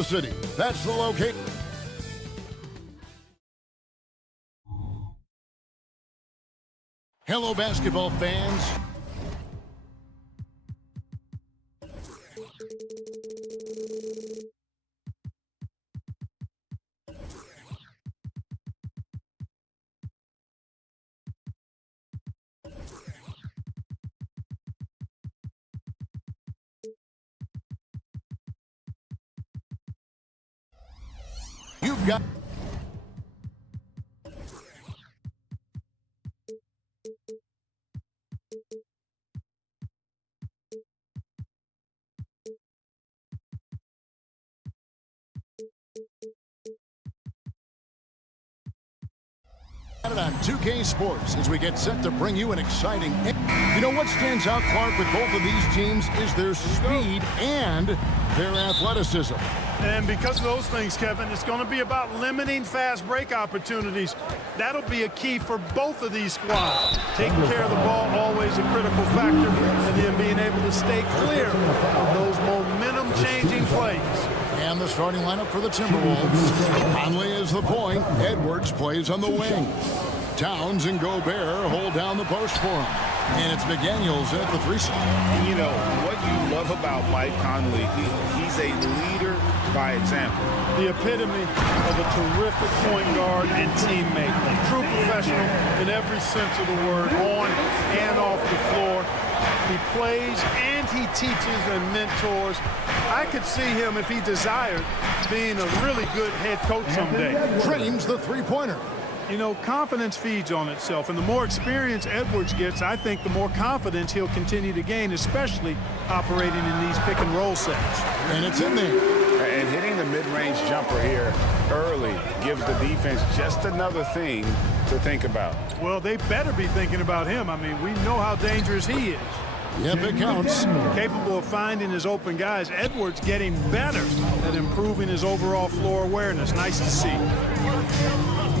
the city. That's the location. Hello, basketball fans. You've got... on 2K Sports as we get set to bring you an exciting... You know what stands out, Clark, with both of these teams is their speed and their athleticism. And because of those things, Kevin, it's going to be about limiting fast break opportunities. That'll be a key for both of these squads. Taking care of the ball, always a critical factor, and then being able to stay clear of those momentum-changing plays. And the starting lineup for the Timberwolves. Conley is the point. Edwards plays on the wing. Towns and Gobert hold down the post for him. And it's McDaniels at the 3 spot. You know, what you love about Mike Conley, he's a leader by example. The epitome of a terrific point guard and teammate. A true professional in every sense of the word, on and off the floor. He plays and he teaches and mentors. I could see him, if he desired, being a really good head coach someday. Dreams the three-pointer. You know, confidence feeds on itself, and the more experience Edwards gets, I think the more confidence he'll continue to gain, especially operating in these pick-and-roll sets. And it's in there. And hitting the mid-range jumper here early gives the defense just another thing to think about. Well, they better be thinking about him. I mean, we know how dangerous he is. Yep, it counts. Capable of finding his open guys. Edwards getting better at improving his overall floor awareness. Nice to see.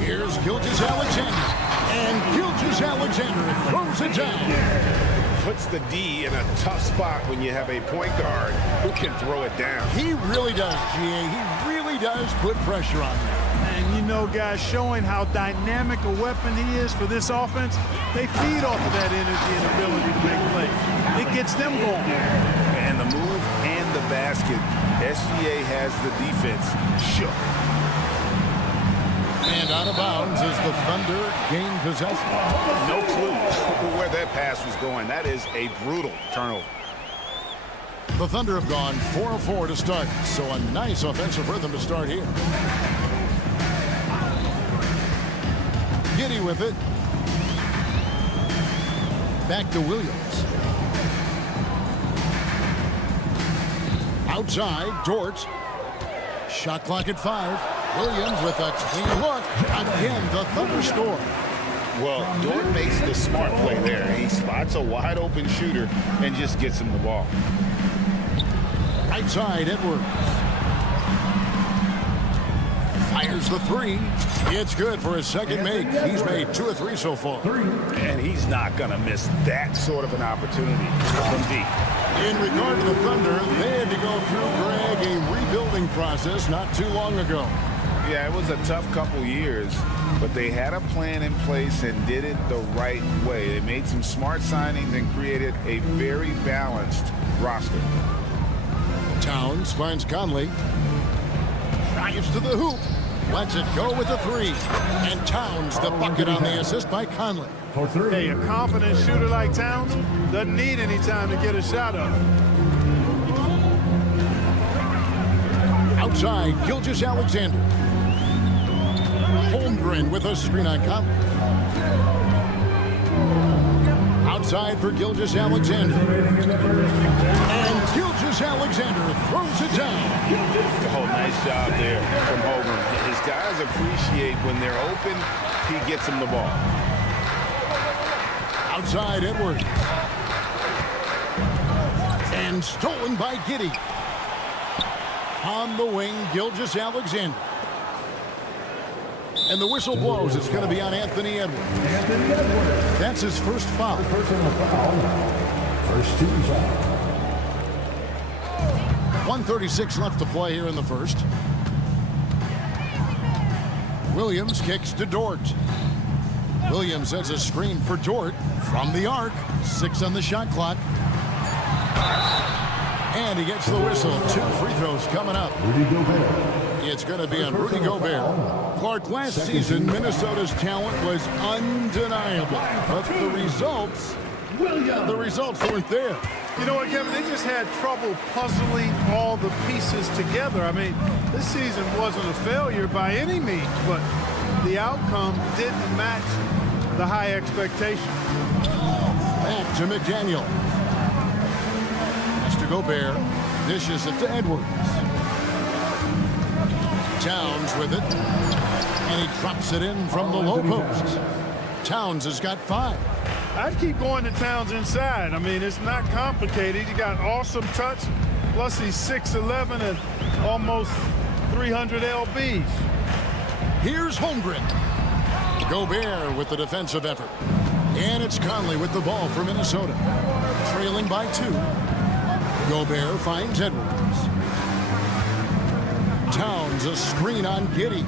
Here's Gilgeous-Alexander. And Gilgeous-Alexander throws it down. Puts the D in a tough spot when you have a point guard who can throw it down. He really does, GA. He really does put pressure on them. And you know, guys, showing how dynamic a weapon he is for this offense, they feed off of that energy and ability to make plays. It gets them going. And the move and the basket, SGA has the defense shook. And out of bounds as the Thunder gain possession. No clue where that pass was going. That is a brutal turnover. The Thunder have gone 4 of 4 to start, so a nice offensive rhythm to start here. Giddy with it. Back to Williams. Outside, Dort. Shot clock at 5. Williams with a clean look. Again, the Thunder score. Well, Dort makes the smart play there. He spots a wide open shooter and just gets him the ball. Right side, Edwards. Fires the 3. It's good for his second make. He's made 2 of 3 so far. And he's not going to miss that sort of an opportunity from deep. In regard to the Thunder, they had to go through, Greg, a rebuilding process not too long ago. Yeah, it was a tough couple years, but they had a plan in place and did it the right way. They made some smart signings and created a very balanced roster. Towns finds Conley. Drives to the hoop. Lets it go with the 3. And Towns the bucket on the assist by Conley. Hey, a confident shooter like Towns doesn't need any time to get a shot up. Outside, Gilgeous-Alexander. Holmgren with a screen on Conley. Outside for Gilgeous-Alexander. And Gilgeous-Alexander throws it down. Oh, nice job there from Holmgren. His guys appreciate when they're open, he gets them the ball. Outside, Edwards. And stolen by Giddy. On the wing, Gilgeous-Alexander. And the whistle blows. It's going to be on Anthony Edwards. That's his first foul. First team foul. 1:36 left to play here in the first. Williams kicks to Dort. Williams sets a screen for Dort from the arc. 6 on the shot clock. And he gets the whistle. 2 free throws coming up. It's going to be on Rudy Gobert. Clark, last season, Minnesota's talent was undeniable. But the results weren't there. You know what, Kevin? They just had trouble puzzling all the pieces together. I mean, this season wasn't a failure by any means, but the outcome didn't match the high expectation. Back to McDaniel. That's to Gobert. Dishes it to Edwards. Towns with it. And he drops it in from the low post. Towns has got 5. I'd keep going to Towns inside. I mean, it's not complicated. He got awesome touch. Plus, he's 6'11" and almost 300 lbs. Here's Holmgren. Gobert with the defensive effort. And it's Conley with the ball for Minnesota. Trailing by 2. Gobert finds Edwards. Towns a screen on Giddey.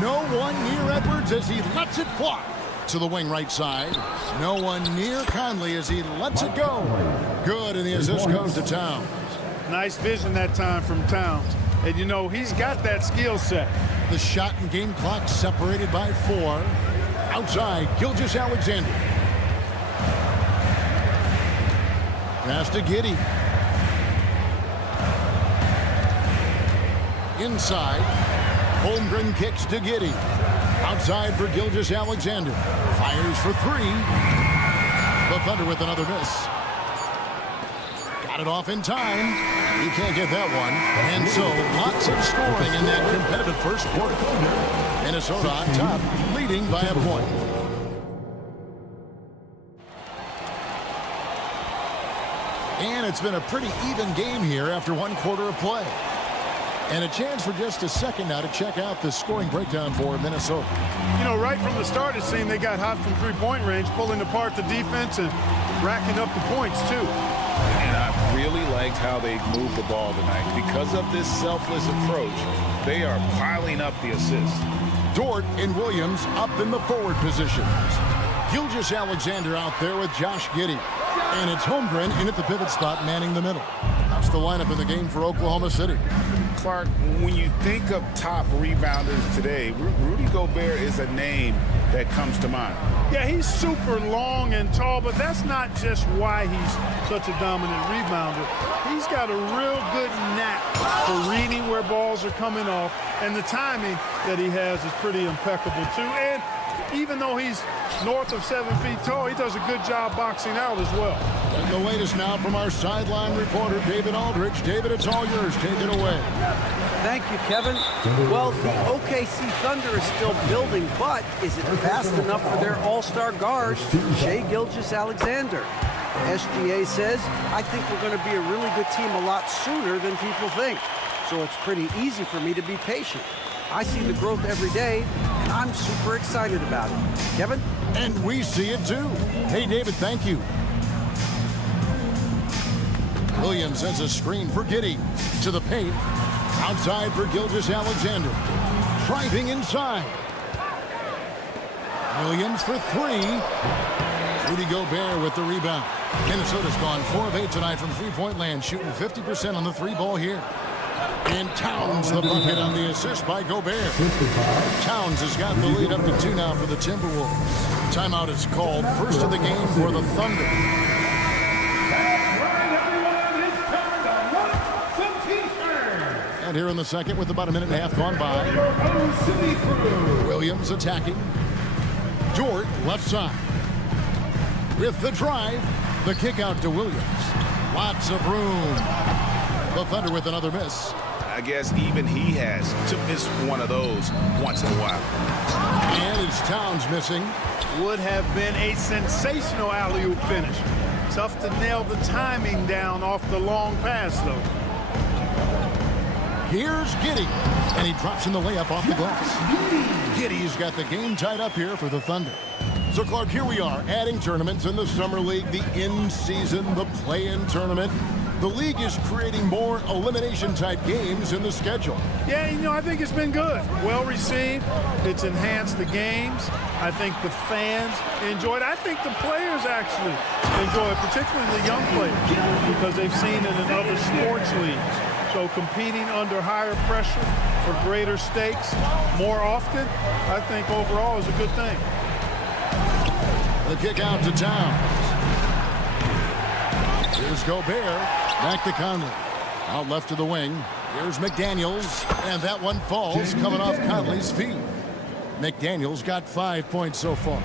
No one near Edwards as he lets it fly. To the wing right side. No one near Conley as he lets it go. Good, and the assist goes to Towns. Nice vision that time from Towns. And, you know, he's got that skill set. The shot and game clock separated by 4. Outside, Gilgeous-Alexander. Pass to Giddey. Inside. Holmgren kicks to Giddey. Outside for Gilgeous-Alexander. Fires for 3. The Thunder with another miss. Got it off in time. He can't get that one. And so lots of scoring in that competitive first quarter. Minnesota on top, leading by a point. And it's been a pretty even game here after 1 quarter of play. And a chance for just a second now to check out the scoring breakdown for Minnesota. You know, right from the start, it seemed they got hot from three-point range, pulling apart the defense and racking up the points, too. And I really liked how they moved the ball tonight. Because of this selfless approach, they are piling up the assists. Dort and Williams up in the forward positions. Gilgeous-Alexander out there with Josh Giddey. And it's Holmgren in at the pivot spot, manning the middle. That's the lineup in the game for Oklahoma City. Clark, when you think of top rebounders today, Rudy Gobert is a name that comes to mind. Yeah, he's super long and tall, but that's not just why he's such a dominant rebounder. He's got a real good knack for reading where balls are coming off, and the timing that he has is pretty impeccable, too. And even though he's north of 7 feet tall, he does a good job boxing out as well. And the latest now from our sideline reporter, David Aldridge. David, it's all yours. Take it away. Thank you, Kevin. Well, the OKC Thunder is still building, but is it fast enough for their all-star guard, Shai Gilgeous-Alexander? SGA says, I think we're going to be a really good team a lot sooner than people think. So it's pretty easy for me to be patient. I see the growth every day, and I'm super excited about it. Kevin? And we see it too. Hey, David, thank you. Williams has a screen for Giddey. To the paint. Outside for Gilgeous-Alexander. Driving inside. Williams for 3. Rudy Gobert with the rebound. Minnesota's gone 4 of 8 tonight from three-point land, shooting 50% on the 3-ball here. And Towns the bucket on the assist by Gobert. Towns has got the lead up to 2 now for the Timberwolves. Timeout is called. First of the game for the Thunder. And here in the second with about a minute and a half gone by. Williams attacking. Dort left side. With the drive, the kick out to Williams. Lots of room. The Thunder with another miss. I guess even he has to miss one of those once in a while. And it's Towns missing. Would have been a sensational alley-oop finish. Tough to nail the timing down off the long pass, though. Here's Giddey. And he drops in the layup off the glass. Giddey's got the game tied up here for the Thunder. So, Clark, here we are, adding tournaments in the Summer League, the in-season, the play-in tournament. The league is creating more elimination-type games in the schedule. Yeah, I think it's been good. Well received. It's enhanced the games. I think the fans enjoy it. I think the players actually enjoy it, particularly the young players, because they've seen it in other sports leagues. So competing under higher pressure for greater stakes more often, I think overall is a good thing. The kick out to Towns. Here's Gobert. Back to Conley. Out left to the wing. Here's McDaniels. And that one falls coming off Conley's feet. McDaniels got 5 points so far.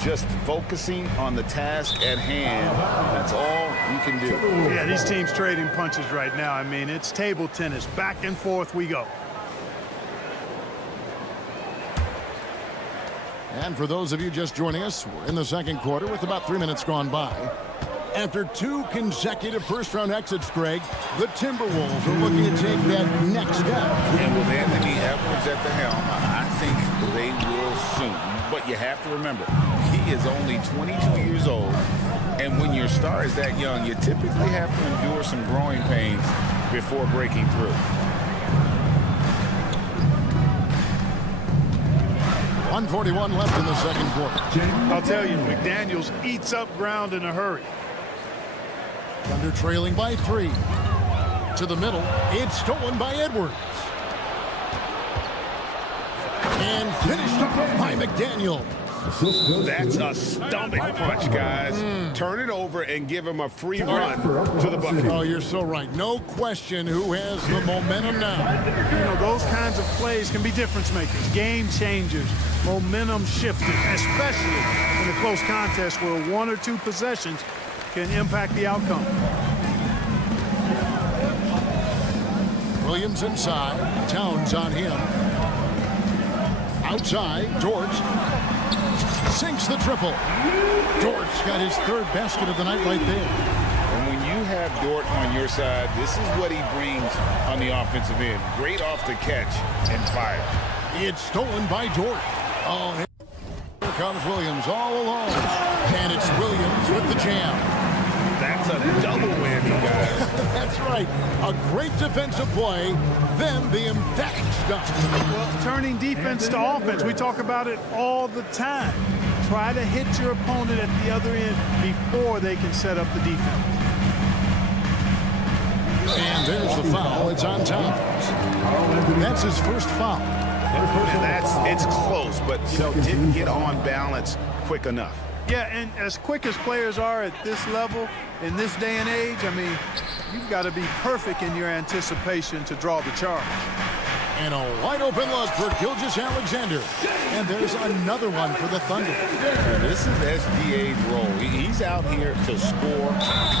Just focusing on the task at hand. That's all you can do. Yeah, these teams trading punches right now. I mean, it's table tennis. Back and forth we go. And for those of you just joining us, we're in the second quarter with about 3 minutes gone by. After 2 consecutive first-round exits, Greg, the Timberwolves are looking to take that next step. And with Anthony Edwards at the helm, I think they will soon. But you have to remember, he is only 22 years old. And when your star is that young, you typically have to endure some growing pains before breaking through. 1:41 left in the second quarter. I'll tell you, McDaniels eats up ground in a hurry. Thunder trailing by 3. To the middle. It's stolen by Edwards. And finished off by McDaniel. That's a stomach punch, guys. Turn it over and give him a free run to the bucket. Oh, you're so right. No question who has the momentum now. Those kinds of plays can be difference makers, game changers, momentum shifters, especially in a close contest where 1 or 2 possessions can impact the outcome. Williams inside. Towns on him. Outside, George sinks the triple. George got his 3rd basket of the night right there. And when you have Dort on your side, this is what he brings on the offensive end. Great off the catch and fire. It's stolen by Dort. Oh, here comes Williams all alone. And it's Williams with the jam. That's a double whammy, guys. That's right. A great defensive play, then the emphatic stuff. Well, turning defense to offense, we talk about it all the time. Try to hit your opponent at the other end before they can set up the defense. And there's the foul. It's on Towns. That's his first foul. And it's close, but didn't get on balance quick enough. Yeah, and as quick as players are at this level, in this day and age, I mean, you've got to be perfect in your anticipation to draw the charge. And a wide open look for Gilgeous-Alexander. And there's another one for the Thunder. And this is SDA's role. He's out here to score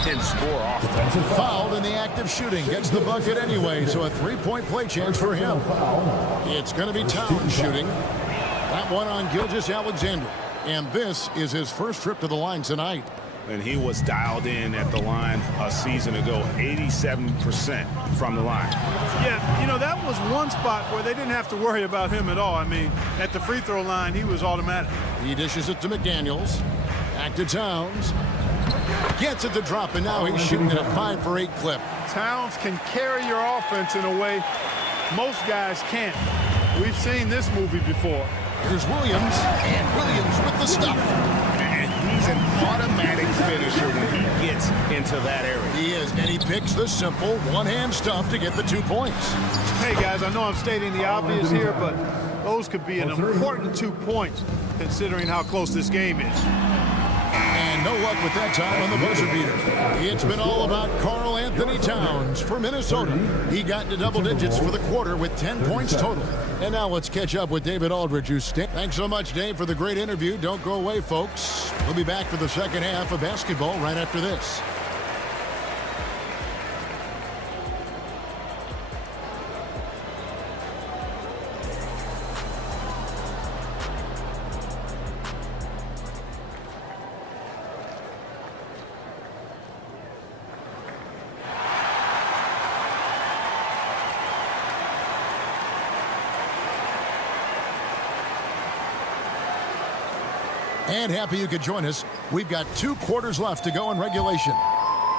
and score often. Fouled in the act of shooting. Gets the bucket anyway, so a 3-point play chance for him. It's going to be Towns shooting. That one on Gilgeous-Alexander. And this is his first trip to the line tonight. And he was dialed in at the line a season ago, 87% from the line. Yeah, that was one spot where they didn't have to worry about him at all. I mean, at the free throw line, he was automatic. He dishes it to McDaniels. Back to Towns. Gets it to drop, and now he's shooting at a 5-for-8 clip. Towns can carry your offense in a way most guys can't. We've seen this movie before. Here's Williams, and Williams with the stuff. And he's an automatic finisher when he gets into that area. He is, and he picks the simple one-hand stuff to get the 2 points. Hey, guys, I know I'm stating the obvious here, but those could be an important 2 points considering how close this game is. And no luck with that time on the buzzer beater. It's been all about Karl Anthony Towns for Minnesota. He got into double digits for the quarter with 10 points total. And now let's catch up with David Aldridge, who's Thanks so much, Dave, for the great interview. Don't go away, folks. We'll be back for the second half of basketball right after this. And happy you could join us. We've got 2 quarters left to go in regulation.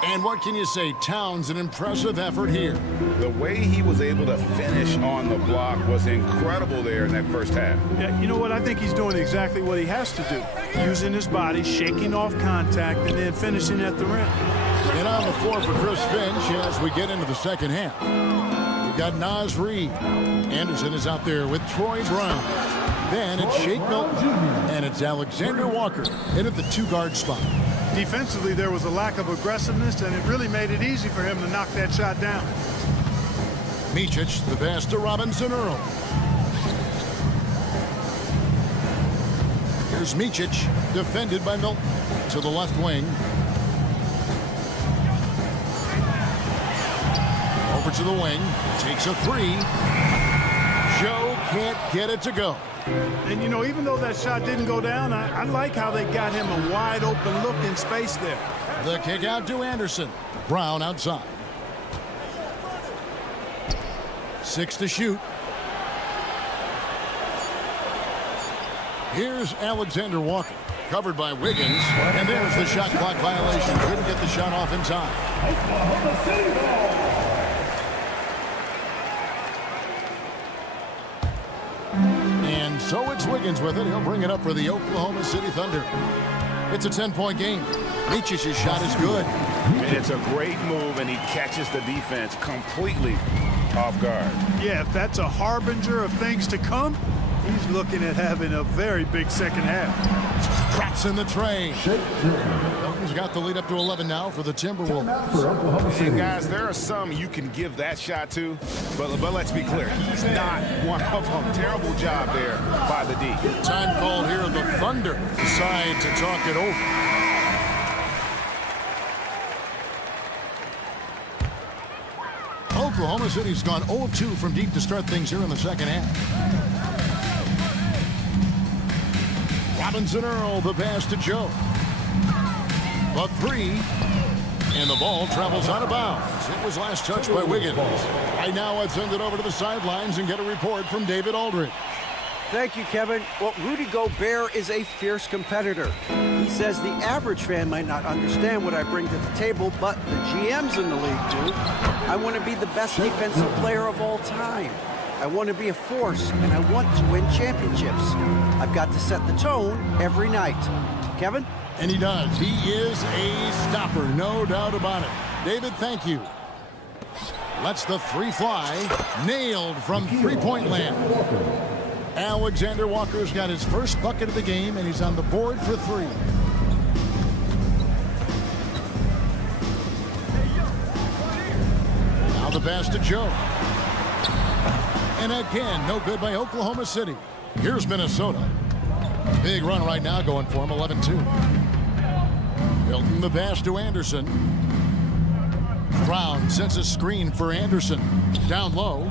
And what can you say? Towns, an impressive effort here. The way he was able to finish on the block was incredible there in that first half. Yeah, you know what? I think he's doing exactly what he has to do. Using his body, shaking off contact, and then finishing at the rim. And on the floor for Chris Finch as we get into the second half. We've got Naz Reid. Anderson is out there with Troy Brown. Then it's Shake Milton. And it's Alexander Walker in at the 2-guard spot. Defensively, there was a lack of aggressiveness, and it really made it easy for him to knock that shot down. Micic, the pass to Robinson Earl. Here's Micic, defended by Milton. To the left wing. Over to the wing. Takes a 3. Joe can't get it to go. And, you know, even though that shot didn't go down, I like how they got him a wide-open look in space there. The kick out to Anderson. Brown outside. 6 to shoot. Here's Alexander Walker. Covered by Wiggins. And there's the shot clock violation. Couldn't get the shot off in time. Oklahoma City ball. And so it's Wiggins with it. He'll bring it up for the Oklahoma City Thunder. It's a 10-point game. Micic's shot is good. And it's a great move, and he catches the defense completely off guard. Yeah, if that's a harbinger of things to come, he's looking at having a very big second half. Traps in the tray. Milton's got the lead up to 11 now for the Timberwolves. For Oklahoma City. And guys, there are some you can give that shot to, but let's be clear, he's not one of them. Terrible job there by the D. Time called here. The Thunder decide to talk it over. Oklahoma City's gone 0 of 2 from deep to start things here in the second half. Robinson Earl, the pass to Joe. The 3. And the ball travels out of bounds. It was last touched by Wiggins. Right now, let's send it over to the sidelines and get a report from David Aldridge. Thank you, Kevin. Well, Rudy Gobert is a fierce competitor. He says the average fan might not understand what I bring to the table, but the GMs in the league do. I want to be the best defensive player of all time. I want to be a force, and I want to win championships. I've got to set the tone every night. Kevin? And he does. He is a stopper, no doubt about it. David, thank you. Lets the 3 fly. Nailed from three-point land. Alexander Walker's got his first bucket of the game, and he's on the board for 3. Now the pass to Joe. And again, no good by Oklahoma City. Here's Minnesota. Big run right now going for him, 11-2. Milton the pass to Anderson. Brown sets a screen for Anderson. Down low.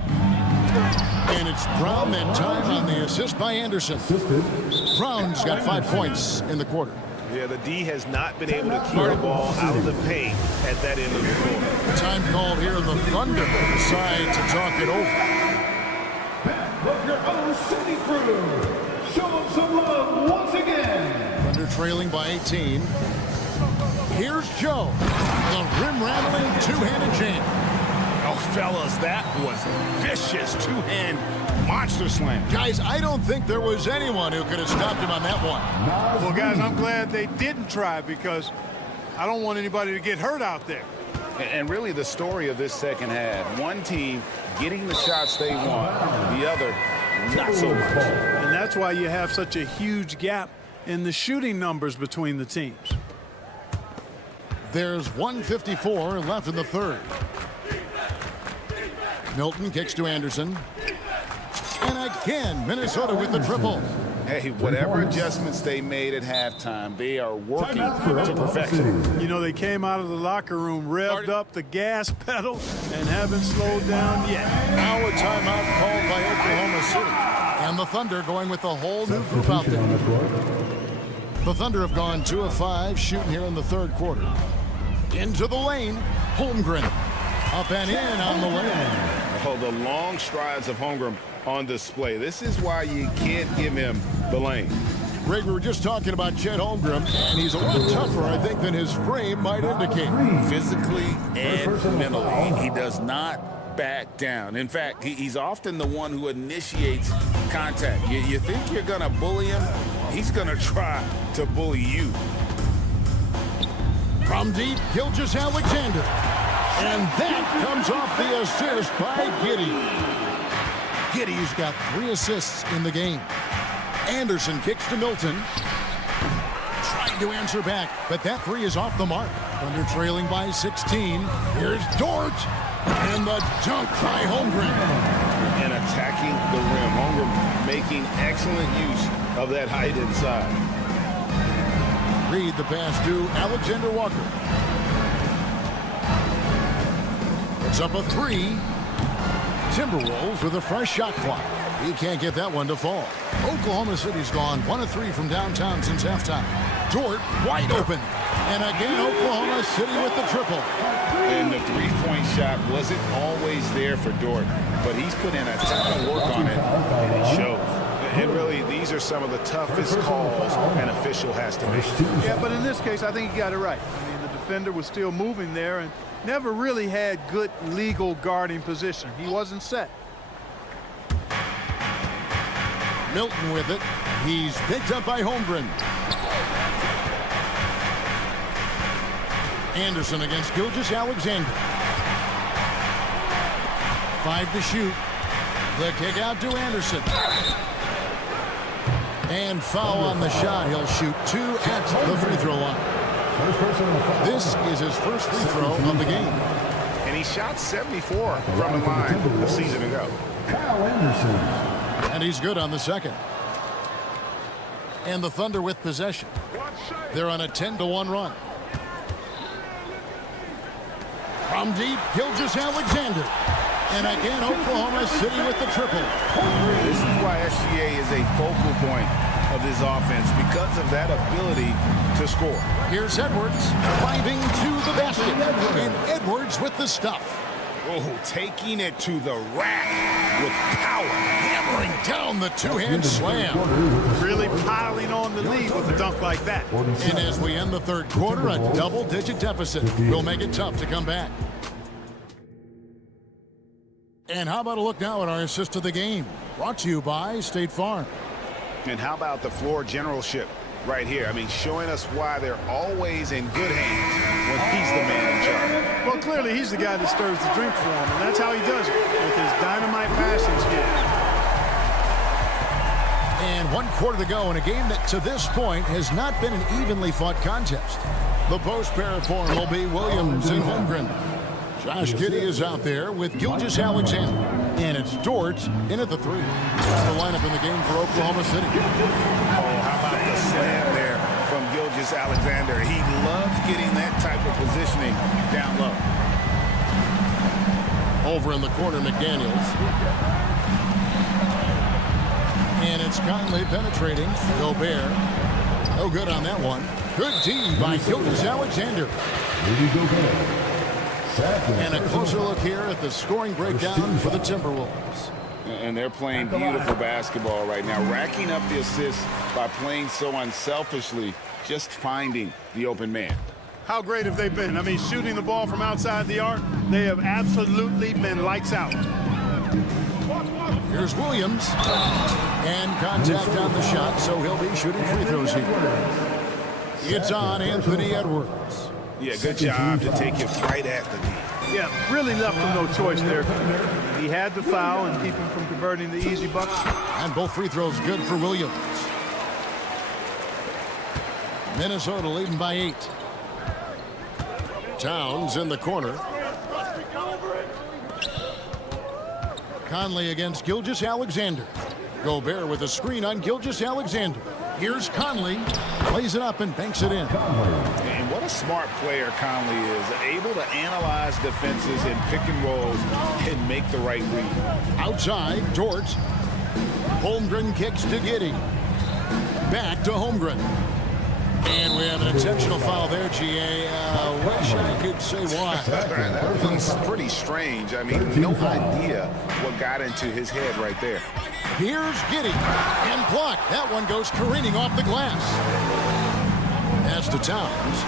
And it's Brown that time on the assist by Anderson. Brown's got 5 points in the quarter. Yeah, the D has not been able to keep the ball out of the paint at that end of the floor. Time called here. The Thunder decide to talk it over. Of your own city crew. Show them some love once again. Thunder trailing by 18. Here's Joe. The rim-rattling two-handed jam. Oh, fellas, that was vicious two-hand monster slam. Guys, I don't think there was anyone who could have stopped him on that one. Well, guys, I'm glad they didn't try because I don't want anybody to get hurt out there. And really the story of this second half, one team getting the shots they want, the other not so much. And that's why you have such a huge gap in the shooting numbers between the teams. There's 1:54 left in the third. Milton kicks to Anderson. And again, Minnesota with the triple. Hey, whatever adjustments they made at halftime, they are working to perfection. You know, they came out of the locker room, revved up the gas pedal, and haven't slowed down yet. Now a timeout called by Oklahoma City. And the Thunder going with a whole new group out there. The Thunder have gone 2 of 5 shooting here in the third quarter. Into the lane, Holmgren. Up and in on the lane. Oh, the long strides of Holmgren on display. This is why you can't give him the lane. Greg, we were just talking about Chet Holmgren, and he's a lot tougher, I think, than his frame might indicate. Physically and mentally, he does not back down. In fact, he's often the one who initiates contact. You think you're going to bully him, he's going to try to bully you. From deep, Gilgeous-Alexander. And that comes off the assist by Giddey. Giddey's got 3 assists in the game. Anderson kicks to Milton. Trying to answer back, but that 3 is off the mark. Thunder trailing by 16. Here's Dort. And the dunk by Holmgren. And attacking the rim. Holmgren making excellent use of that height inside. Reed the pass to Alexander Walker. It's up a 3. Timberwolves with a fresh shot clock. He can't get that one to fall. Oklahoma City's gone 1 of 3 from downtown since halftime. Dort wide open. And again, Oklahoma City with the triple. And the three-point shot wasn't always there for Dort, but he's put in a ton of work on it, and it shows. And really, these are some of the toughest calls an official has to make. Yeah, but in this case, I think he got it right. I mean, the defender was still moving there and never really had good legal guarding position. He wasn't set. Milton with it. He's picked up by Holmgren. Anderson against Gilgeous-Alexander. 5 to shoot. The kick out to Anderson. And foul on the shot. He'll shoot 2 at the free throw line. This is his first free throw of the game. And he shot 74 from the line a season ago. Kyle Anderson. And he's good on the second. And the Thunder with possession. They're on a 10-1 run. From deep, Gilgeous-Alexander. And again, Oklahoma City with the triple. This is why SGA is a focal point of this offense, because of that ability to score. Here's Edwards driving to the basket. And Edwards with the stuff. Oh, taking it to the rack with power. Hammering down the two-hand slam. Really piling on the lead with a dunk like that. And as we end the third quarter, a double-digit deficit will make it tough to come back. And how about a look now at our assist of the game? Brought to you by State Farm. And how about the floor generalship right here? I mean, showing us why they're always in good hands when he's the man in charge. Well, clearly he's the guy that stirs the drink for him, and that's how he does it, with his dynamite passing skill. And 1 quarter to go in a game that, to this point, has not been an evenly fought contest. The post pair for will be Williams and Holmgren. Josh Giddey is out there with Gilgeous-Alexander. And it's Dort in at the 3. That's the lineup in the game for Oklahoma City. Oh, how about the slam there from Gilgeous-Alexander? He loves getting that type of positioning down low. Over in the corner, McDaniels. And it's Conley penetrating. Gobert. No good on that one. Good D by Gilgeous-Alexander. And a closer look here at the scoring breakdown for the Timberwolves. And they're playing beautiful basketball right now, racking up the assists by playing so unselfishly, just finding the open man. How great have they been? I mean, shooting the ball from outside the arc, they have absolutely been lights out. Here's Williams. And contact on the shot, so he'll be shooting free throws here. It's on Anthony Edwards. Yeah, good job to take it right at the knee. Yeah, really left him no choice there. He had to foul and keep him from converting the easy bucket. And both free throws good for Williams. Minnesota leading by 8. Towns in the corner. Conley against Gilgeous-Alexander. Gobert with a screen on Gilgeous-Alexander. Here's Conley. Plays it up and banks it in. And what a smart player Conley is. Able to analyze defenses and pick and rolls and make the right read. Outside, Dort. Holmgren kicks to Giddey. Back to Holmgren. And we have an intentional foul there, GA. Wish I could say why. That one's pretty strange. I mean, no idea what got into his head right there. Here's Giddey. And blocked. That one goes careening off the glass. As to Towns.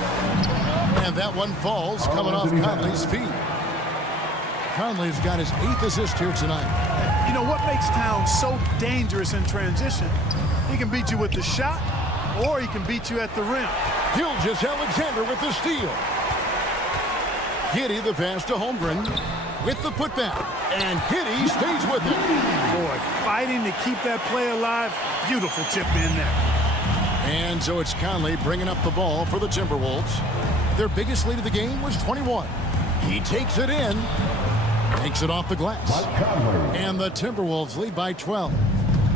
And that one falls coming off Conley's feet. Conley's got his 8th assist here tonight. You know what makes Towns so dangerous in transition? He can beat you with the shot, or he can beat you at the rim. Gilgeous-Alexander with the steal. Giddey the pass to Holmgren with the putback. And Giddey stays with it. Boy, fighting to keep that play alive. Beautiful tip in there. And so it's Conley bringing up the ball for the Timberwolves. Their biggest lead of the game was 21. He takes it in. Takes it off the glass. And the Timberwolves lead by 12.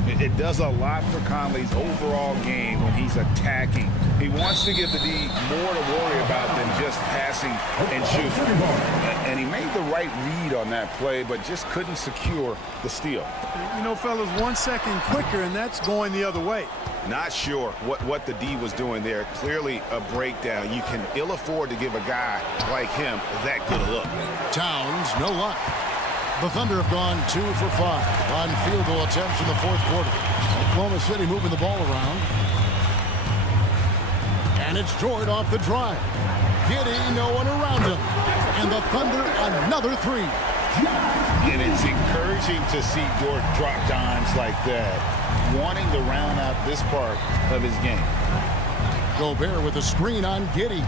It does a lot for Conley's overall game when he's attacking. He wants to give the D more to worry about than just passing and shooting. And he made the right read on that play, but just couldn't secure the steal. You know, fellas, 1 second quicker, and that's going the other way. Not sure what the D was doing there. Clearly a breakdown. You can ill afford to give a guy like him that good a look. Towns, no luck. The Thunder have gone 2 for 5 on field goal attempts in the 4th quarter. Oklahoma City moving the ball around. And it's Jordan off the drive. Giddey, no one around him. And the Thunder, another 3. And it's encouraging to see Dort drop dimes like that, wanting to round out this part of his game. Gobert with a screen on Giddey.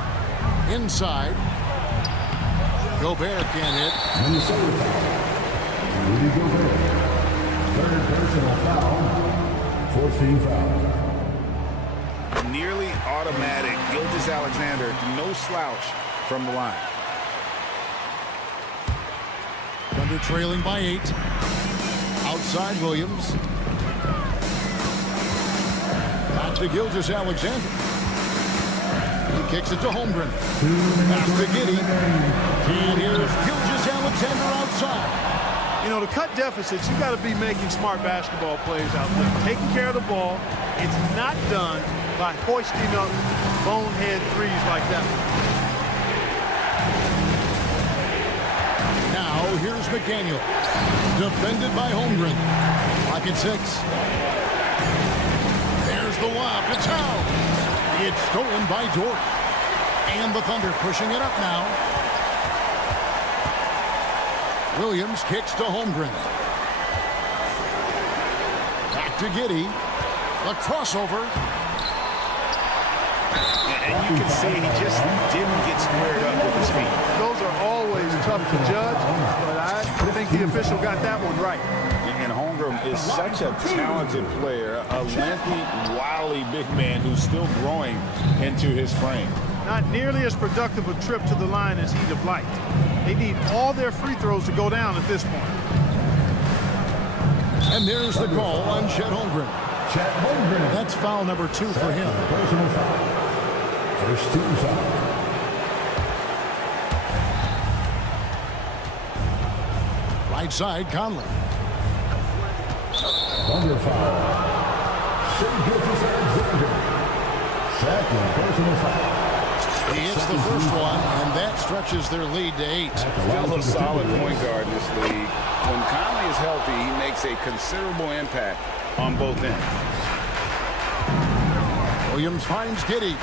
Inside. Gobert can't hit. Rudy Gobert. 3rd personal foul. 14 fouls. Nearly automatic. Gilgeous-Alexander, no slouch from the line. Thunder trailing by 8. Outside Williams. Back to Gilgeous-Alexander. He kicks it to Holmgren. Pass to Giddey. And here's Gilgeous-Alexander outside. You know, to cut deficits, you got to be making smart basketball plays out there. Taking care of the ball. It's not done by hoisting up bonehead threes like that. Now, here's McDaniel. Defended by Holmgren. Pocket 6. There's the lob to Towns. It's stolen by Dort. And the Thunder pushing it up now. Williams kicks to Holmgren. Back to Giddey. A crossover. And you can see he just didn't get squared up with his feet. Those are always tough to judge, but I think the official got that one right. And Holmgren is such a talented player, a lengthy, wily big man who's still growing into his frame. Not nearly as productive a trip to the line as he'd have liked. They need all their free throws to go down at this point. And there's the call on Chet Holmgren. That's foul number 2 for him. Personal foul. First team foul. Right side, Conley. Thunder foul. Gilgeous-Alexander. Second personal foul. He hits the first one, and that stretches their lead to 8. Still a solid point guard in this league. When Conley is healthy, he makes a considerable impact on both ends. Williams finds Giddey.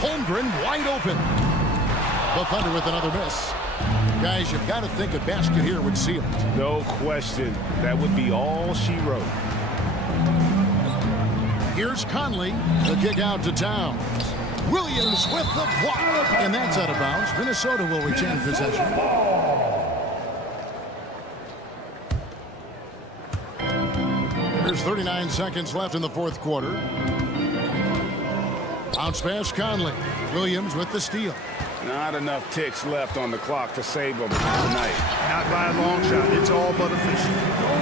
Holmgren wide open. The Thunder with another miss. Guys, you've got to think a basket here would seal it. No question. That would be all she wrote. Here's Conley. The kick out to Towns. Williams with the block. And that's out of bounds. Minnesota will retain possession. There's 39 seconds left in the 4th quarter. Bounce pass Conley. Williams with the steal. Not enough ticks left on the clock to save them tonight. Not by a long shot. It's all but official.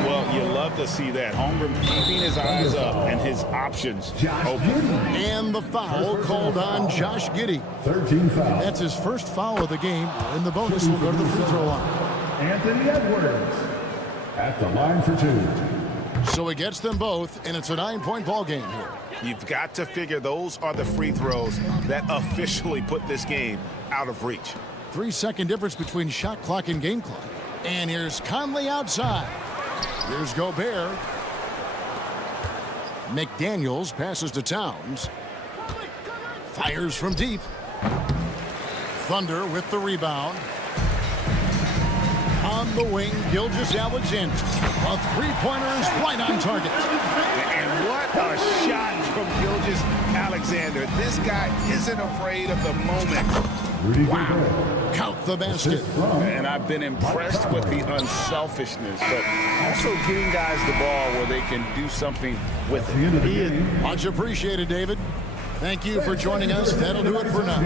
Well, you love to see that. Holmgren keeping his eyes up and his options open. And the foul called on Josh Giddey. 13 foul. That's his first foul of the game, and the bonus will go to the free throw line. Anthony Edwards at the line for 2. So he gets them both, and it's a 9-point ball game here. You've got to figure those are the free throws that officially put this game out of reach. 3-second difference between shot clock and game clock. And here's Conley outside. Here's Gobert. McDaniels passes to Towns. Fires from deep. Thunder with the rebound. On the wing, Gilgeous-Alexander. A three-pointer is right on target. And what a shot from Gilgeous-Alexander. This guy isn't afraid of the moment. Wow. Count the basket. And I've been impressed with the unselfishness, but also getting guys the ball where they can do something with it. Much appreciated, David. Thank you for joining us. That'll do it for now.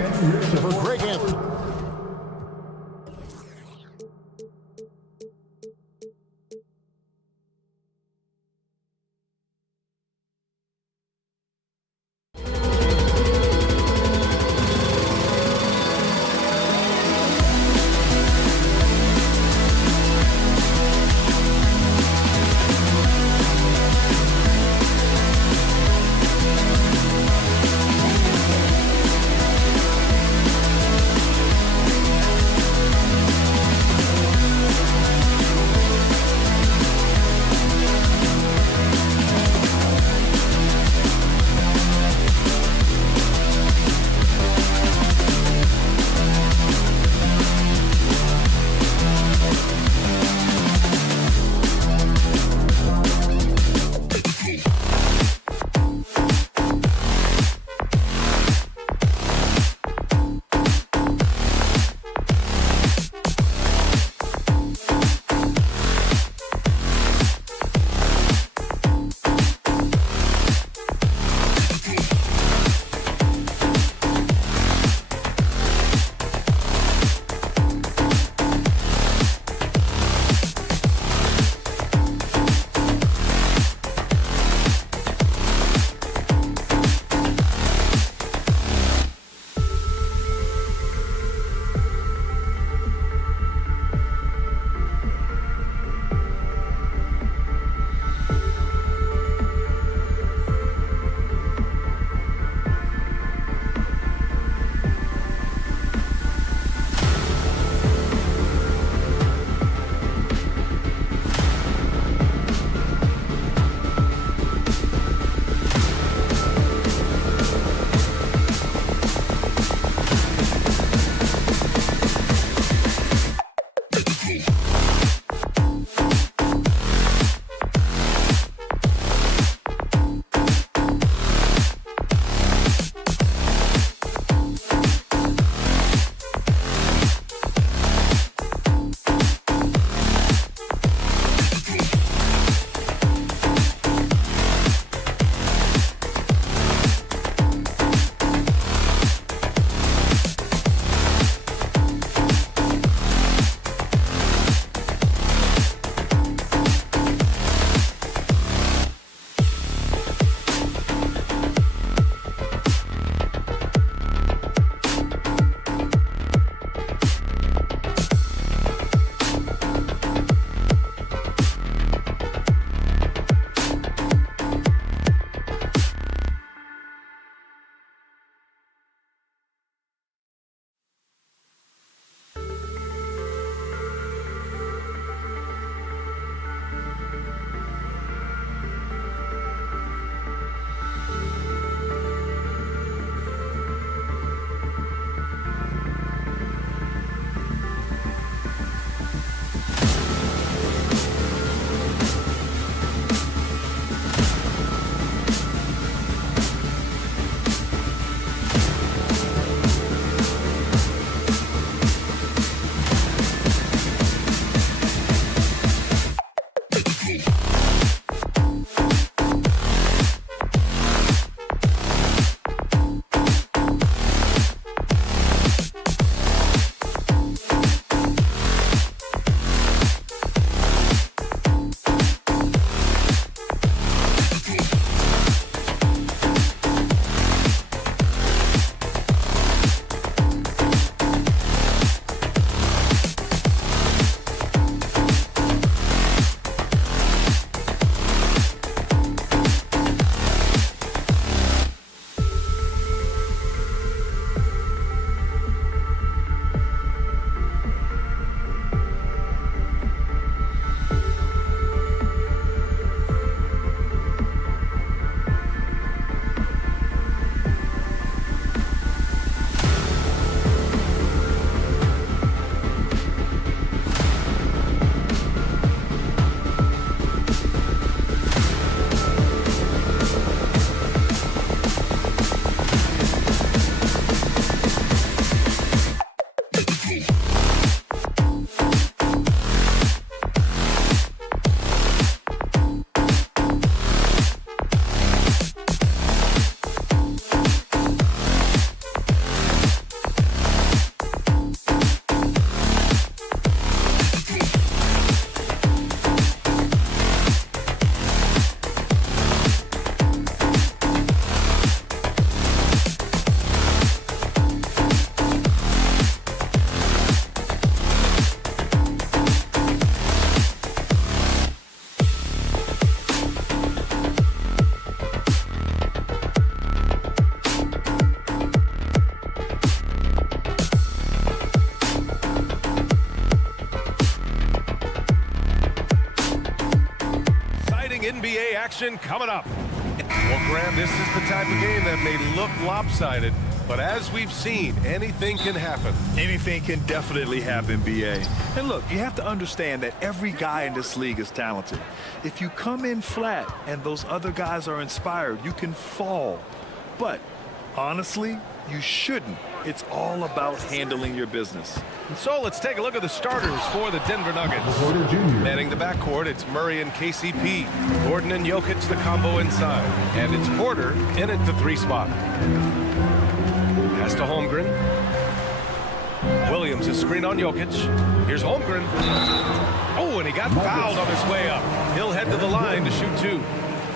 For Greg Anthony. action coming up. Well, Graham, this is the type of game that may look lopsided, but as we've seen, anything can happen. Anything can definitely happen, BA. And look, you have to understand that every guy in this league is talented. If you come in flat and those other guys are inspired, you can fall. But honestly, you shouldn't. It's all about handling your business. And so let's take a look at the starters for the Denver Nuggets. Manning the backcourt, it's Murray and KCP. Gordon and Jokic, the combo inside. And it's Porter in at the 3 spot. Pass to Holmgren. Williams, a screen on Jokic. Here's Holmgren. Oh, and he got fouled on his way up. He'll head to the line to shoot 2.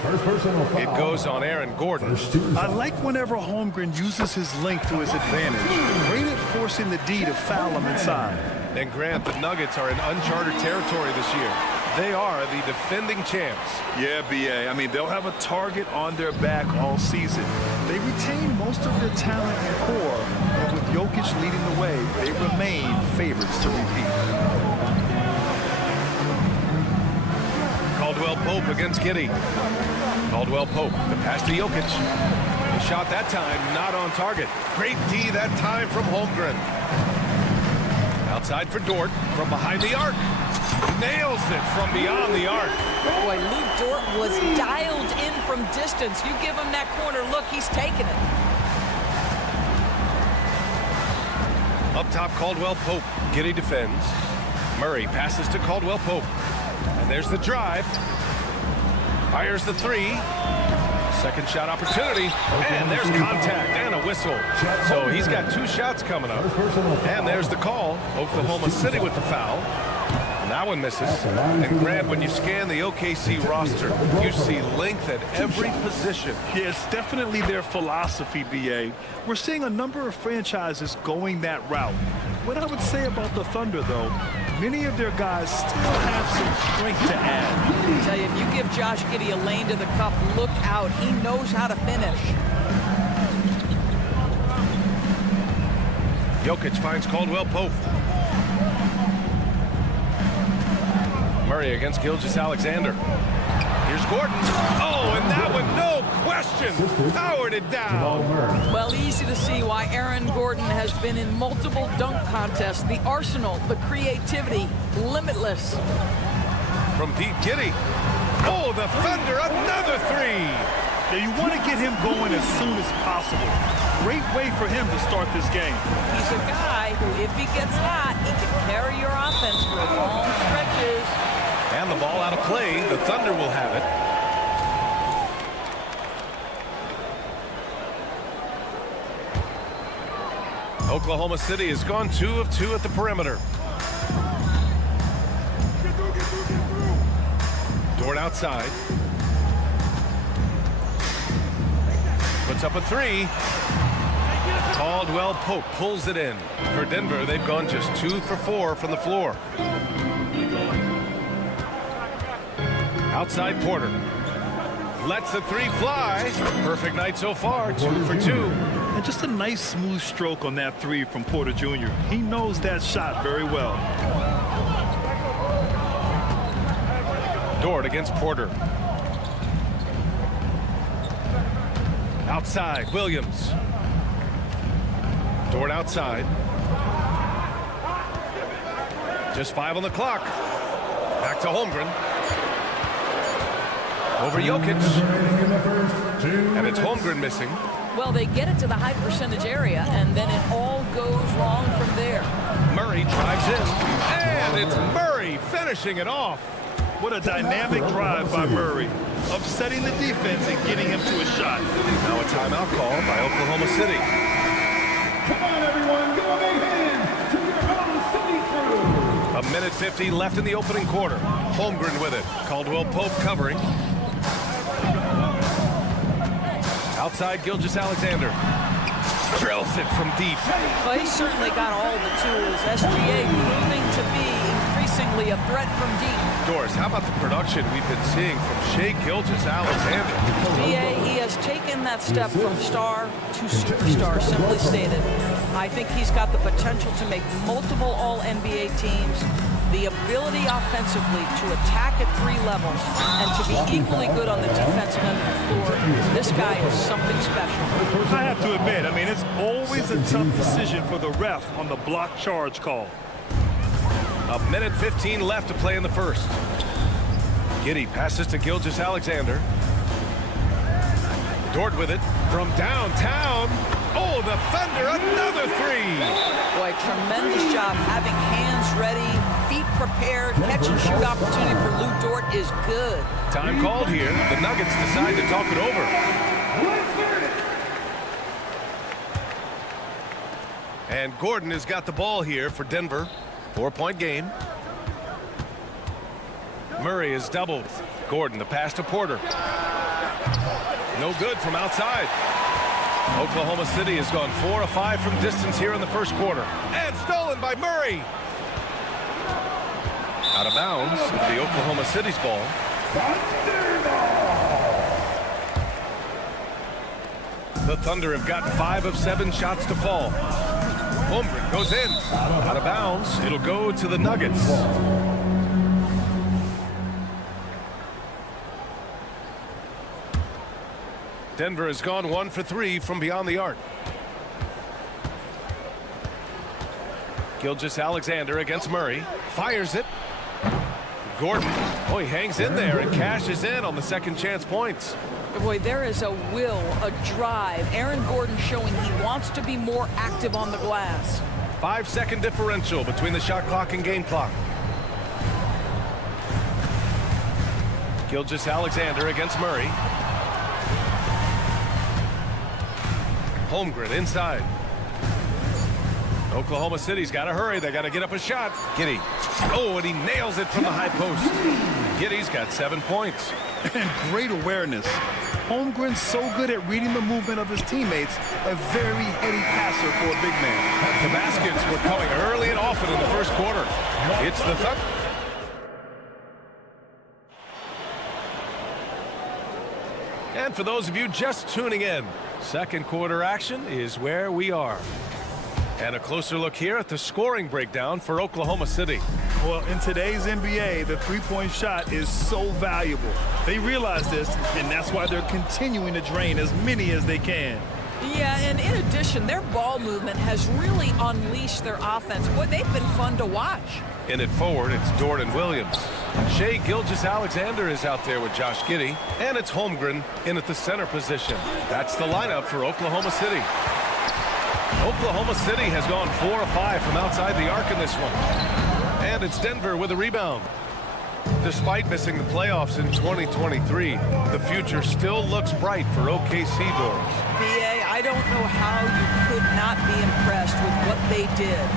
It goes on Aaron Gordon. I like whenever Holmgren uses his length to his advantage. Great at forcing the D to foul him inside. And Grant, the Nuggets are in uncharted territory this year. They are the defending champs. Yeah, BA. I mean, they'll have a target on their back all season. They retain most of their talent and core, and with Jokic leading the way, they remain favorites to repeat. Caldwell Pope against Giddey. Caldwell Pope, the pass to Jokic. The shot that time, not on target. Great D that time from Holmgren. Outside for Dort from behind the arc. Nails it from beyond the arc. Boy, Luke Dort was dialed in from distance. You give him that corner look, he's taking it. Up top, Caldwell Pope. Giddey defends. Murray passes to Caldwell Pope. And there's the drive. Fires the 3. Second shot opportunity. And there's contact and a whistle. So he's got 2 shots coming up. And there's the call. Oklahoma City with the foul. And that one misses. And Grant, when you scan the OKC roster, you see length at every position. Yeah, it's definitely their philosophy, BA. We're seeing a number of franchises going that route. What I would say about the Thunder, though, many of their guys still have some strength to add. I tell you, if you give Josh Giddey a lane to the cup, look out. He knows how to finish. Jokic finds Caldwell Pope. Murray against Gilgeous-Alexander. Here's Gordon. Oh, and that one, no question, powered it down. Well, easy to see why Aaron Gordon has been in multiple dunk contests. The arsenal, the creativity, limitless. From deep, Giddey. Oh, the Thunder, another 3. Now, you want to get him going as soon as possible. Great way for him to start this game. He's a guy who, if he gets hot, he can carry your offense for long stretches. And the ball out of play. The Thunder will have it. Oklahoma City has gone 2 of 2 at the perimeter. Dort outside. Puts up a 3. Caldwell Pope pulls it in. For Denver, they've gone just 2 for 4 from the floor. Outside Porter. Lets the 3 fly. Perfect night so far, 2 for 2. And just a nice smooth stroke on that 3 from Porter Jr. He knows that shot very well. Dort against Porter. Outside, Williams. Dort outside. Just 5 on the clock. Back to Holmgren. Over Jokic. And it's Holmgren missing. Well, they get it to the high percentage area, and then it all goes wrong from there. Murray drives in. And it's Murray finishing it off. What a dynamic drive by Murray. Upsetting the defense and getting him to a shot. Now a timeout call by Oklahoma City. Come on, everyone, give a big hand to your own city crew. A minute 50 left in the opening quarter. Holmgren with it. Caldwell Pope covering. Outside Gilgeous-Alexander. Drills it from deep. Well, he's certainly got all the tools. SGA proving to be increasingly a threat from deep. Doris, how about the production we've been seeing from Shai Gilgeous-Alexander? BA, he has taken that step from star to superstar, simply stated. I think he's got the potential to make multiple All-NBA teams. the ability offensively to attack at 3 levels and to be equally good on the defensive end of the floor, this guy is something special. I have to admit, I mean, it's always a tough decision for the ref on the block charge call. A minute 15 left to play in the first. Giddey passes to Gilgeous-Alexander. Dort with it from downtown. Oh, the Thunder, another 3. Boy, tremendous job having hands ready, feet prepared. Catch and shoot opportunity for Lou Dort is good. Time called here. The Nuggets decide to talk it over. And Gordon has got the ball here for Denver. 4-point game. Murray is doubled. Gordon, the pass to Porter. No good from outside. Oklahoma City has gone 4 of 5 from distance here in the first quarter. And stolen by Murray. Out of bounds, the Oklahoma City's ball. The Thunder have gotten 5 of 7 shots to fall. Holmgren goes in. Out of bounds. It'll go to the Nuggets. Denver has gone 1 for 3 from beyond the arc. Gilgeous-Alexander against Murray. Fires it. Gordon. Oh, he hangs in there and cashes in on the second chance points. Boy, there is a will, a drive. Aaron Gordon showing he wants to be more active on the glass. 5-second differential between the shot clock and game clock. Gilgeous-Alexander against Murray. Holmgren inside. Oklahoma City's got to hurry. They got to get up a shot. Giddey. Oh, and he nails it from the high post. Giddey's got 7 points. And great awareness. Holmgren's so good at reading the movement of his teammates. A very heady passer for a big man. The baskets were coming early and often in the first quarter. It's the Thunder. And for those of you just tuning in, second quarter action is where we are. And a closer look here at the scoring breakdown for Oklahoma City. Well, in today's NBA, the three-point shot is so valuable. They realize this, and that's why they're continuing to drain as many as they can. Yeah, and in addition, their ball movement has really unleashed their offense. Boy, they've been fun to watch. In it forward, it's Dort and Williams. Shai Gilgeous-Alexander is out there with Josh Giddey, and it's Holmgren in at the center position. That's the lineup for Oklahoma City. Oklahoma City has gone 4 of 5 from outside the arc in this one. And it's Denver with a rebound. Despite missing the playoffs in 2023, the future still looks bright for OKC doors. BA, I don't know how you could not be impressed with what they did.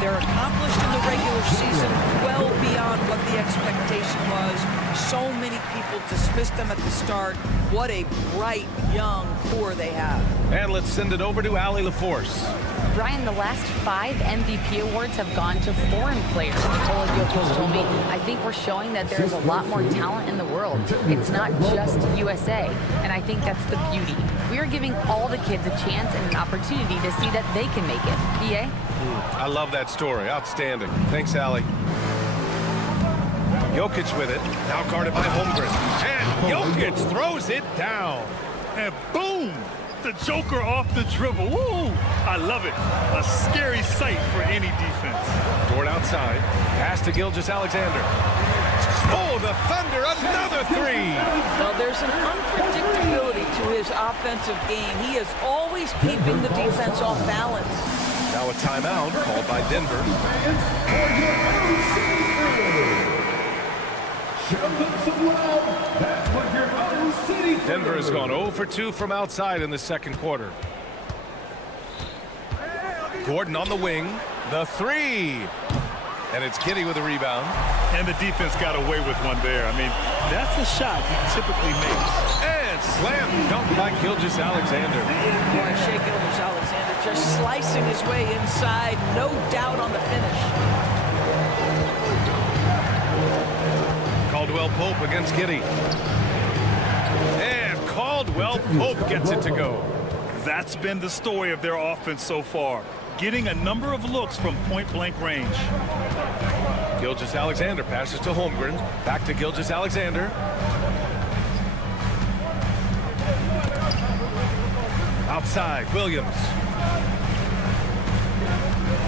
They're accomplished in the regular season well beyond what the expectation was. So many people dismissed them at the start. What a bright, young core they have. And let's send it over to Allie LaForce. Brian, the last 5 MVP awards have gone to foreign players. Nikola Jokic told me, I think we're showing that there's a lot more talent in the world. It's not just USA. And I think that's the beauty. We are giving all the kids a chance and an opportunity to see that they can make it. BA? I love that story. Outstanding. Thanks, Allie. Jokic with it. Now guarded by Holmgren. And Jokic throws it down. And boom! The Joker off the dribble. Woo! I love it. A scary sight for any defense. Dort outside. Pass to Gilgeous-Alexander. Oh, the Thunder, another 3. Well, there's an unpredictability to his offensive game. He is always keeping the defense off balance. Now a timeout called by Denver. Denver has gone 0 for 2 from outside in the second quarter. Gordon on the wing. The 3. And it's Giddey with a rebound. And the defense got away with one there. I mean, that's a shot he typically makes. And slam dunk by Gilgeous-Alexander. Boy, Shai Gilgeous-Alexander just slicing his way inside. No doubt on the finish. Caldwell Pope against Giddey. And Caldwell Pope gets it to go. That's been the story of their offense so far, getting a number of looks from point-blank range. Gilgeous-Alexander passes to Holmgren. Back to Gilgeous-Alexander. Outside, Williams.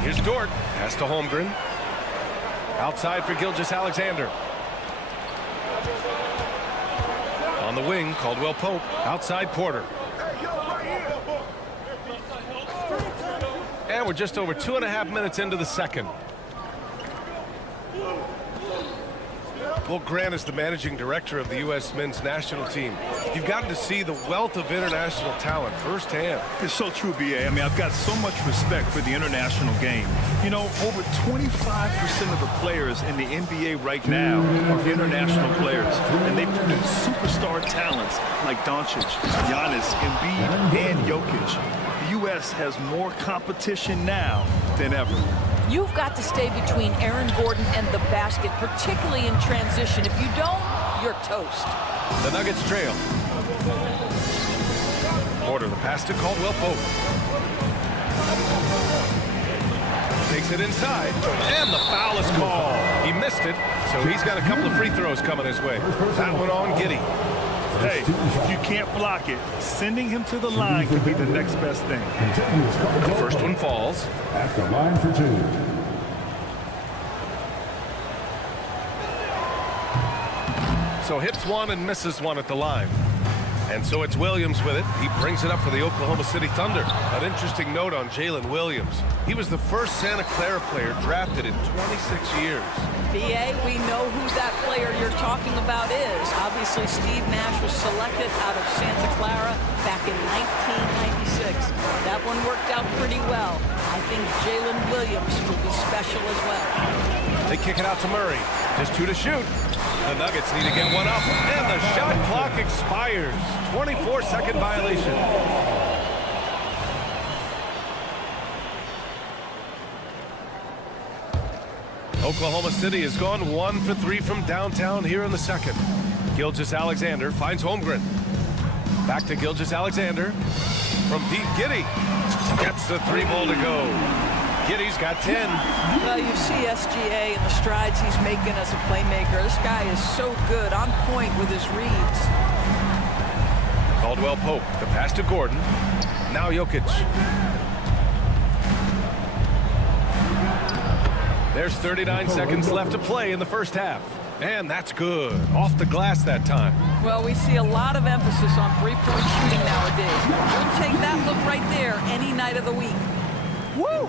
Here's Dort. Pass to Holmgren. Outside for Gilgeous-Alexander. On the wing, Caldwell Pope. Outside, Porter. And we're just over 2.5 minutes into the second. Well, Grant is the managing director of the U.S. men's national team. You've gotten to see the wealth of international talent firsthand. It's so true, B.A. I mean, I've got so much respect for the international game. You know, over 25% of the players in the NBA right now are international players, and they produce superstar talents like Doncic, Giannis, Embiid, and Jokic. The U.S. has more competition now than ever. You've got to stay between Aaron Gordon and the basket, particularly in transition. If you don't, you're toast. The Nuggets trail. Porter, the pass to Caldwell Pope. Takes it inside, and the foul is called. He missed it, so he's got a couple of free throws coming his way. That one on Giddey. Hey, if you can't block it, sending him to the line could be the next best thing. The first one falls. At the line for two. So hits one and misses one at the line. And so it's Williams with it. He brings it up for the Oklahoma City Thunder. An interesting note on Jalen Williams. He was the first Santa Clara player drafted in 26 years. B.A., we know who that player you're talking about is. Obviously, Steve Nash was selected out of Santa Clara back in 1996. That one worked out pretty well. I think Jalen Williams will be special as well. They kick it out to Murray. Just 2 to shoot. The Nuggets need to get one up, and the shot clock expires. 24-second violation. Oklahoma City has gone 1 for 3 from downtown here in the second. Gilgeous-Alexander finds Holmgren. Back to Gilgeous-Alexander. From deep, Giddey gets the 3-ball to go. Giddey's got 10. Well, you see SGA and the strides he's making as a playmaker. This guy is so good, on point with his reads. Caldwell Pope, the pass to Gordon. Now Jokic. There's 39 seconds left to play in the first half. And that's good. Off the glass that time. Well, we see a lot of emphasis on three-point shooting nowadays. We'll take that look right there any night of the week. Woo!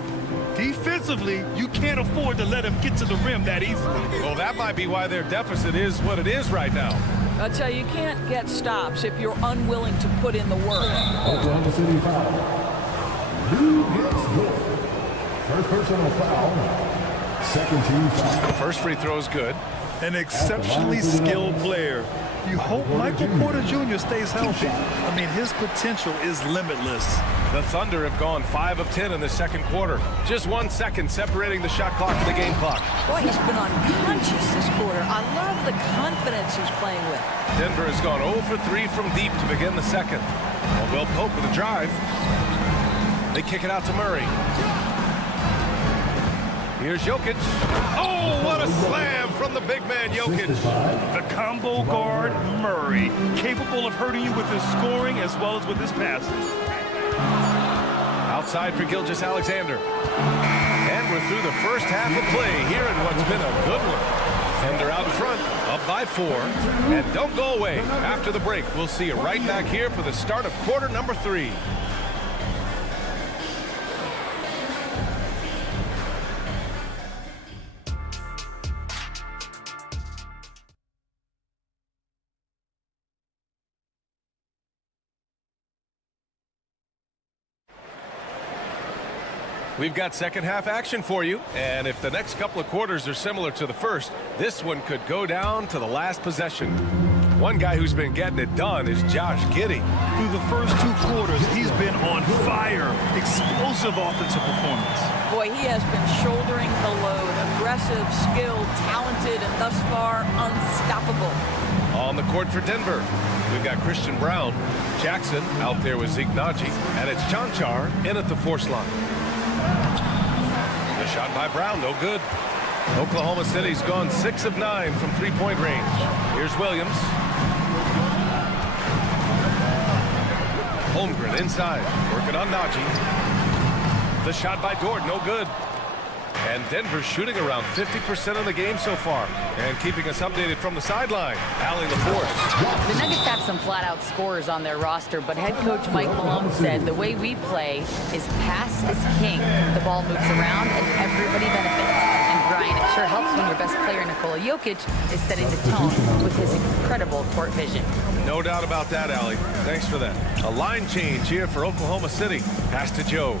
Defensively, you can't afford to let him get to the rim that easily. Well, that might be why their deficit is what it is right now. I'll tell you, you can't get stops if you're unwilling to put in the work. Oklahoma City foul. Who gets good? First personal foul. Second team foul. First free throw is good. An exceptionally skilled player. You hope Michael Porter Jr. stays healthy. I mean, his potential is limitless. The Thunder have gone 5 of 10 in the second quarter. Just 1 second separating the shot clock and the game clock. Boy, he's been unconscious this quarter. I love the confidence he's playing with. Denver has gone 0 for 3 from deep to begin the second. Caldwell Pope with a drive. They kick it out to Murray. Here's Jokic. Oh, what a slam from the big man, Jokic. The combo guard, Murray, capable of hurting you with his scoring as well as with his passing. Outside for Gilgeous-Alexander. And we're through the first half of play here in what's been a good one. Thunder out in front, up by 4. And don't go away. After the break, we'll see you right back here for the start of quarter number 3. We've got second half action for you, and if the next couple of quarters are similar to the first, this one could go down to the last possession. One guy who's been getting it done is Josh Giddey. Through the first 2 quarters, he's been on fire. Explosive offensive performance. Boy, he has been shouldering the load. Aggressive, skilled, talented, and thus far unstoppable. On the court for Denver, we've got Christian Brown. Jackson out there with Zeke Naji. And it's Chanchar in at the force line. The shot by Brown, no good. Oklahoma City's gone 6 of 9 from three-point range. Here's Williams. Holmgren inside, working on Naji. The shot by Dort, no good. And Denver's shooting around 50% of the game so far. And keeping us updated from the sideline, Allie LaForce. The Nuggets have some flat-out scorers on their roster, but head coach Mike Malone said the way we play is pass is king. The ball moves around and everybody benefits. And Brian, it sure helps when your best player, Nikola Jokic, is setting the tone with his incredible court vision. No doubt about that, Allie. Thanks for that. A line change here for Oklahoma City. Pass to Joe.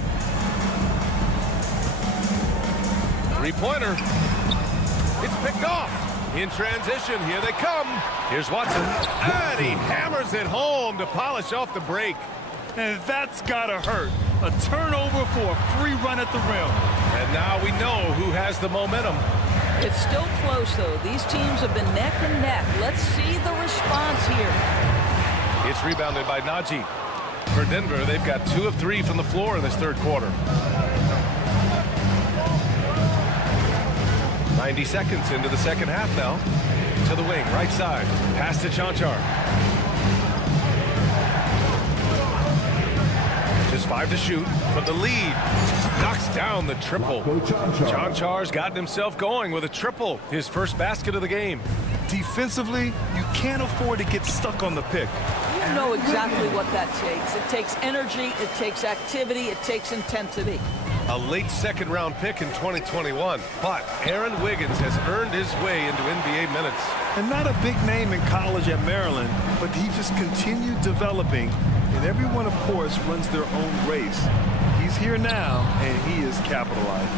Three-pointer. It's picked off. In transition, here they come. Here's Watson. And he hammers it home to polish off the break. And that's gotta hurt. A turnover for a free run at the rim. And now we know who has the momentum. It's still close, though. These teams have been neck and neck. Let's see the response here. It's rebounded by Naji. For Denver, they've got 2 of 3 from the floor in this third quarter. 90 seconds into the second half now. To the wing, right side. Pass to Chanchar. Just 5 to shoot for the lead. Knocks down the triple. Chanchar's gotten himself going with a triple. His first basket of the game. Defensively, you can't afford to get stuck on the pick. You know exactly what that takes. It takes energy, it takes activity, it takes intensity. A late second-round pick in 2021, but Aaron Wiggins has earned his way into NBA minutes. And not a big name in college at Maryland, but he just continued developing, and everyone, of course, runs their own race. He's here now, and he is capitalizing.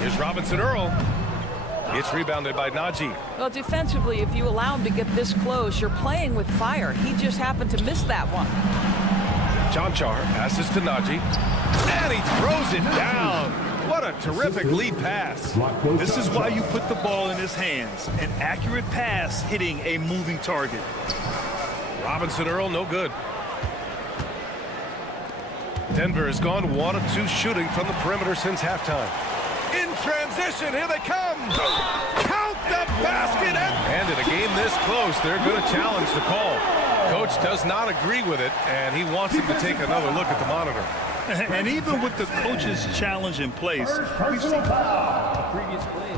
Here's Robinson Earl. It's rebounded by Naji. Well, defensively, if you allow him to get this close, you're playing with fire. He just happened to miss that one. Chanchar passes to Naji, and he throws it down. What a terrific lead pass. This is why you put the ball in his hands. An accurate pass hitting a moving target. Robinson Earl, no good. Denver has gone 1 of 2 shooting from the perimeter since halftime. In transition, here they come. Count the basket. And in a game this close, they're going to challenge the call. Coach does not agree with it, and he wants him to take another look at the monitor. And even with the coach's challenge in place, we've seen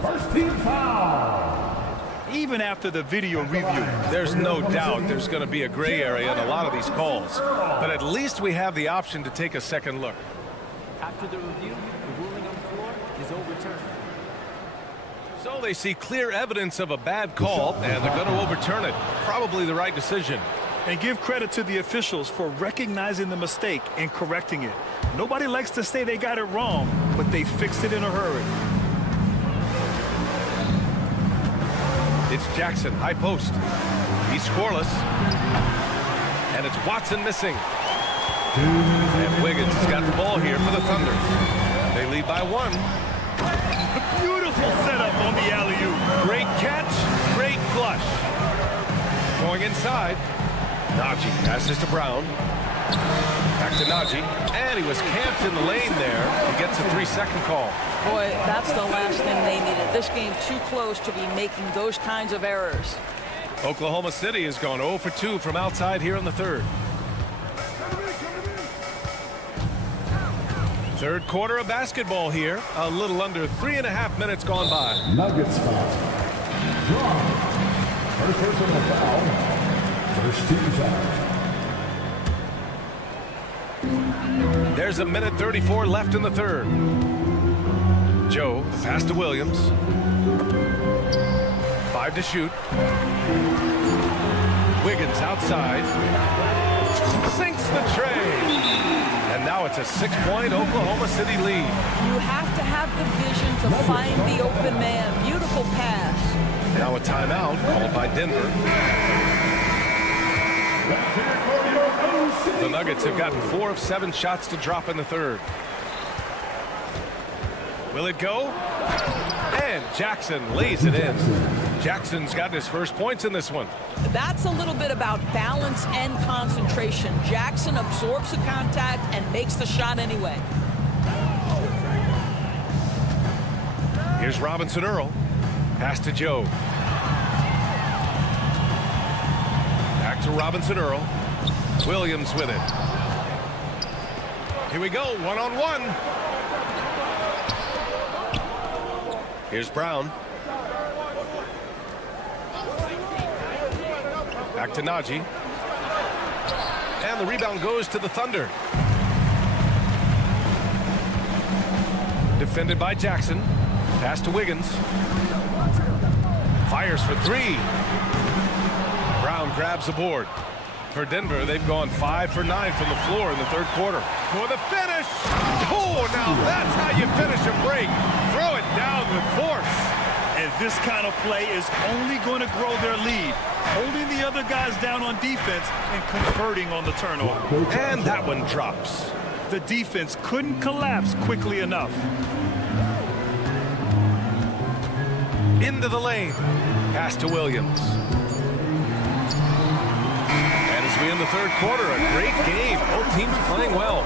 First team foul. even after the video review. There's no doubt there's going to be a gray area in a lot of these calls, but at least we have the option to take a second look. After the review, the ruling on the floor is overturned. So they see clear evidence of a bad call, and they're going to overturn it. Probably the right decision. And give credit to the officials for recognizing the mistake and correcting it. Nobody likes to say they got it wrong, but they fixed it in a hurry. It's Jackson, high post. He's scoreless. And it's Watson missing. And Wiggins has got the ball here for the Thunder. They lead by 1. Beautiful setup on the alley-oop. Great catch, great flush. Going inside. Naji passes to Brown. Back to Naji. And he was camped in the lane there. He gets a 3-second call. Boy, that's the last thing they needed. This game too close to be making those kinds of errors. Oklahoma City has gone 0 for 2 from outside here in the third. Third quarter of basketball here. A little under 3.5 minutes gone by. Nuggets foul. Draw. First personal foul. First team foul. There's a minute 34 left in the third. Joe, the pass to Williams. 5 to shoot. Wiggins outside. Sinks the tray. And now it's a 6-point Oklahoma City lead. You have to have the vision to find the open man. Beautiful pass. Now a timeout called by Denver. The Nuggets have gotten 4 of 7 shots to drop in the third. Will it go? And Jackson lays it in. Jackson's got his first points in this one. That's a little bit about balance and concentration. Jackson absorbs the contact and makes the shot anyway. Here's Robinson Earl. Pass to Joe. Back to Robinson Earl. Williams with it. Here we go, one-on-one. Here's Brown. Back to Najee. And the rebound goes to the Thunder. Defended by Jackson. Pass to Wiggins. Fires for three. Brown grabs the board. For Denver, they've gone 5 for 9 from the floor in the third quarter. For the finish. Oh, now that's how you finish a break. Throw it down with force. And this kind of play is only going to grow their lead, holding the other guys down on defense and converting on the turnover. And that one drops. The defense couldn't collapse quickly enough. Into the lane. Pass to Williams. And as we end the third quarter, a great game. Both teams playing well.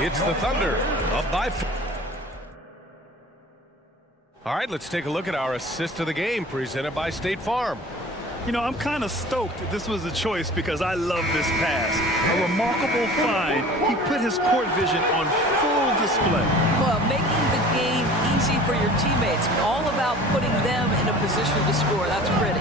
It's the Thunder up by 4. All right, let's take a look at our assist of the game presented by State Farm. You know, I'm kind of stoked this was a choice because I love this pass. A remarkable find. He put his court vision on full display. Well, making the game easy for your teammates. All about putting them in a position to score. That's pretty.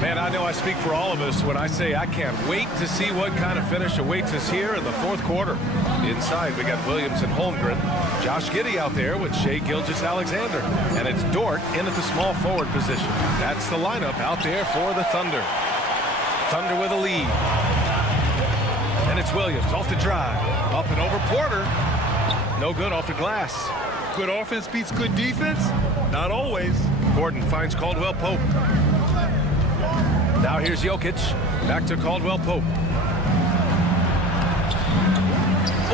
Man, I know I speak for all of us when I say I can't wait to see what kind of finish awaits us here in the fourth quarter. Inside, we got Williams and Holmgren. Josh Giddey out there with Shai Gilgeous-Alexander. And it's Dort in at the small forward position. That's the lineup out there for the Thunder. Thunder with a lead. And it's Williams off the drive. Up and over Porter. No good off the glass. Good offense beats good defense? Not always. Gordon finds Caldwell Pope. Now here's Jokic. Back to Caldwell Pope.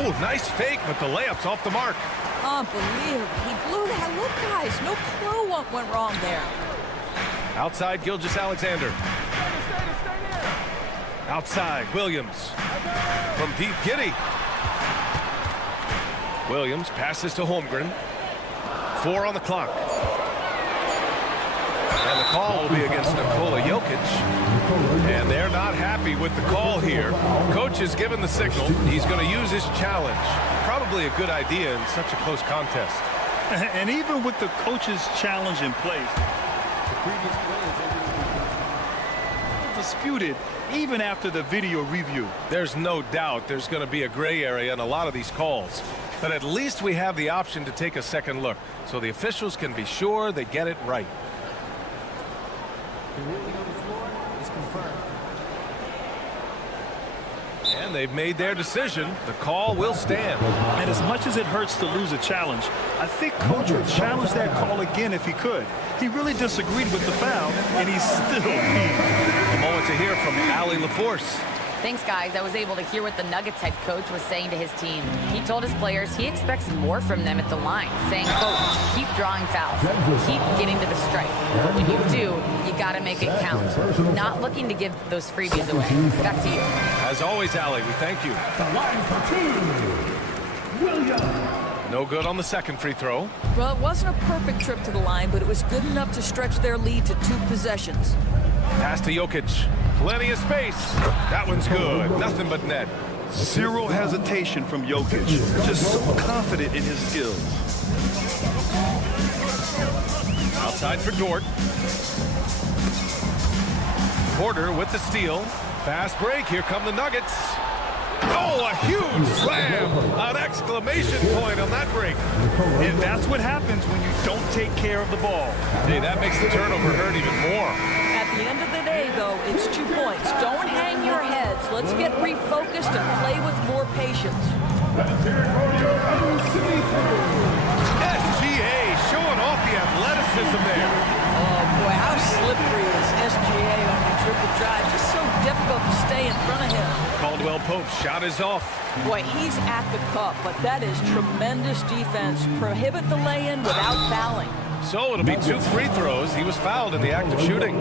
Oh, nice fake, but the layup's off the mark. Unbelievable. He blew that. Look, guys, no clue what went wrong there. Outside, Gilgeous-Alexander. Outside, Williams. From deep, Giddey. Williams passes to Holmgren. 4 on the clock. And the call will be against Nikola Jokic. And they're not happy with the call here. Coach has given the signal. He's going to use his challenge. Probably a good idea in such a close contest. And even with the coach's challenge in place, the previous play is disputed even after the video review. There's no doubt there's going to be a gray area in a lot of these calls. But at least we have the option to take a second look so the officials can be sure they get it right. The ruling on the floor is confirmed. And they've made their decision. The call will stand. And as much as it hurts to lose a challenge, I think Coach would challenge that call again if he could. He really disagreed with the foul, and he's still beat. A moment to hear from Allie LaForce. Thanks, guys. I was able to hear what the Nuggets head coach was saying to his team. He told his players he expects more from them at the line, saying, quote, keep drawing fouls, keep getting to the stripe. But when you do, you got to make it count. Not looking to give those freebies away. Back to you. As always, Allie, we thank you. The line for 2, Williams. No good on the second free throw. Well, it wasn't a perfect trip to the line, but it was good enough to stretch their lead to 2 possessions. Pass to Jokic. Plenty of space. That one's good. Nothing but net. Zero hesitation from Jokic. Just so confident in his skills. Outside for Dort. Porter with the steal. Fast break. Here come the Nuggets. Oh, a huge slam. An exclamation point on that break. And that's what happens when you don't take care of the ball. Hey, that makes the turnover hurt even more. At the end of the day, though, it's 2 points. Don't hang your heads. Let's get refocused and play with more patience. SGA showing off the athleticism there. Oh, boy, how slippery is SGA on the triple drive. Just so difficult to stay in front of him. Caldwell Pope's shot is off. Boy, he's at the cup, but that is tremendous defense. Prohibit the lay-in without fouling. So it'll be 2 free throws. He was fouled in the act of shooting.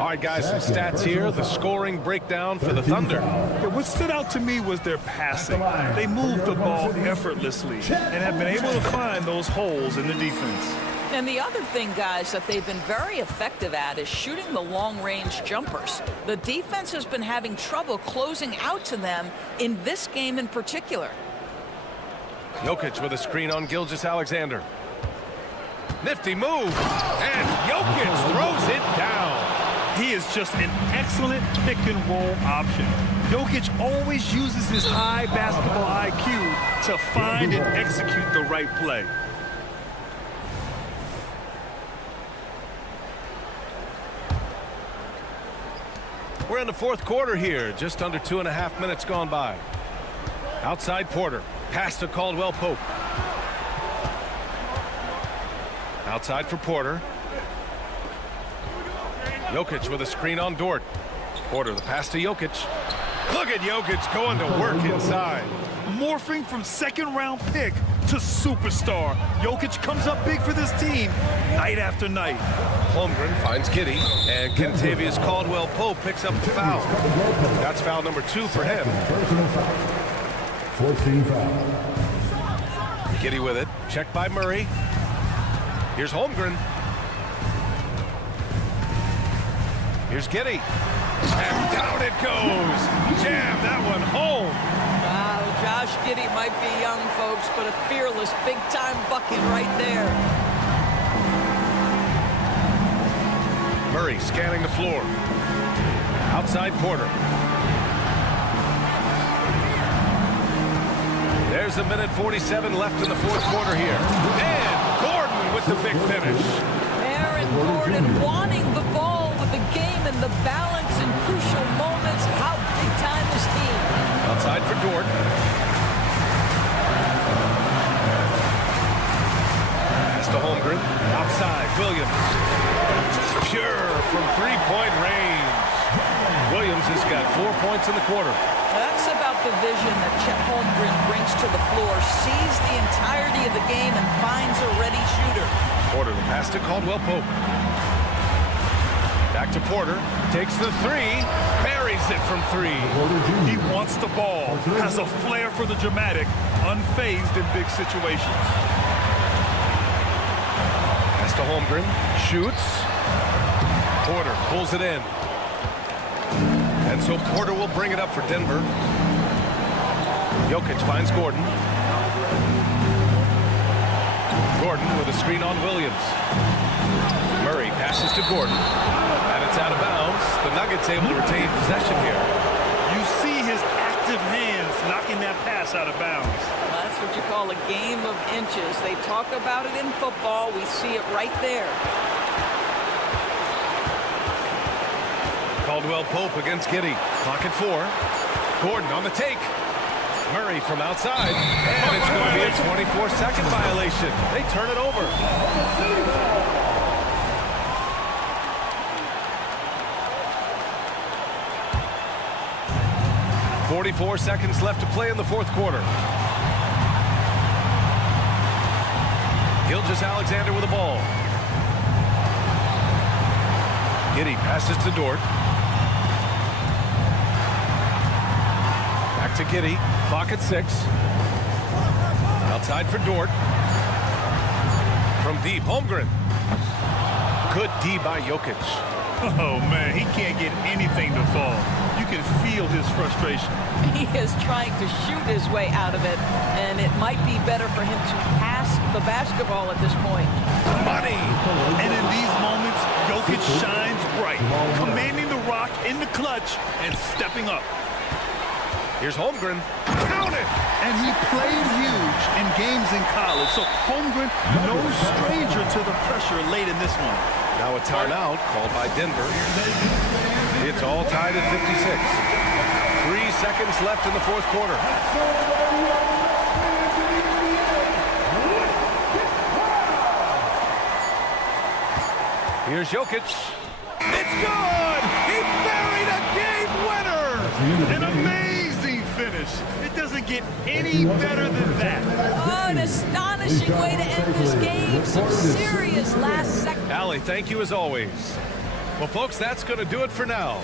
All right, guys, some stats here. The scoring breakdown for the Thunder. Yeah, what stood out to me was their passing. They moved the ball effortlessly and have been able to find those holes in the defense. And the other thing, guys, that they've been very effective at is shooting the long-range jumpers. The defense has been having trouble closing out to them in this game in particular. Jokic with a screen on Gilgeous-Alexander. Nifty move, and Jokic throws it down. He is just an excellent pick-and-roll option. Jokic always uses his high basketball IQ to find and execute the right play. We're in the fourth quarter here, just under 2.5 minutes gone by. Outside Porter, pass to Caldwell Pope. Outside for Porter. Jokic with a screen on Dort. Porter, the pass to Jokic. Look at Jokic going to work inside. Morphing from second-round pick to superstar. Jokic comes up big for this team night after night. Holmgren finds Giddey, and Kentavious Caldwell-Pope picks up the foul. That's foul number 2 for him. 14 foul. Giddey with it. Checked by Murray. Here's Holmgren. Here's Giddey. And down it goes. Jam that one home. Wow, Josh Giddey might be young, folks, but a fearless big-time bucket right there. Murray scanning the floor. Outside Porter. There's a minute 47 left in the fourth quarter here. And Gordon with the big finish. Aaron Gordon wanting the ball with the game and the balance in crucial moments. How big time is he? Outside for Dort. Pass to Holmgren. Outside, Williams. Pure from three-point range. Williams has got 4 points in the quarter. That's about the vision that Chet Holmgren brings to the floor. Sees the entirety of the game and finds a ready shooter. Porter, the pass to Caldwell-Pope. Back to Porter. Takes the three. Buries it from 3. He wants the ball. Has a flair for the dramatic. Unfazed in big situations. Pass to Holmgren. Shoots. Porter pulls it in. And so Porter will bring it up for Denver. Jokic finds Gordon. Gordon with a screen on Williams. Murray passes to Gordon. And it's out of bounds. The Nuggets able to retain possession here. You see his active hands knocking that pass out of bounds. That's what you call a game of inches. They talk about it in football. We see it right there. Caldwell-Pope against Giddey. Clock at 4. Gordon on the take. Murray from outside. And it's going to be a 24-second violation. They turn it over. .44 seconds left to play in the fourth quarter. Gilgeous-Alexander with the ball. Giddey passes to Dort. Back to Giddey. Clock at 6. Outside for Dort. From deep, Holmgren. Good D by Jokic. Oh, man, he can't get anything to fall. You can feel his frustration. He is trying to shoot his way out of it, and it might be better for him to pass the basketball at this point. Money! And in these moments, Jokic shines bright, commanding the rock in the clutch and stepping up. Here's Holmgren. Count it! And he played huge in games in college, so Holmgren, no stranger to the pressure late in this one. Now a timeout called by Denver. It's all tied at 56. 3 seconds left in the fourth quarter. Here's Jokic. It's good! He buried a game winner! An amazing finish. It doesn't get any better than that. Oh, an astonishing way to end this game. Some serious last second. Allie, thank you as always. Well, folks, that's going to do it for now.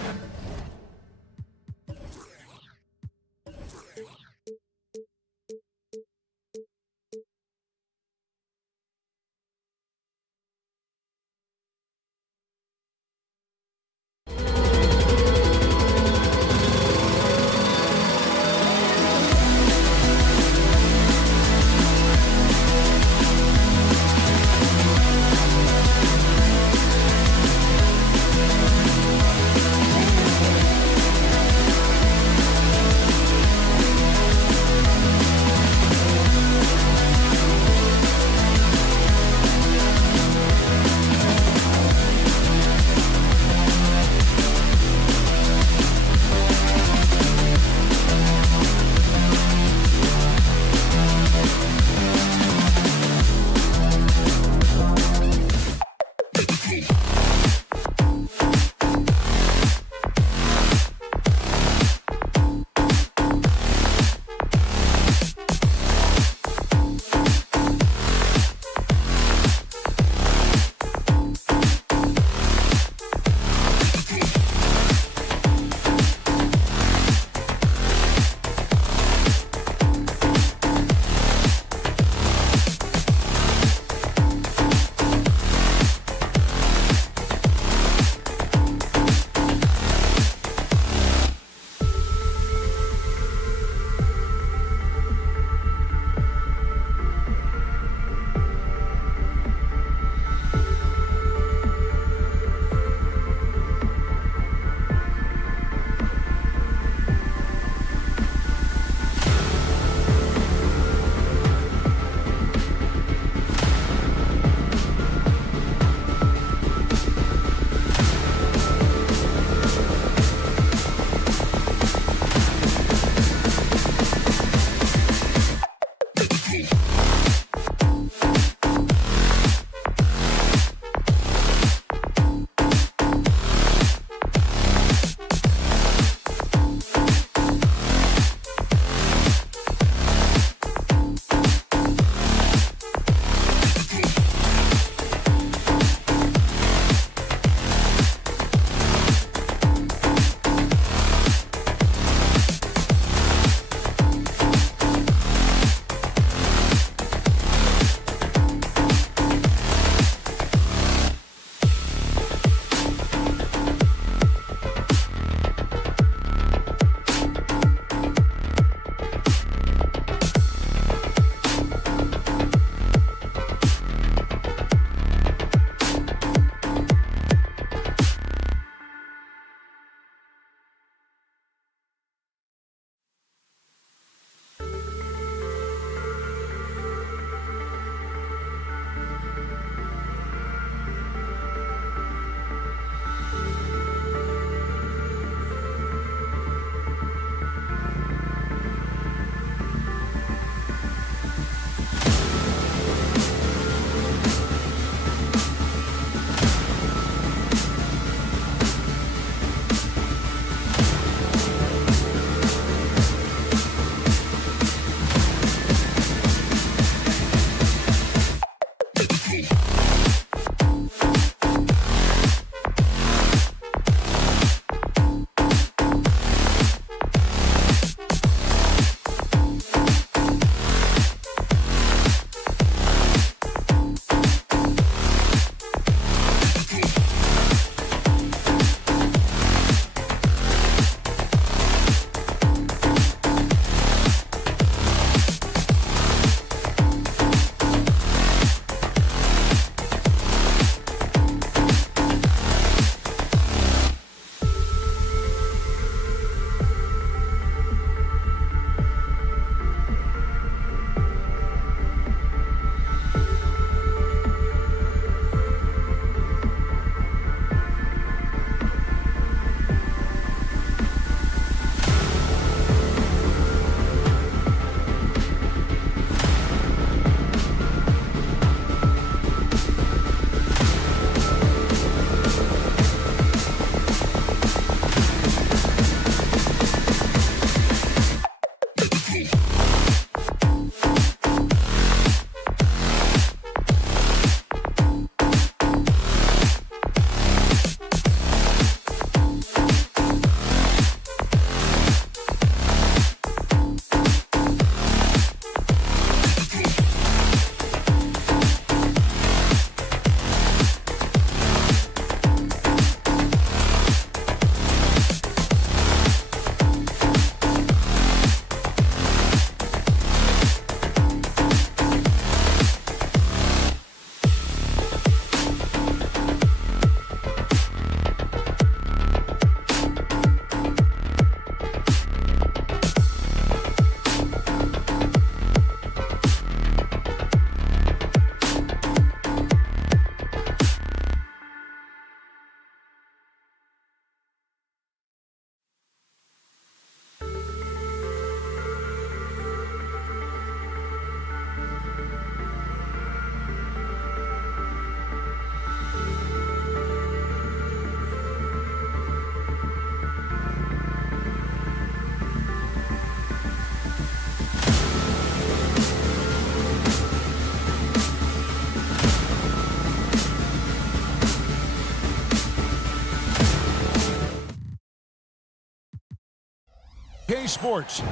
Sports.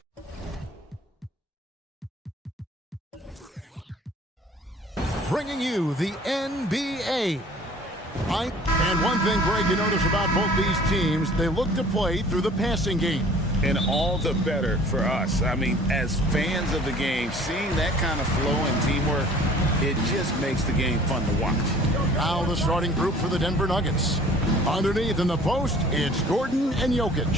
Bringing you the NBA. And one thing, Greg, you notice about both these teams, they look to play through the passing game. And all the better for us. I mean, as fans of the game, seeing that kind of flow and teamwork, it just makes the game fun to watch. Now the starting group for the Denver Nuggets. Underneath in the post, it's Gordon and Jokic.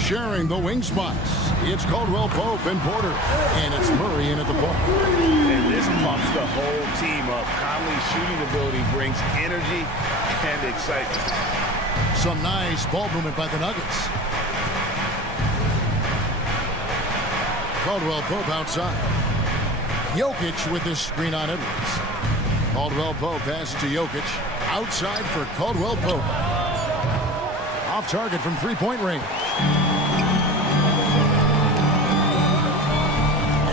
Sharing the wing spots, it's Caldwell Pope and Porter. And it's Murray in at the point. And this pumps the whole team up. Conley's shooting ability brings energy and excitement. Some nice ball movement by the Nuggets. Caldwell Pope outside. Jokic with this screen on Edwards. Caldwell Pope passes to Jokic. Outside for Caldwell Pope. Off target from three-point range.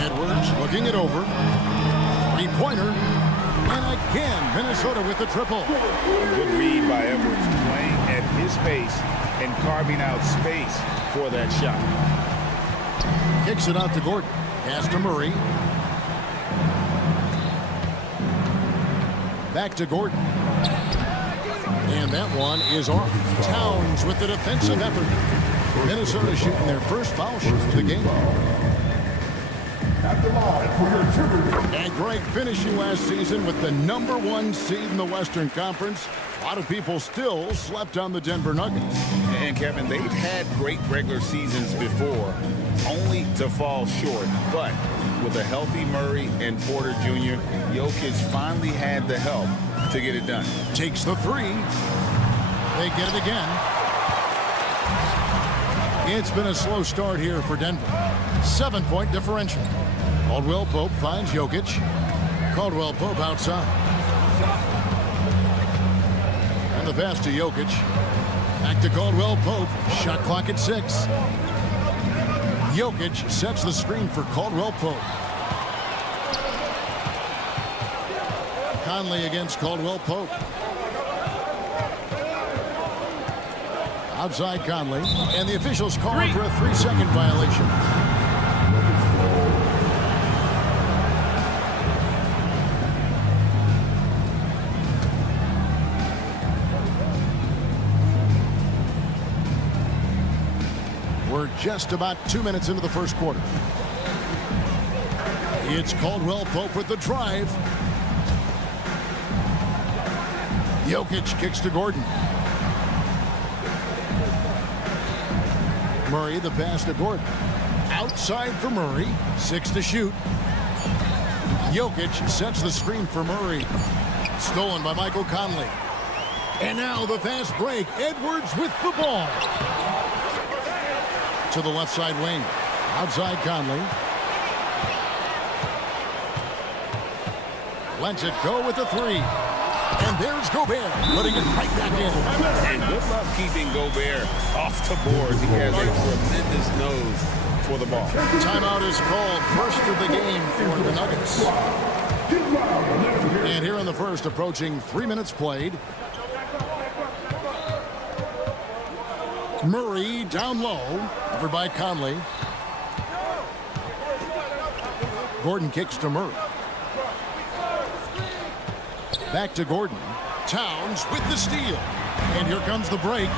Edwards looking it over. Three-pointer. And again, Minnesota with the triple. Good read by Edwards, playing at his pace and carving out space for that shot. Kicks it out to Gordon. Pass to Murray. Back to Gordon. And that one is off. Towns with the defensive effort. Minnesota shooting their first foul shot of the game. And Greg finishing last season with the #1 seed in the Western Conference. A lot of people still slept on the Denver Nuggets. And Kevin, they've had great regular seasons before, only to fall short. But with a healthy Murray and Porter Jr., Jokic finally had the help to get it done. Takes the three. They get it again. It's been a slow start here for Denver. 7-point differential. Caldwell Pope finds Jokic. Caldwell Pope outside. And the pass to Jokic. Back to Caldwell Pope. Shot clock at 6. Jokic sets the screen for Caldwell Pope. Conley against Caldwell Pope. Outside Conley. And the officials call for a 3-second violation. We're just about 2 minutes into the first quarter. It's Caldwell Pope with the drive. Jokic kicks to Gordon. Murray, the pass to Gordon. Outside for Murray. 6 to shoot. Jokic sets the screen for Murray. Stolen by Michael Conley. And now the fast break. Edwards with the ball. To the left side wing. Outside Conley. Lets it go with the three. And there's Gobert, putting it right back in. And good luck keeping Gobert off the boards. He has a tremendous nose for the ball. Timeout is called. First of the game for the Nuggets. And here in the first, approaching 3 minutes played. Murray down low, covered by Conley. Gordon kicks to Murray. Back to Gordon. Towns with the steal. And here comes the break.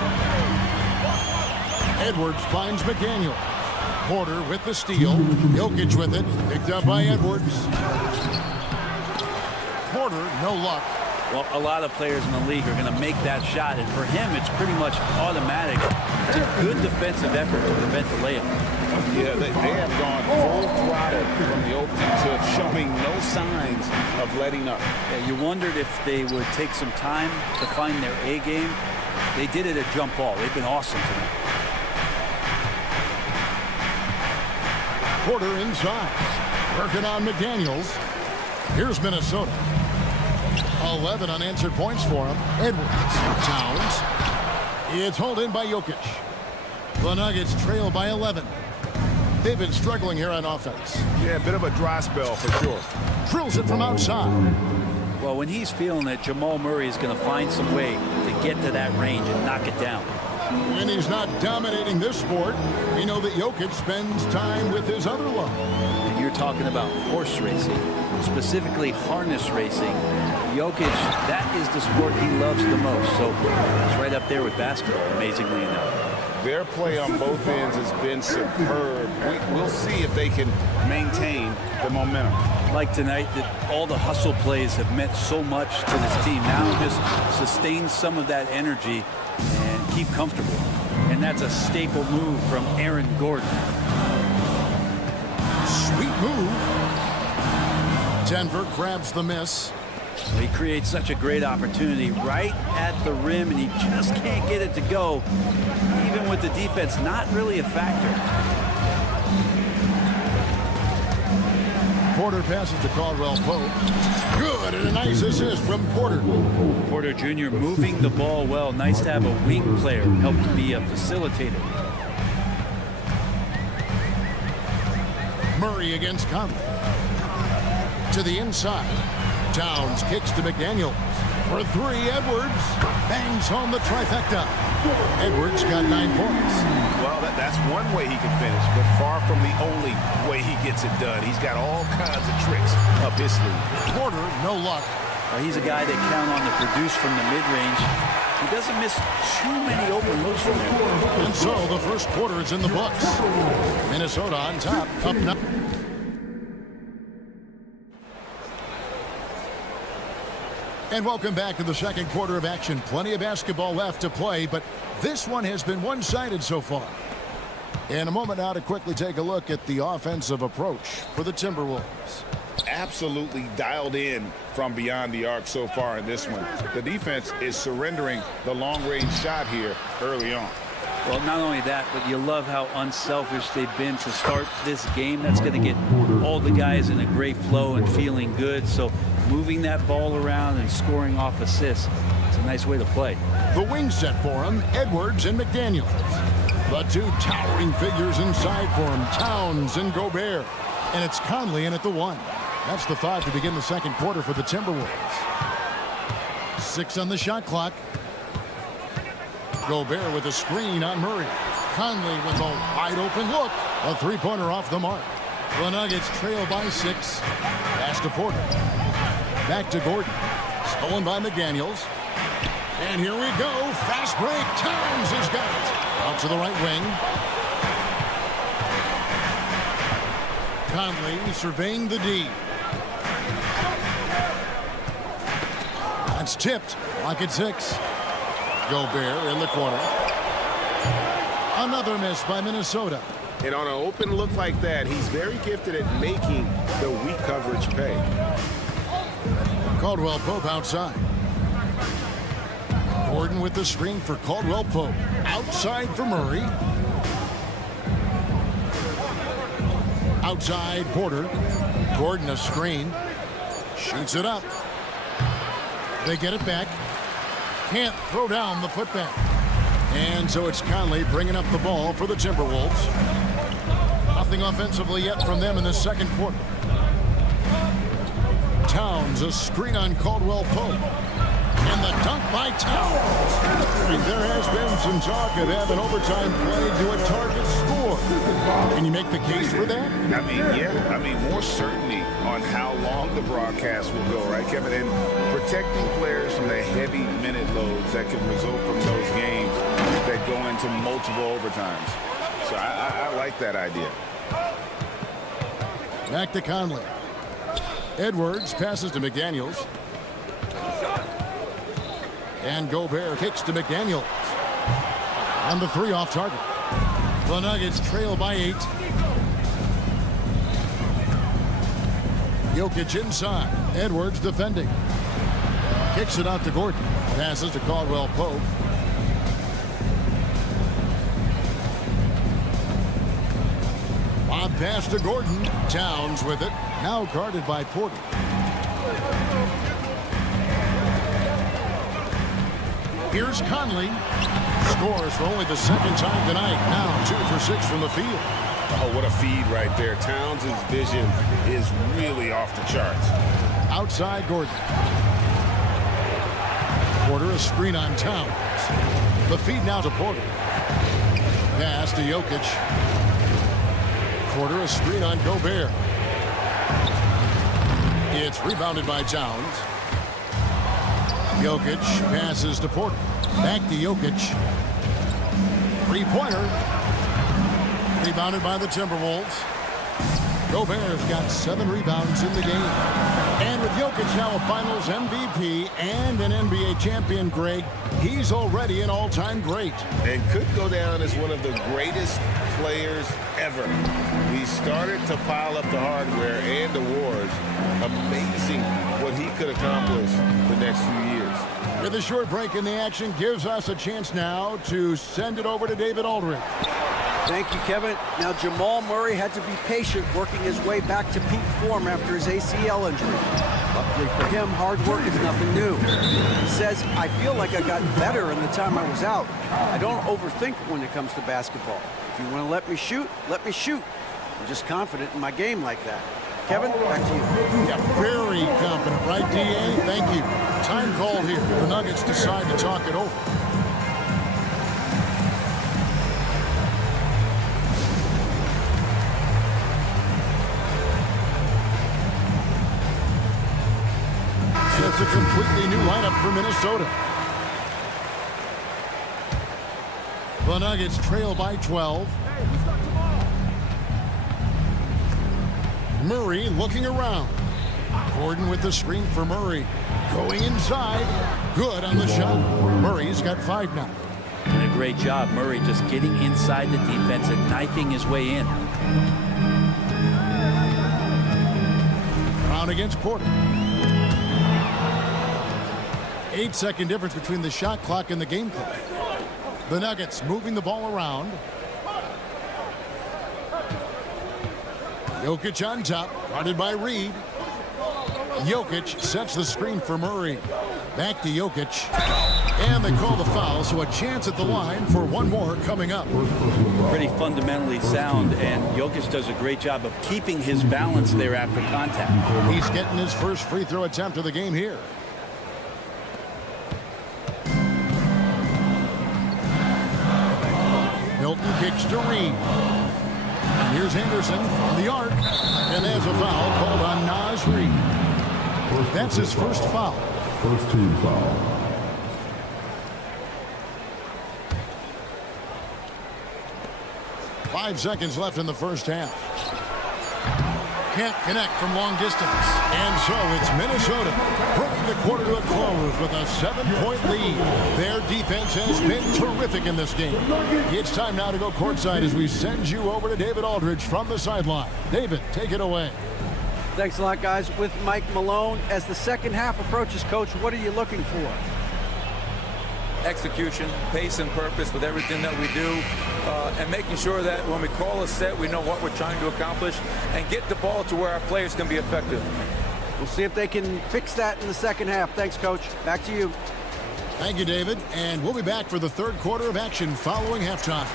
Edwards finds McDaniel. Porter with the steal. Jokic with it. Picked up by Edwards. Porter, no luck. Well, a lot of players in the league are going to make that shot, and for him, it's pretty much automatic. It's a good defensive effort to prevent the layup. Yeah, they have gone full throttle from the opening to showing no signs of letting up. Yeah, you wondered if they would take some time to find their A game. They did it at jump ball. They've been awesome tonight. Porter inside. Working on McDaniels. Here's Minnesota. 11 unanswered points for him. Edwards. Towns. It's hauled in by Jokic. The Nuggets trail by 11. They've been struggling here on offense. Yeah, a bit of a dry spell for sure. Drills it from outside. Well, when he's feeling it, Jamal Murray is going to find some way to get to that range and knock it down. When he's not dominating this sport, we know that Jokic spends time with his other love. You're talking about horse racing, specifically harness racing. Jokic, that is the sport he loves the most. So it's right up there with basketball, amazingly enough. Their play on both ends has been superb. We'll see if they can maintain the momentum. Like tonight, that all the hustle plays have meant so much to this team. Now just sustain some of that energy and keep comfortable. And that's a staple move from Aaron Gordon. Sweet move. Denver grabs the miss. He creates such a great opportunity right at the rim, and he just can't get it to go, even with the defense not really a factor. Porter passes to Caldwell Pope. Good, and a nice assist from Porter. Porter Jr. moving the ball well. Nice to have a wing player help to be a facilitator. Murray against Conley. To the inside. Towns kicks to McDaniel. For three, Edwards bangs home the trifecta. Edwards got 9 points. Well, that's one way he can finish, but far from the only way he gets it done. He's got all kinds of tricks up his sleeve. Porter, no luck. He's a guy that count on to produce from the mid-range. He doesn't miss too many open looks from there. And so the first quarter is in the books. Minnesota on top, up 9. And welcome back to the second quarter of action. Plenty of basketball left to play, but this one has been one-sided so far. In a moment now to quickly take a look at the offensive approach for the Timberwolves. Absolutely dialed in from beyond the arc so far in this one. The defense is surrendering the long-range shot here early on. Well, not only that, but you love how unselfish they've been to start this game. That's going to get all the guys in a great flow and feeling good. So moving that ball around and scoring off assists, it's a nice way to play. The wing set for him, Edwards and McDaniel. The two towering figures inside for him, Towns and Gobert. And it's Conley in at the 1. That's the 5 to begin the second quarter for the Timberwolves. 6 on the shot clock. Gobert with a screen on Murray. Conley with a wide open look. A three-pointer off the mark. The Nuggets trail by 6. Pass to Porter. Back to Gordon. Stolen by McDaniels. And here we go. Fast break. Towns has got it. Out to the right wing. Conley surveying the D. That's tipped. Lock at 6. Gobert in the corner. Another miss by Minnesota. And on an open look like that, he's very gifted at making the weak coverage pay. Caldwell Pope outside. Gordon with the screen for Caldwell Pope. Outside for Murray. Outside Porter. Gordon a screen. Shoots it up. They get it back. Can't throw down the putback. And so it's Conley bringing up the ball for the Timberwolves. Nothing offensively yet from them in the second quarter. Towns, a screen on Caldwell Pope. And the dunk by Towns. And there has been some talk of having overtime play to a target score. Can you make the case for that? I mean, yeah. I mean, more certainty on how long the broadcast will go, right, Kevin? And protecting players from the heavy minute loads that can result from those games that go into multiple overtimes. So I like that idea. Back to Conley. Edwards passes to McDaniels. And Gobert kicks to McDaniels. On the 3 off target. The Nuggets trail by 8. Jokic inside. Edwards defending. Kicks it out to Gordon. Passes to Caldwell Pope. Lob pass to Gordon. Towns with it. Now guarded by Porter. Here's Conley. Scores for only the second time tonight. Now 2 for 6 from the field. Oh, what a feed right there. Towns' vision is really off the charts. Outside Gordon. Porter a screen on Towns. The feed now to Porter. Pass to Jokic. Porter a screen on Gobert. It's rebounded by Towns. Jokic passes to Porter. Back to Jokic. Three-pointer. Rebounded by the Timberwolves. Gobert's got 7 rebounds in the game. And with Jokic now a Finals MVP and an NBA champion, Greg, he's already an all-time great. And could go down as one of the greatest players ever. He started to pile up the hardware and awards. Amazing what he could accomplish the next few years. With a short break in the action, gives us a chance now to send it over to David Aldridge. Thank you, Kevin. Now, Jamal Murray had to be patient working his way back to peak form after his ACL injury. Luckily for him, hard work is nothing new. He says, I feel like I got better in the time I was out. I don't overthink when it comes to basketball. If you want to let me shoot, let me shoot. I'm just confident in my game like that. Kevin, back to you. Yeah, very confident, right, D.A.? Thank you. Time called here. The Nuggets decide to talk it over. It's a completely new lineup for Minnesota. The Nuggets trail by 12. Murray looking around. Gordon with the screen for Murray. Going inside. Good on the shot. Murray's got 5 now. And a great job, Murray, just getting inside the defense and knifing his way in. Brown against Porter. 8-second difference between the shot clock and the game clock. The Nuggets moving the ball around. Jokic on top, guarded by Reed. Jokic sets the screen for Murray. Back to Jokic. And they call the foul, so a chance at the line for one more coming up. Pretty fundamentally sound, and Jokic does a great job of keeping his balance there after contact. He's getting his first free throw attempt of the game here. Milton kicks to Reed. And here's Anderson from the arc. And there's a foul called on Naz Reed. That's his first foul. First team foul. Five seconds left in the first half. Can't connect from long distance. And so it's Minnesota bringing the quarter to a close with a 7-point lead. Their defense has been terrific in this game. It's time now to go courtside as we send you over to David Aldridge from the sideline. David, take it away. Thanks a lot, guys. With Mike Malone, as the second half approaches, Coach, what are you looking for? Execution, pace and purpose with everything that we do, and making sure that when we call a set, we know what we're trying to accomplish and get the ball to where our players can be effective. We'll see if they can fix that in the second half. Thanks, Coach. Back to you. Thank you, David. And we'll be back for the third quarter of action following halftime.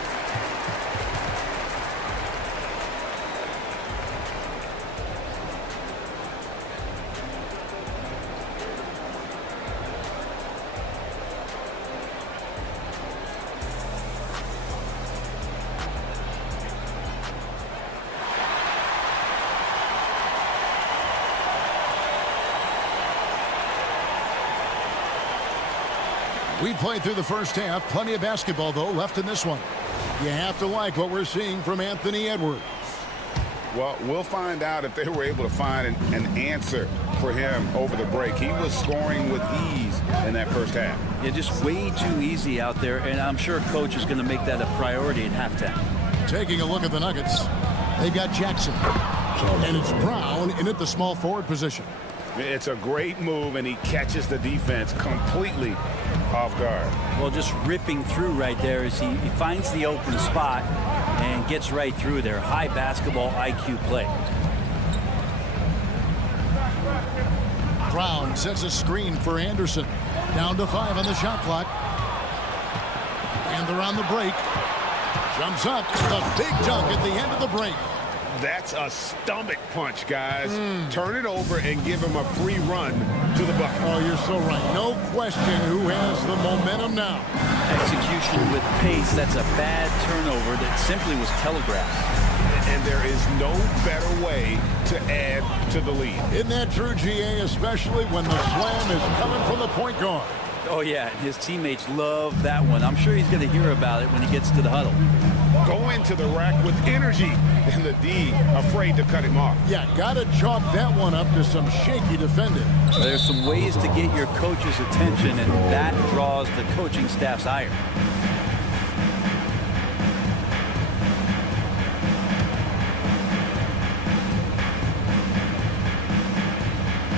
We played through the first half. Plenty of basketball, though, left in this one. You have to like what we're seeing from Anthony Edwards. Well, we'll find out if they were able to find an answer for him over the break. He was scoring with ease in that first half. Yeah, just way too easy out there, and I'm sure Coach is going to make that a priority at halftime. Taking a look at the Nuggets, they've got Jackson. And it's Brown in at the small forward position. It's a great move, and he catches the defense completely off guard. Well, just ripping through right there as he finds the open spot and gets right through there. High basketball IQ play. Brown sets a screen for Anderson. Down to 5 on the shot clock. And they're on the break. Jumps up. The big dunk at the end of the break. That's a stomach punch, guys. Turn it over and give him a free run to the bucket. Oh, you're so right. No question who has the momentum now. execution with pace. That's a bad turnover that simply was telegraphed. And there is no better way to add to the lead. Isn't that true, GA, especially when the slam is coming from the point guard? Oh, yeah, his teammates love that one. I'm sure he's going to hear about it when he gets to the huddle. Go into the rack with energy, and the D afraid to cut him off. Yeah, got to chalk that one up to some shaky defending. There's some ways to get your coach's attention, and that draws the coaching staff's ire.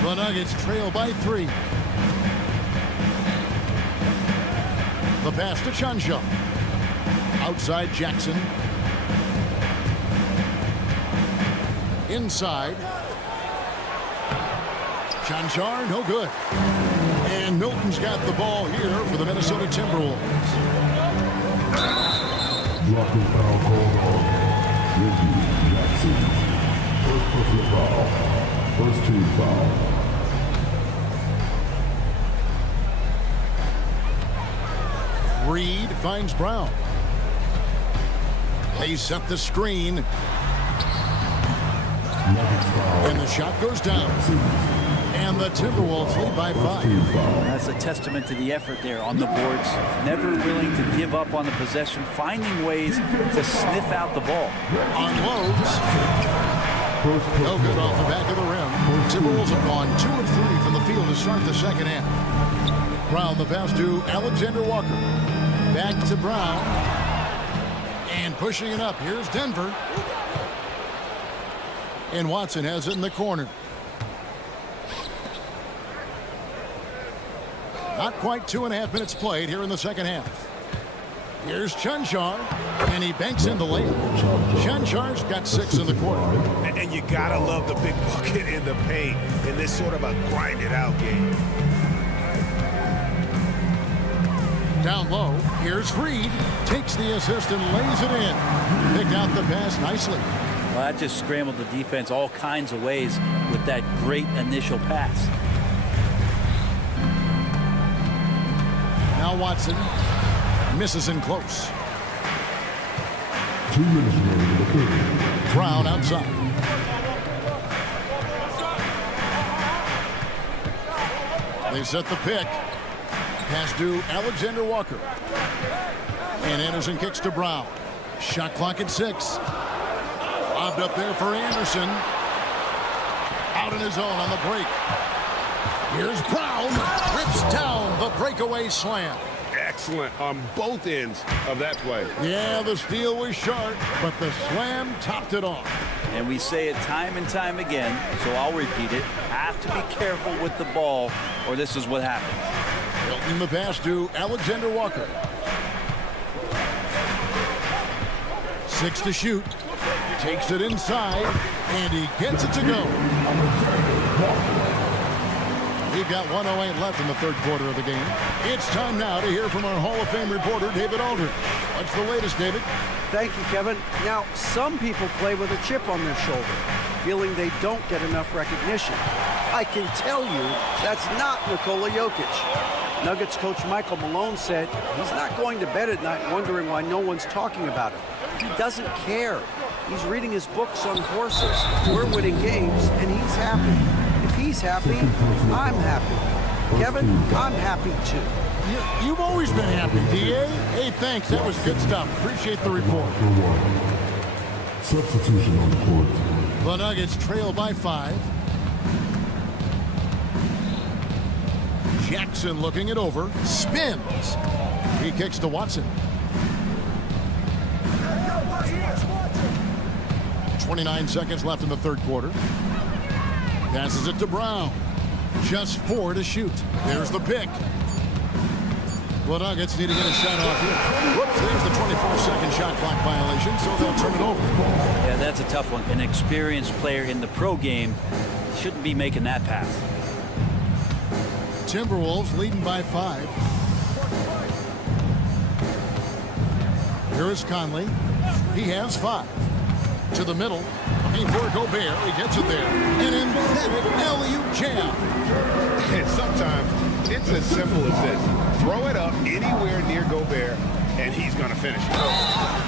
The Nuggets trail by 3. The pass to Chansha. Outside Jackson. Inside. Chanchar, no good. And Milton's got the ball here for the Minnesota Timberwolves. Blocking foul called on Reggie Jackson. First personal foul. First team foul. Reed finds Brown. They set the screen. And the shot goes down. And the Timberwolves lead by 5. That's a testament to the effort there on the boards. Never willing to give up on the possession, finding ways to sniff out the ball. Unloads. No good off the back of the rim. Timberwolves have gone 2 of 3 from the field to start the second half. Brown the pass to Alexander Walker. Back to Brown. And pushing it up. Here's Denver. And Watson has it in the corner. Not quite 2.5 minutes played here in the second half. Here's Chansha, and he banks in the layup. Chanchar's got 6 in the quarter. And you gotta love the big bucket in the paint in this sort of a grinded-out game. Down low, here's Reed. Takes the assist and lays it in. Picked out the pass nicely. Well, that just scrambled the defense all kinds of ways with that great initial pass. Now Watson misses in close. 2 minutes remaining in the third. Brown outside. They set the pick. Pass to Alexander Walker. And Anderson kicks to Brown. Shot clock at 6. Lobbed up there for Anderson. Out on his own on the break. Here's Brown. Rips down the breakaway slam. Excellent on both ends of that play. Yeah, the steal was short, but the slam topped it off. And we say it time and time again, so I'll repeat it. Have to be careful with the ball, or this is what happens. Hilton the pass to Alexander Walker. 6 to shoot. Takes it inside, and he gets it to go. We've got 1:08 left in the third quarter of the game. It's time now to hear from our Hall of Fame reporter, David Aldridge. What's the latest, David? Thank you, Kevin. Now, some people play with a chip on their shoulder, feeling they don't get enough recognition. I can tell you that's not Nikola Jokic. Nuggets coach Michael Malone said he's not going to bed at night wondering why no one's talking about him. He doesn't care. He's reading his books on horses. We're winning games, and he's happy. If he's happy, I'm happy. Kevin, I'm happy too. You've always been happy, D.A. Hey, thanks. That was good stuff. Appreciate the report. Substitution on the court. The Nuggets trail by 5. Jackson looking it over. Spins. He kicks to Watson. 29 seconds left in the third quarter. Passes it to Brown. Just 4 to shoot. There's the pick. The Nuggets need to get a shot off here. Whoops, there's the 24-second shot clock violation, so they'll turn it over. Yeah, that's a tough one. An experienced player in the pro game shouldn't be making that pass. Timberwolves leading by 5. Here is Conley. He has 5. To the middle. Looking for Gobert. He gets it there. An emphatic alley-oop jam. And sometimes It's as simple as this. Throw it up anywhere near Gobert, and he's going to finish it.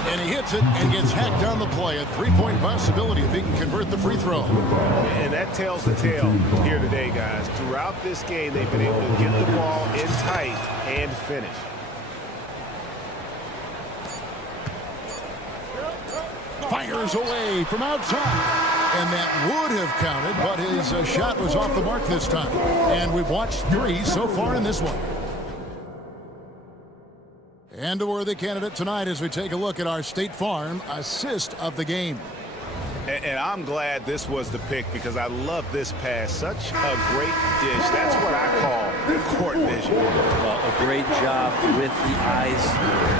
And he hits it and gets hacked on the play. A three-point possibility if he can convert the free throw. And that tells the tale here today, guys. Throughout this game, they've been able to get the ball in tight and finish. Fires away from outside. And that would have counted, but his shot was off the mark this time. And we've watched 3 so far in this one. And a worthy candidate tonight as we take a look at our State Farm assist of the game. And I'm glad this was the pick because I love this pass. Such a great dish. That's what I call court vision. Well, a great job with the eyes.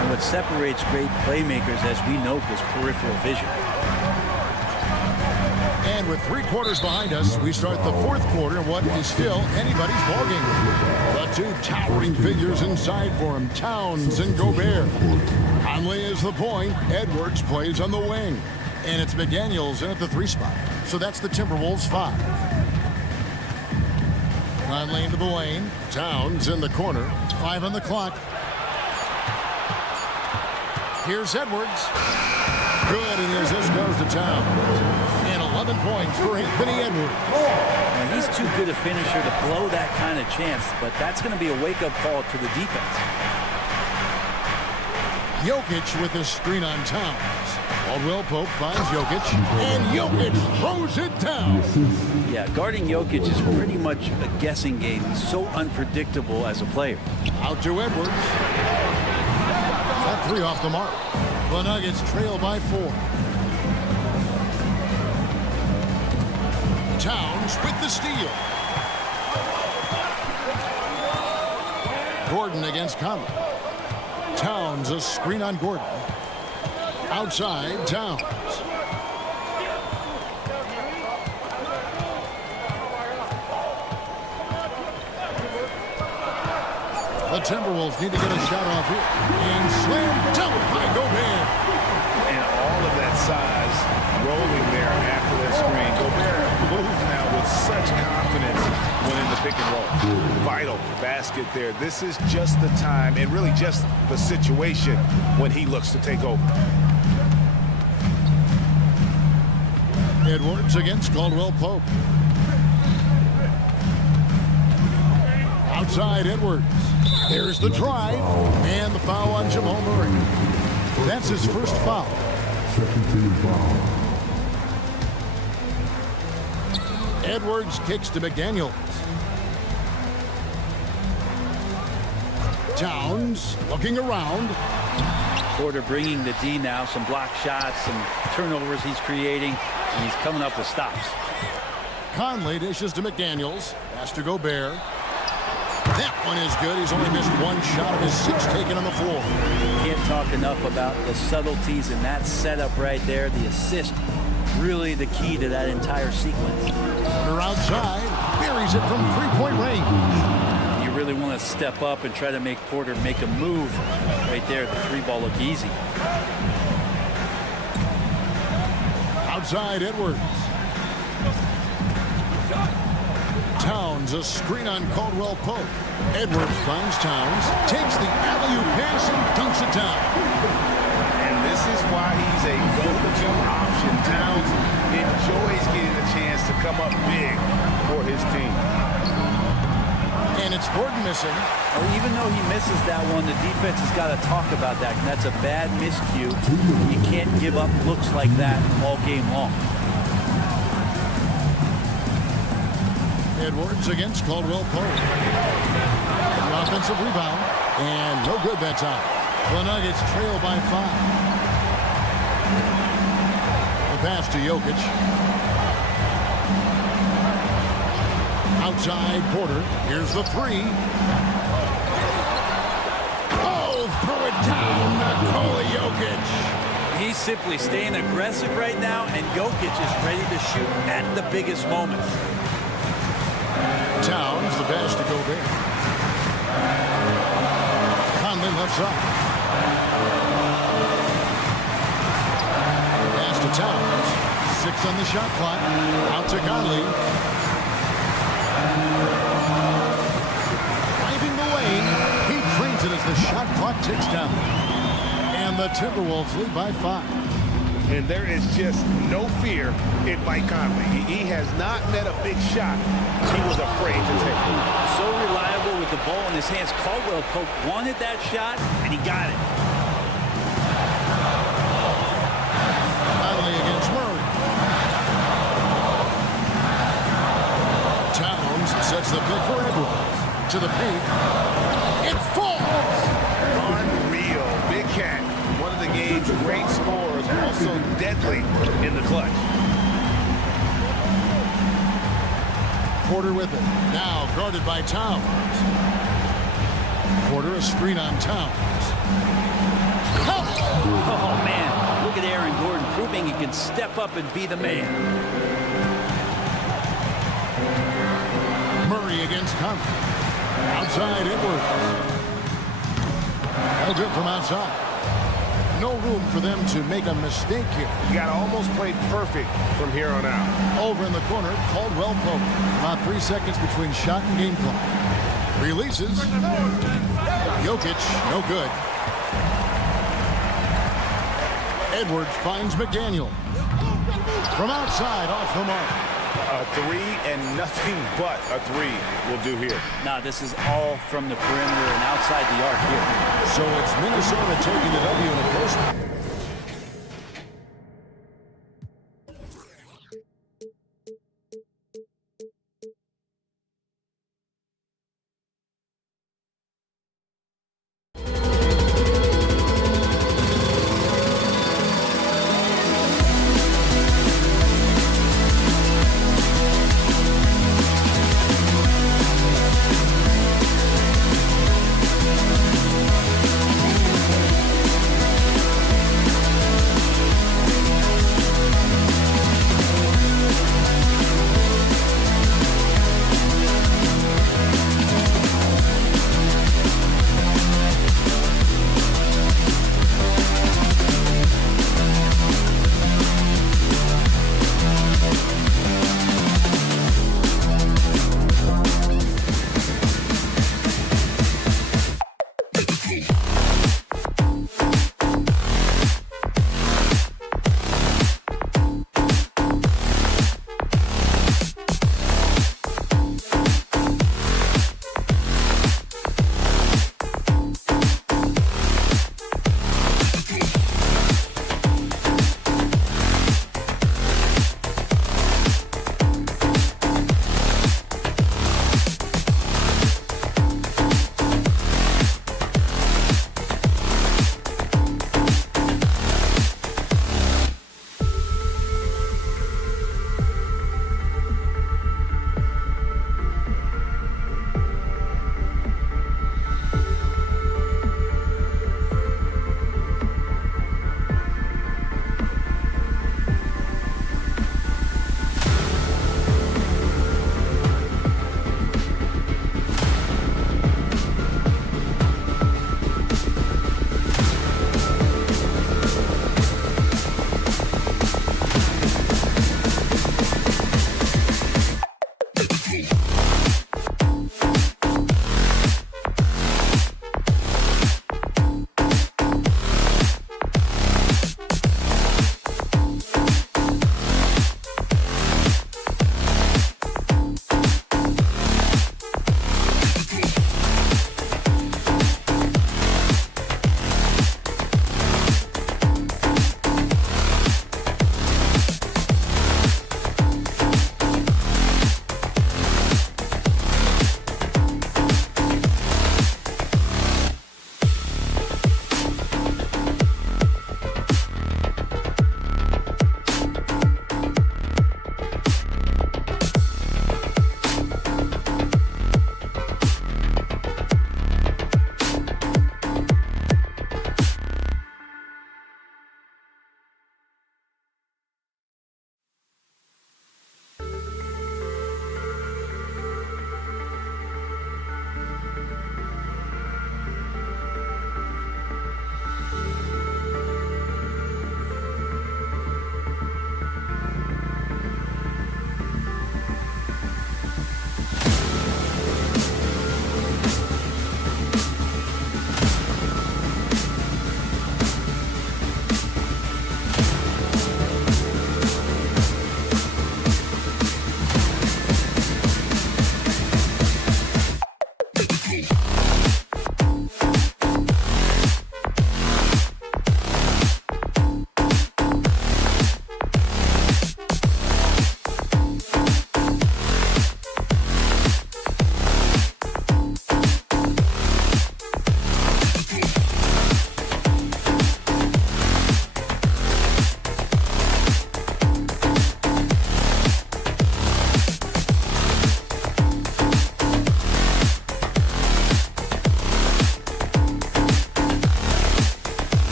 And what separates great playmakers, as we know, is peripheral vision. And with 3 quarters behind us, we start the 4th quarter in what is still anybody's ballgame. The 2 towering figures inside for him, Towns and Gobert. Conley is the point. Edwards plays on the wing. And it's McDaniels in at the 3 spot. So that's the Timberwolves 5. Conley into the lane. Towns in the corner. 5 on the clock. Here's Edwards. Good, and the assist goes to Towns. And 11 points for Anthony Edwards. And he's too good a finisher to blow that kind of chance, but that's going to be a wake-up call to the defense. Jokic with his screen on Towns. Caldwell Pope finds Jokic, and Jokic throws it down. Yeah, guarding Jokic is pretty much a guessing game. He's so unpredictable as a player. Out to Edwards. That 3 off the mark. The Nuggets trail by 4. Towns with the steal. Gordon against Conley. Towns, a screen on Gordon. Outside, Towns. The Timberwolves need to get a shot off here. And slam dunk by Gobert. And all of that size rolling there after that screen. Gobert moves now with such confidence when in the pick and roll. Vital basket there. This is just the time and really just the situation when he looks to take over. Edwards against Caldwell Pope. Outside Edwards. There's the drive and the foul on Jamal Murray. That's his first foul. Second team foul. Edwards kicks to McDaniels. Towns looking around. Porter bringing the D now, some block shots, some turnovers he's creating, and he's coming up with stops. Conley dishes to McDaniels. Pass to Gobert. That one is good. He's only missed 1 shot of his 6 taken on the floor. Can't talk enough about the subtleties in that setup right there. The assist, really the key to that entire sequence. Porter outside, buries it from 3-point range. You really want to step up and try to make Porter make a move right there. The 3 ball look easy. Outside Edwards. Towns, a screen on Caldwell Pope. Edwards finds Towns, takes the alley-oop pass and dunks it down. And this is why he's a go-to option. Towns enjoys getting a chance to come up big for his team. And it's Gordon missing. Well, even though he misses that one, the defense has got to talk about that. And that's a bad miscue. You can't give up looks like that all game long. Edwards against Caldwell Pope. An offensive rebound. And no good that time. The Nuggets trail by 5. The pass to Jokic. Outside Porter. Here's the 3. Oh, throw it down. Nikola Jokic. He's simply staying aggressive right now, and Jokic is ready to shoot at the biggest moments. Towns, the pass to Gobert. Conley left side. Pass to Towns. 6 on the shot clock. Out to Conley. clock ticks down. And the Timberwolves lead by 5. And there is just no fear in Mike Conley. He has not met a big shot he was afraid to take. So reliable with the ball in his hands. Caldwell Pope wanted that shot, and he got it. Conley against Murray. Towns sets the pick for Edwards. To the paint. It falls! Unreal. Big Cat, one of the game's great scorers, also deadly in the clutch. Porter with it. Now guarded by Towns. Porter a screen on Towns. Oh, man. Look at Aaron Gordon proving he can step up and be the man. Murray against Conley. Outside Edwards. Held it from outside. No room for them to make a mistake here. You got to almost play perfect from here on out. Over in the corner, Caldwell Pope. About 3 seconds between shot and game clock. Releases. Jokic, no good. Edwards finds McDaniel. From outside, off the mark. A three and nothing but a three will do here. Nah, this is all from the perimeter and outside the arc here. So it's Minnesota taking the W in a close one.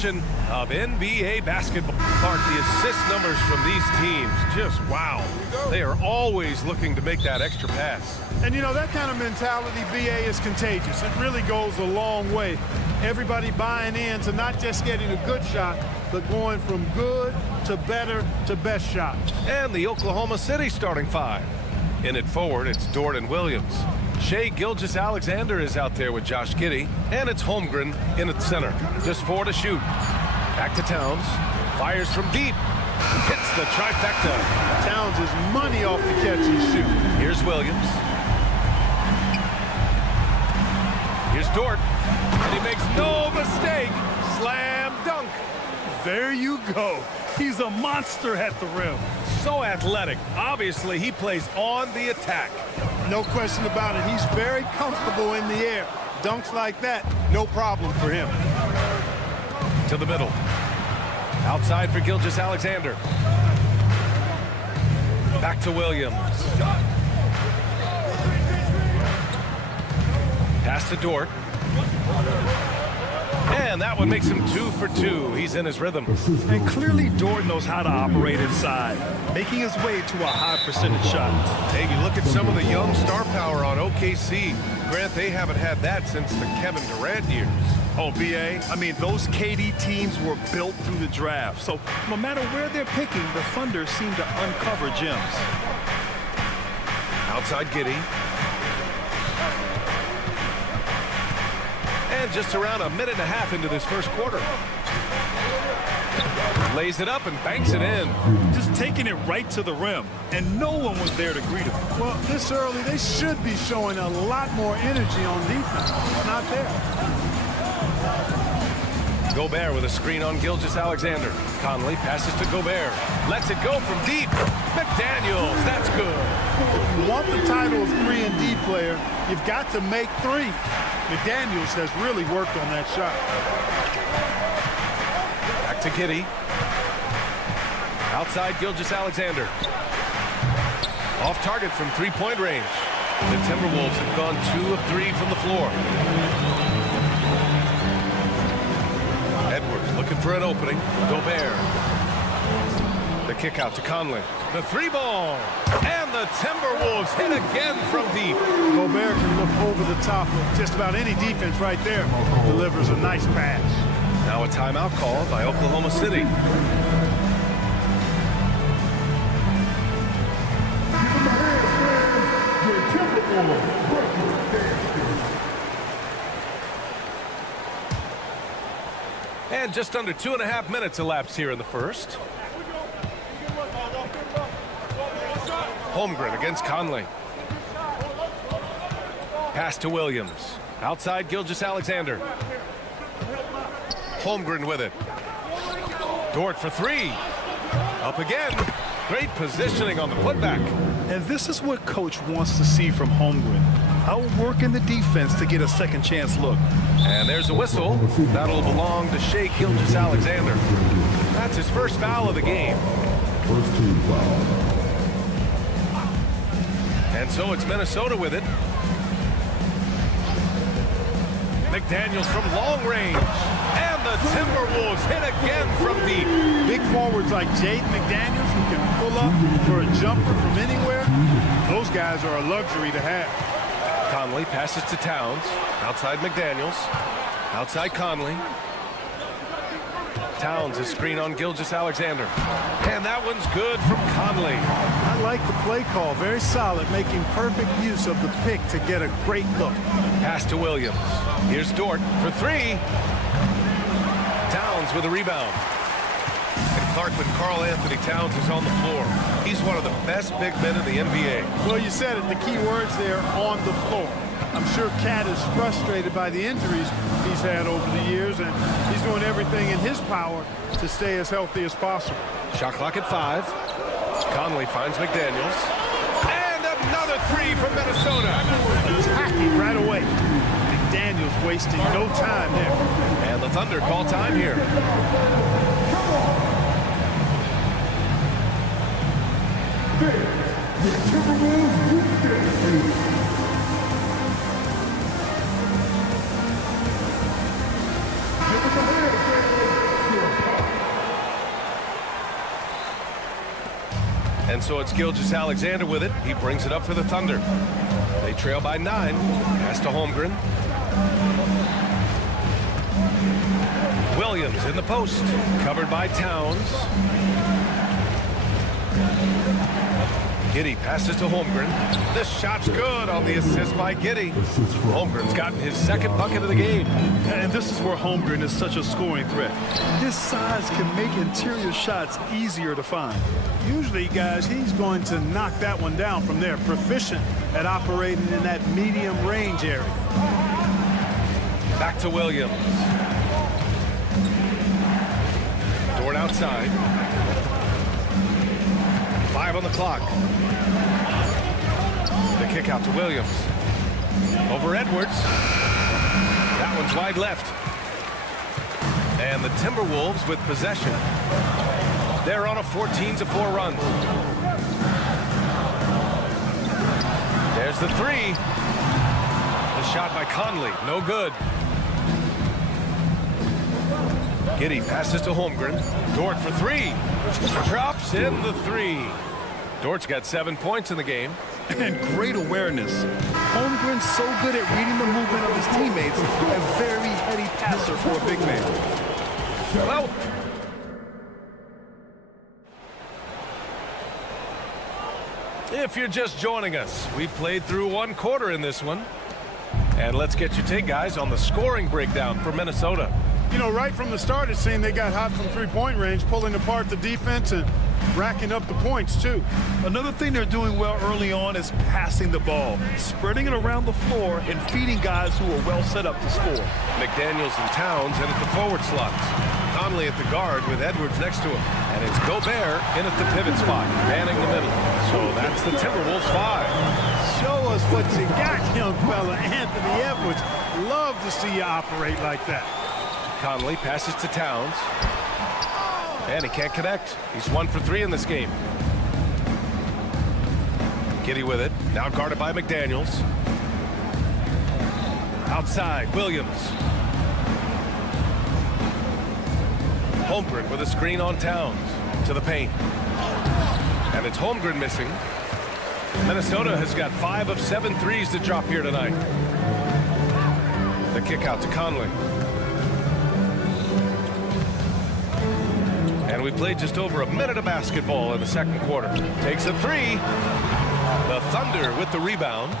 edition of NBA basketball. Clark, the assist numbers from these teams, just wow. They are always looking to make that extra pass. And you know, that kind of mentality, BA, is contagious. It really goes a long way. Everybody buying in to not just getting a good shot, but going from good to better to best shot. And the Oklahoma City starting five. In it forward, it's Dort and Williams. Shai Gilgeous-Alexander is out there with Josh Giddey, and it's Holmgren in at center. Just 4 to shoot. Back to Towns. Fires from deep. Hits the trifecta. Towns is money off the catch and shoot. Here's Williams. Here's Dort. And he makes no mistake. Slam dunk. There you go. He's a monster at the rim. So athletic. Obviously, he plays on the attack. No question about it. He's very comfortable in the air. Dunks like that, no problem for him. To the middle. Outside for Gilgeous-Alexander. Back to Williams. Pass to Dort. And that one makes him 2 for 2. He's in his rhythm. And clearly Dort knows how to operate inside, making his way to a high percentage shot. Hey, you look at some of the young star power on OKC. Grant, they haven't had that since the Kevin Durant years. Oh, BA, I mean, those KD teams were built through the draft. So no matter where they're picking, the Thunder seem to uncover gems. Outside Giddey. And just around a minute and a half into this first quarter. Lays it up and banks it in. Just taking it right to the rim, and no one was there to greet him. Well, this early, they should be showing a lot more energy on defense. Not there. Gobert with a screen on Gilgeous-Alexander. Conley passes to Gobert. Lets it go from deep. McDaniels, that's good. If you want the title of 3-and-D player, you've got to make threes. McDaniels has really worked on that shot. Back to Giddey. Outside Gilgeous-Alexander. Off target from three-point range. The Timberwolves have gone 2 of 3 from the floor. Edwards looking for an opening. Gobert. The kick out to Conley. The 3-ball. And the Timberwolves hit again from deep. Gobert can look over the top of just about any defense right there. Delivers a nice pass. Now a timeout call by Oklahoma City. And just under 2.5 minutes elapsed here in the first. Holmgren against Conley. Pass to Williams. Outside Gilgeous-Alexander. Holmgren with it. Dort for 3. Up again. Great positioning on the putback. And this is what Coach wants to see from Holmgren. Outworking the defense to get a second chance look. And there's a whistle. That'll belong to Shai Gilgeous-Alexander. That's his first foul of the game. First team foul. And so it's Minnesota with it. McDaniels from long range. And the Timberwolves hit again from deep. Big forwards like Jaden McDaniels who can pull up for a jumper from anywhere. Those guys are a luxury to have. Conley passes to Towns. Outside McDaniels. Outside Conley. Towns is screen on Gilgeous-Alexander. And that one's good from Conley. I like the play call. Very solid, making perfect use of the pick to get a great look. Pass to Williams. Here's Dort for 3. Towns with a rebound. And Clark, when Karl Anthony Towns is on the floor, he's one of the best big men in the NBA. Well, you said it, the key words there, on the floor. I'm sure Cat is frustrated by the injuries he's had over the years, and he's doing everything in his power to stay as healthy as possible. Shot clock at 5. Conley finds McDaniels. And another 3 from Minnesota. Attacking right away. McDaniels wasting no time there. And the Thunder call time here. The Timberwolves with this. And so it's Gilgeous-Alexander with it. He brings it up for the Thunder. They trail by 9. Pass to Holmgren. Williams in the post. Covered by Towns. Giddey passes to Holmgren. This shot's good on the assist by Giddey. Holmgren's gotten his second bucket of the game. And this is where Holmgren is such a scoring threat. His size can make interior shots easier to find. Usually, guys, he's going to knock that one down from there. Proficient at operating in that medium range area. Back to Williams. Dort outside. 5 on the clock. The kick out to Williams. Over Edwards. That one's wide left. And the Timberwolves with possession. They're on a 14-4 run. There's the 3. The shot by Conley. No good. Giddey passes to Holmgren. Dort for 3. Drops in the 3. Dort's got 7 points in the game. And great awareness. Holmgren's so good at reading the movement of his teammates. A very heady passer for a big man. Well, if you're just joining us, we've played through 1 quarter in this one. And let's get your take, guys, on the scoring breakdown for Minnesota. You know, right from the start, it seemed they got hot from three-point range, pulling apart the defense and racking up the points, too. Another thing they're doing well early on is passing the ball, spreading it around the floor and feeding guys who are well set up to score. McDaniels and Towns in at the forward slots. Conley at the guard with Edwards next to him. And it's Gobert in at the pivot spot, manning the middle. So that's the Timberwolves 5. Show us what you got, young fella. Anthony Edwards. Love to see you operate like that. Conley passes to Towns. And he can't connect. He's 1 for 3 in this game. Giddey with it. Now guarded by McDaniels. Outside, Williams. Holmgren with a screen on Towns. To the paint. And it's Holmgren missing. Minnesota has got 5 of 7 threes to drop here tonight. The kick out to Conley. And we played just over a minute of basketball in the second quarter. Takes a 3. The Thunder with the rebound.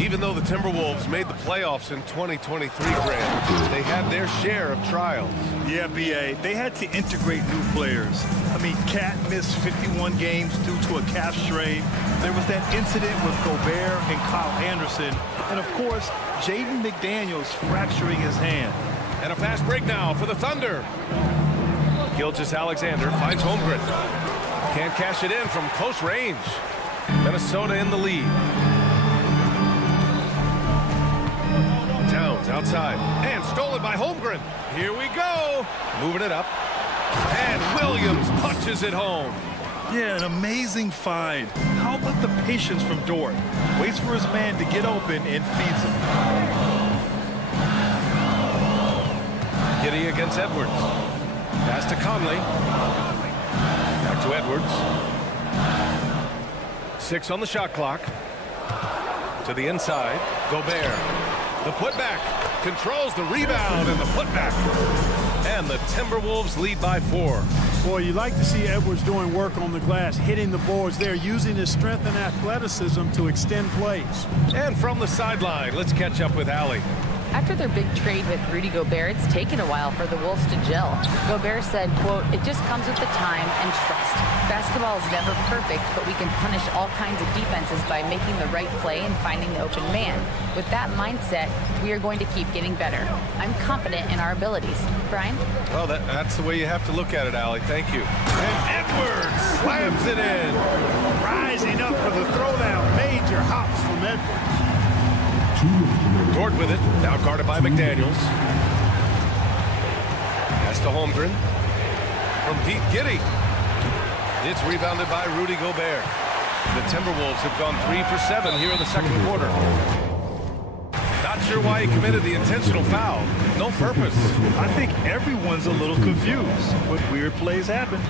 Even though the Timberwolves made the playoffs in 2023, Grant, they had their share of trials. Yeah, B.A., they had to integrate new players. I mean, Cat missed 51 games due to a calf strain. There was that incident with Gobert and Kyle Anderson. And, of course, Jaden McDaniels fracturing his hand. And a fast break now for the Thunder. Gilgeous-Alexander finds Holmgren. Can't cash it in from close range. Minnesota in the lead. Towns outside. And stolen by Holmgren. Here we go. Moving it up. And Williams punches it home. Yeah, an amazing find. How about the patience from Dort? Waits for his man to get open and feeds him. Giddey against Edwards. Pass to Conley. Back to Edwards. 6 on the shot clock. To the inside. Gobert. The putback. Controls the rebound and the putback. And the Timberwolves lead by 4. Boy, you like to see Edwards doing work on the glass, hitting the boards there, using his strength and athleticism to extend plays. And from the sideline, let's catch up with Allie. After their big trade with Rudy Gobert, it's taken a while for the Wolves to gel. Gobert said, quote, "It just comes with the time and trust. Basketball is never perfect, but we can punish all kinds of defenses by making the right play and finding the open man. With that mindset, we are going to keep getting better. I'm confident in our abilities." Brian? Well, that's the way you have to look at it, Allie. Thank you. And Edwards slams it in. Rising up for the throwdown. Major hops from Edwards. Dort with it. Now guarded by McDaniels. Pass to Holmgren. From deep, Giddey. It's rebounded by Rudy Gobert. The Timberwolves have gone 3 for 7 here in the second quarter. Not sure why he committed the intentional foul. No purpose. I think everyone's a little confused, but weird plays happen.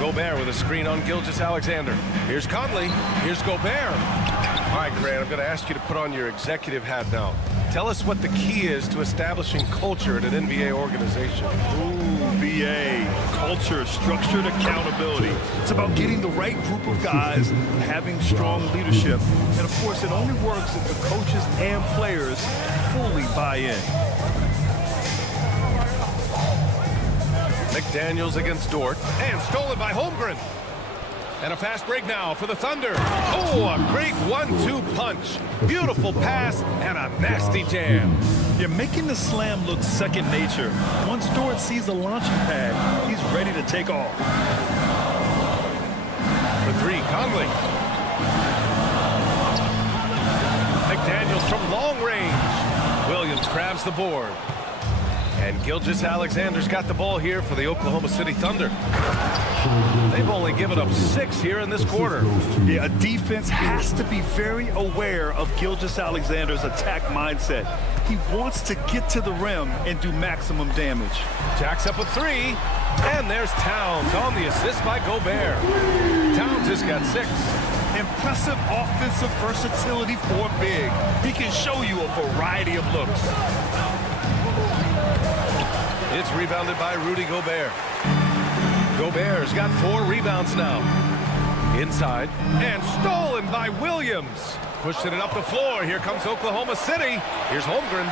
Gobert with a screen on Gilgeous-Alexander. Here's Conley. Here's Gobert. All right, Grant, I'm going to ask you to put on your executive hat now. Tell us what the key is to establishing culture at an NBA organization. Ooh, BA. Culture, structured accountability. It's about getting the right group of guys, having strong leadership. And, of course, it only works if the coaches and players fully buy in. McDaniels against Dort. And stolen by Holmgren. And a fast break now for the Thunder. Oh, a great 1-2 punch. Beautiful pass and a nasty jam. You're making the slam look second nature. Once Dort sees the launching pad, he's ready to take off. The three, Conley. McDaniels from long range. Williams grabs the board. And Gilgeous-Alexander's got the ball here for the Oklahoma City Thunder. They've only given up 6 here in this quarter. Yeah, a defense has to be very aware of Gilgeous-Alexander's attack mindset. He wants to get to the rim and do maximum damage. Jacks up a 3. And there's Towns on the assist by Gobert. Towns has got 6. Impressive offensive versatility for a big. He can show you a variety of looks. It's rebounded by Rudy Gobert. Gobert's got 4 rebounds now. Inside and stolen by Williams. Pushing it up the floor. Here comes Oklahoma City. Here's Holmgren.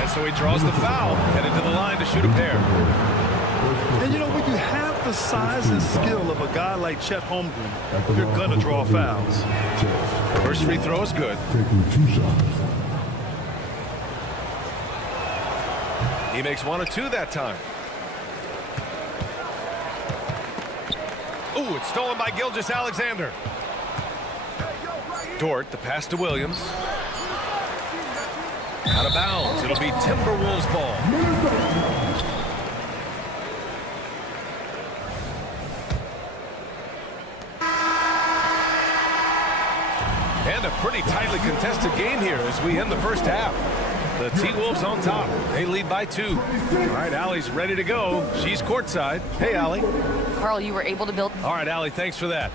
And so he draws the foul. Headed to the line to shoot a pair. And you know, when you have the size and skill of a guy like Chet Holmgren, you're gonna draw fouls. First free throw is good. He makes 1 of 2 that time. Ooh, it's stolen by Gilgeous-Alexander. Dort, the pass to Williams. Out of bounds. It'll be Timberwolves ball. And a pretty tightly contested game here as we end the first half. The T-Wolves on top. They lead by 2. All right, Allie's ready to go. She's courtside. Hey, Allie. Carl, you were able to build. All right, Allie, thanks for that.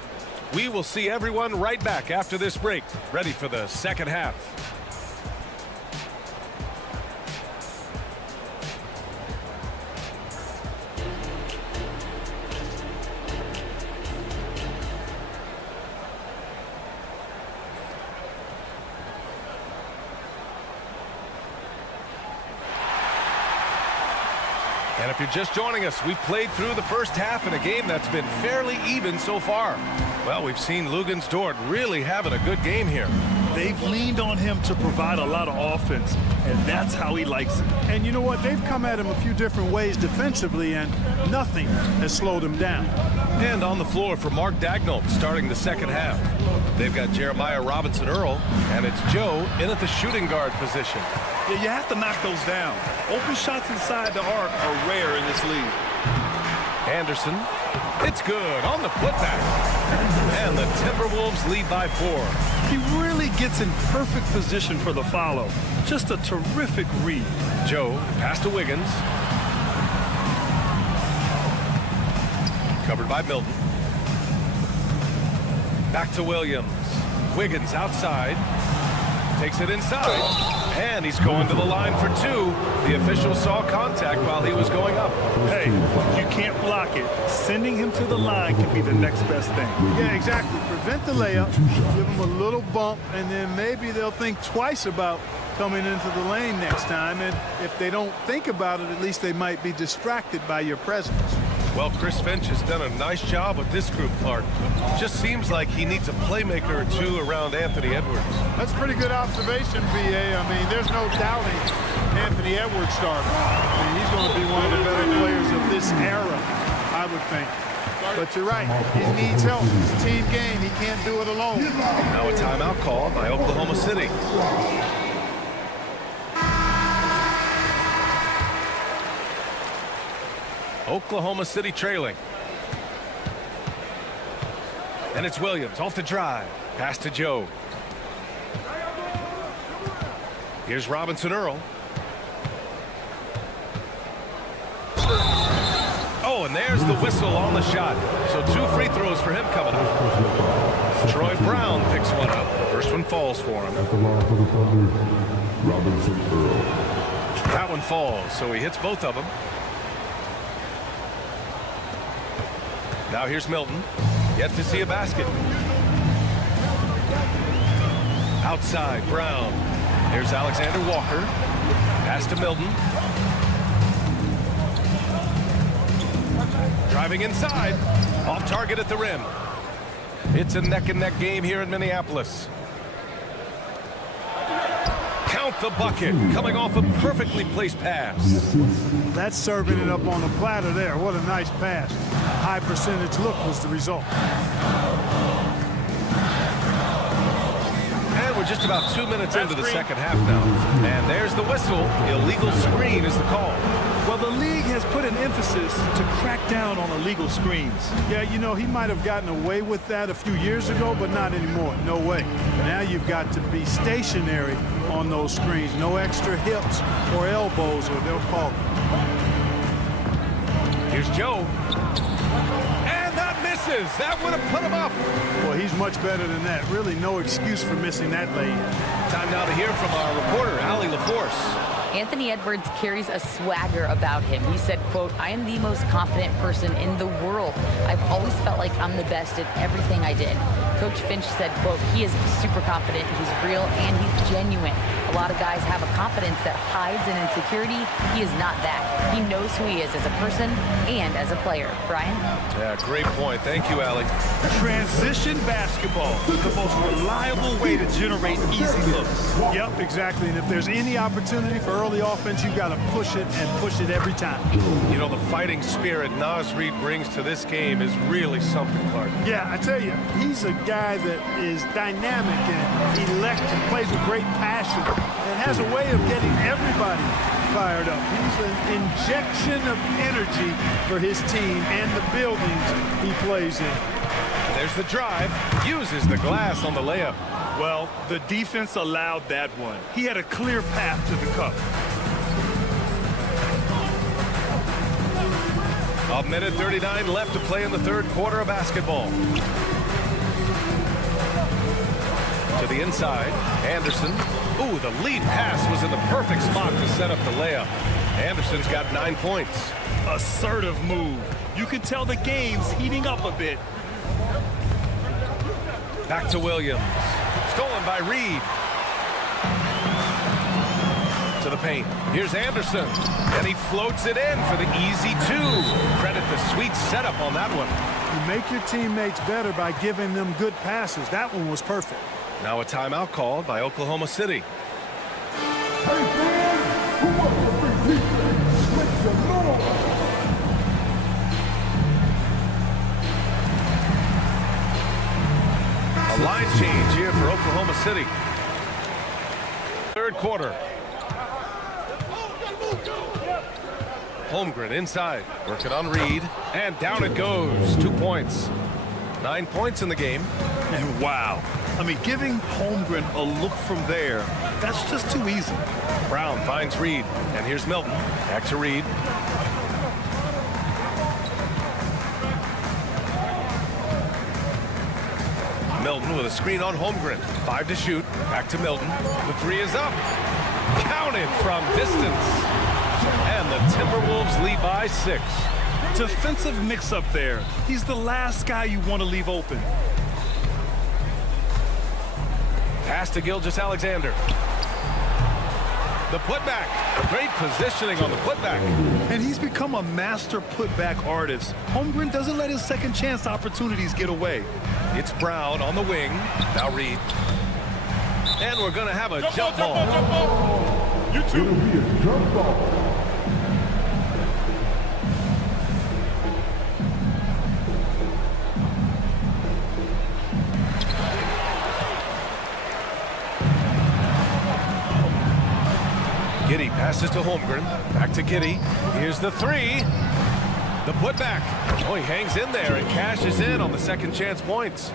We will see everyone right back after this break. Ready for the second half. And if you're just joining us, we've played through the first half in a game that's been fairly even so far. Well, we've seen Luguentz Dort really having a good game here. They've leaned on him to provide a lot of offense, and that's how he likes it. And you know what? They've come at him a few different ways defensively, and nothing has slowed him down. And on the floor for Mark Daigneault starting the second half. They've got Jeremiah Robinson-Earl, and it's Joe in at the shooting guard position. Yeah, you have to knock those down. Open shots inside the arc are rare in this league. Anderson, it's good on the putback. And the Timberwolves lead by 4. He really gets in perfect position for the follow. Just a terrific read. Joe, pass to Wiggins. Covered by Milton. Back to Williams. Wiggins outside. Takes it inside. And he's going to the line for 2. The official saw contact while he was going up. Hey, you can't block it. Sending him to the line can be the next best thing. Yeah, exactly. Prevent the layup, give him a little bump, and then maybe they'll think twice about coming into the lane next time. And if they don't think about it, at least they might be distracted by your presence. Well, Chris Finch has done a nice job with this group, Clark. Just seems like he needs a playmaker or 2 around Anthony Edwards. That's a pretty good observation, BA. I mean, there's no doubting Anthony Edwards starting. I mean, he's going to be one of the better players of this era, I would think. But you're right. He needs help. It's a team game. He can't do it alone. Now a timeout call by Oklahoma City. Oklahoma City trailing. And it's Williams off the drive. Pass to Joe. Here's Robinson-Earl. Oh, Oh, and there's the whistle on the shot. So 2 free throws for him coming up. Troy Brown picks one up. First one falls for him. At the line for the Thunder, Robinson Earl. That one falls, so he hits both of them. Now here's Milton. Yet to see a basket. Outside, Brown. Here's Alexander Walker. Pass to Milton. Driving inside. Off target at the rim. It's a neck-and-neck game here in Minneapolis. Count the bucket. Coming off a perfectly placed pass. That's serving it up on a platter there. What a nice pass. High percentage look was the result. And we're just about 2 minutes into the second half now. And there's the whistle. Illegal screen is the call. Well, the league has put an emphasis to crack down on illegal screens. Yeah, you know, he might have gotten away with that a few years ago, but not anymore. No way. Now you've got to be stationary on those screens. No extra hips or elbows, or they'll call it. Here's Joe. And that misses. That would have put him up. Well, he's much better than that. Really no excuse for missing that lay. Time now to hear from our reporter, Allie LaForce. Anthony Edwards carries a swagger about him. He said, quote, "I am the most confident person in the world. I've always felt like I'm the best at everything I did." Coach Finch said, quote, "He is super confident, he's real, and he's genuine. A lot of guys have a confidence that hides an insecurity. He is not that. He knows who he is as a person and as a player." Brian? Yeah, great point. Thank you, Allie. Transition basketball, the most reliable way to generate easy looks. Yep, exactly. And if there's any opportunity for early offense, you've got to push it and push it every time. You know, the fighting spirit Naz Reid brings to this game is really something, Clark. Yeah, I tell you, he's a guy that is dynamic and electric, plays with great passion, and has a way of getting everybody fired up. He's an injection of energy for his team and the buildings he plays in. There's the drive. Uses the glass on the layup. Well, the defense allowed that one. He had a clear path to the cup. A minute 39 left to play in the third quarter of basketball. To the inside, Anderson. Ooh, the lead pass was in the perfect spot to set up the layup. Anderson's got 9 points. Assertive move. You can tell the game's heating up a bit. Back to Williams. Stolen by Reed. To the paint. Here's Anderson. And he floats it in for the easy 2. Credit the sweet setup on that one. You make your teammates better by giving them good passes. That one was perfect. Now a timeout called by Oklahoma City. A line change here for Oklahoma City. Third quarter. Holmgren inside. Working on Reed. And down it goes. 2 points. 9 points in the game. And wow. I mean, giving Holmgren a look from there, that's just too easy. Brown finds Reed. And here's Milton. Back to Reed. Milton with a screen on Holmgren. 5 to shoot. Back to Milton. The 3 is up. Counted from distance. And the Timberwolves lead by 6. Defensive mix-up there. He's the last guy you want to leave open. Pass to Gilgeous-Alexander. The putback. Great positioning on the putback. And he's become a master putback artist. Holmgren doesn't let his second chance opportunities get away. It's Brown on the wing. Now Reed. And we're going to have a jump ball. You too. It'll be a jump ball. Giddey passes to Holmgren. Back to Giddey. Here's the 3. The putback. Oh, he hangs in there and cashes in on the second chance points.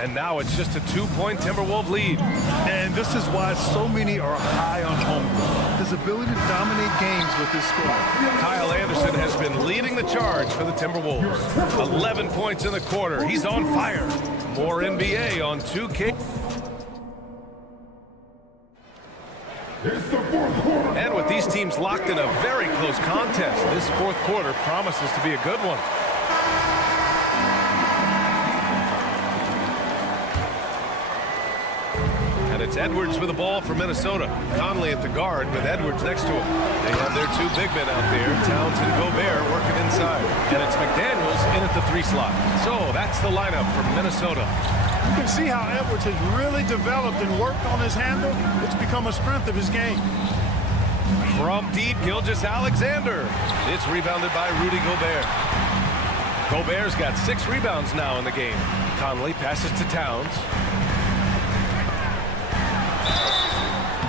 And now it's just a 2-point Timberwolves lead. And this is why so many are high on Holmgren. His ability to dominate games with his squad. Kyle Anderson has been leading the charge for the Timberwolves. 11 points in the quarter. He's on fire. More NBA on 2K. And with these teams locked in a very close contest, this fourth quarter promises to be a good one. And it's Edwards with the ball for Minnesota. Conley at the guard with Edwards next to him. They have their two big men out there, Towns and Gobert, working inside. And it's McDaniels in at the 3 slot. So that's the lineup for Minnesota. You can see how Edwards has really developed and worked on his handle. It's become a strength of his game. From deep, Gilgeous-Alexander. It's rebounded by Rudy Gobert. Gobert's got 6 rebounds now in the game. Conley passes to Towns.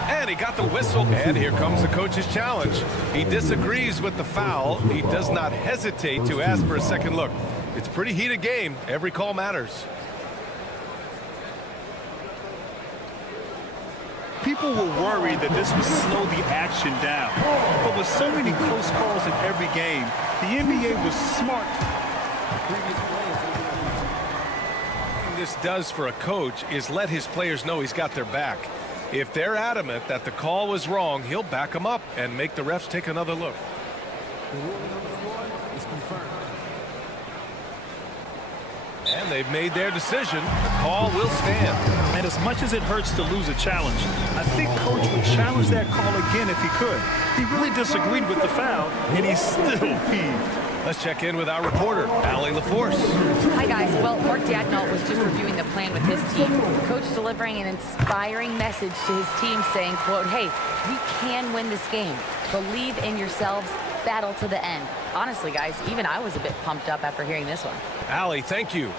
And he got the whistle. And here comes the coach's challenge. He disagrees with the foul. He does not hesitate to ask for a second look. It's a pretty heated game. Every call matters. People were worried that this would slow the action down. But with so many close calls in every game, the NBA was smart. What this does for a coach is let his players know he's got their back. If they're adamant that the call was wrong, he'll back them up and make the refs take another look. The ruling on the floor is confirmed. And they've made their decision. The call will stand. And as much as it hurts to lose a challenge, I think Coach would challenge that call again if he could. He really disagreed with the foul, and he's still peeved. Let's check in with our reporter, Allie LaForce. Hi, guys. Well, Mark Dagnall was just reviewing the plan with his team. Coach delivering an inspiring message to his team saying, quote, hey, we can win this game. Believe in yourselves. Battle to the end. Honestly, guys, even I was a bit pumped up after hearing this one. Allie, thank you.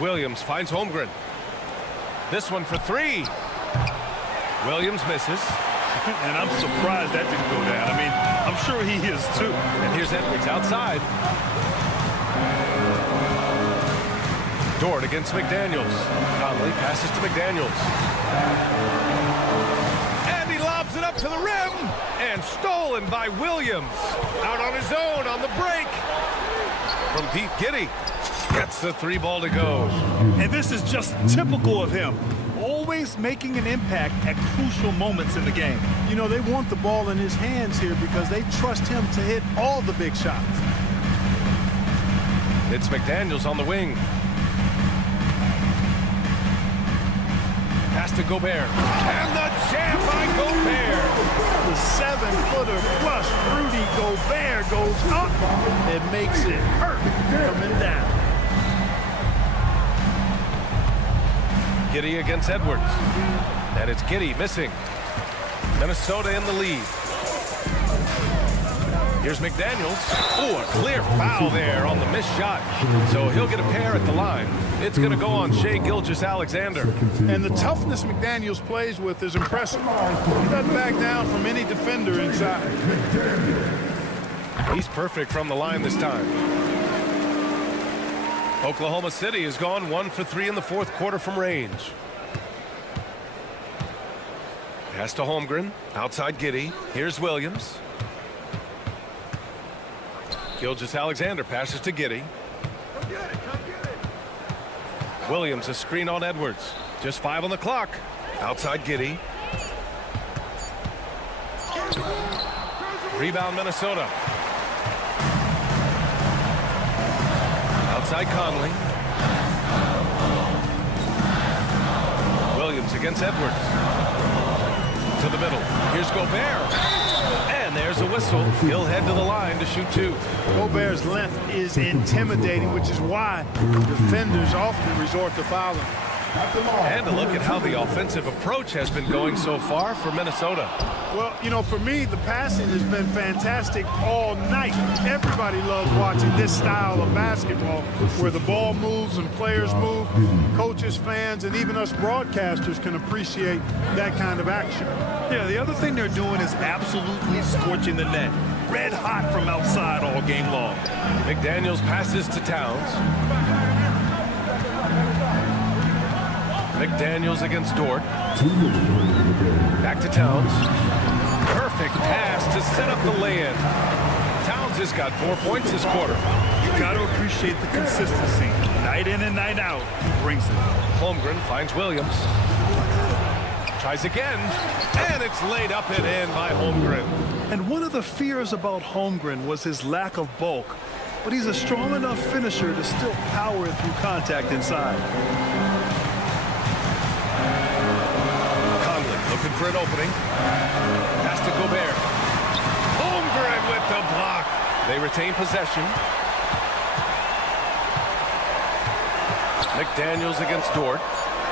Williams finds Holmgren. This one for 3. Williams misses. And I'm surprised that didn't go down. I mean, I'm sure he is too. And here's Edwards outside. Dort against McDaniels. Conley passes to McDaniels. And he lobs it up to the rim. And stolen by Williams. Out on his own on the break. From deep, Giddey gets the 3 ball to go. And this is just typical of him. Always making an impact at crucial moments in the game. You know, they want the ball in his hands here because they trust him to hit all the big shots. It's McDaniels on the wing. Pass to Gobert. And the jam by Gobert. The 7-footer plus Rudy Gobert goes up. It makes it hurt coming down. Giddey against Edwards. And it's Giddey missing. Minnesota in the lead. Here's McDaniels. Oh, a clear foul there on the missed shot. So he'll get a pair at the line. It's going to go on Shai Gilgeous-Alexander. And the toughness McDaniels plays with is impressive. He doesn't back down from any defender inside. He's perfect from the line this time. Oklahoma City has gone 1 for 3 in the fourth quarter from range. Pass to Holmgren. Outside Giddey. Here's Williams. Gilgeous-Alexander passes to Giddey. Williams a screen on Edwards. Just 5 on the clock. Outside Giddey. Rebound Minnesota. Outside Conley. Williams against Edwards. To the middle. Here's Gobert. And there's a whistle. He'll head to the line to shoot 2. Gobert's length is intimidating, which is why defenders often resort to fouling. And to look at how the offensive approach has been going so far for Minnesota. Well, you know, for me, the passing has been fantastic all night. Everybody loves watching this style of basketball where the ball moves and players move. Coaches, fans, and even us broadcasters can appreciate that kind of action. Yeah, the other thing they're doing is absolutely scorching the net. red hot from outside all game long. McDaniels passes to Towns. McDaniels against Dort. Back to Towns. Perfect pass to set up the lay-in. Towns has got 4 points this quarter. You got to appreciate the consistency. Night in and night out, he brings it. Holmgren finds Williams. Tries again, and it's laid up and in by Holmgren. And one of the fears about Holmgren was his lack of bulk, but he's a strong enough finisher to still power through contact inside. Conley looking for an opening. Pass to Gobert. Holmgren with the block. They retain possession. McDaniels against Dort.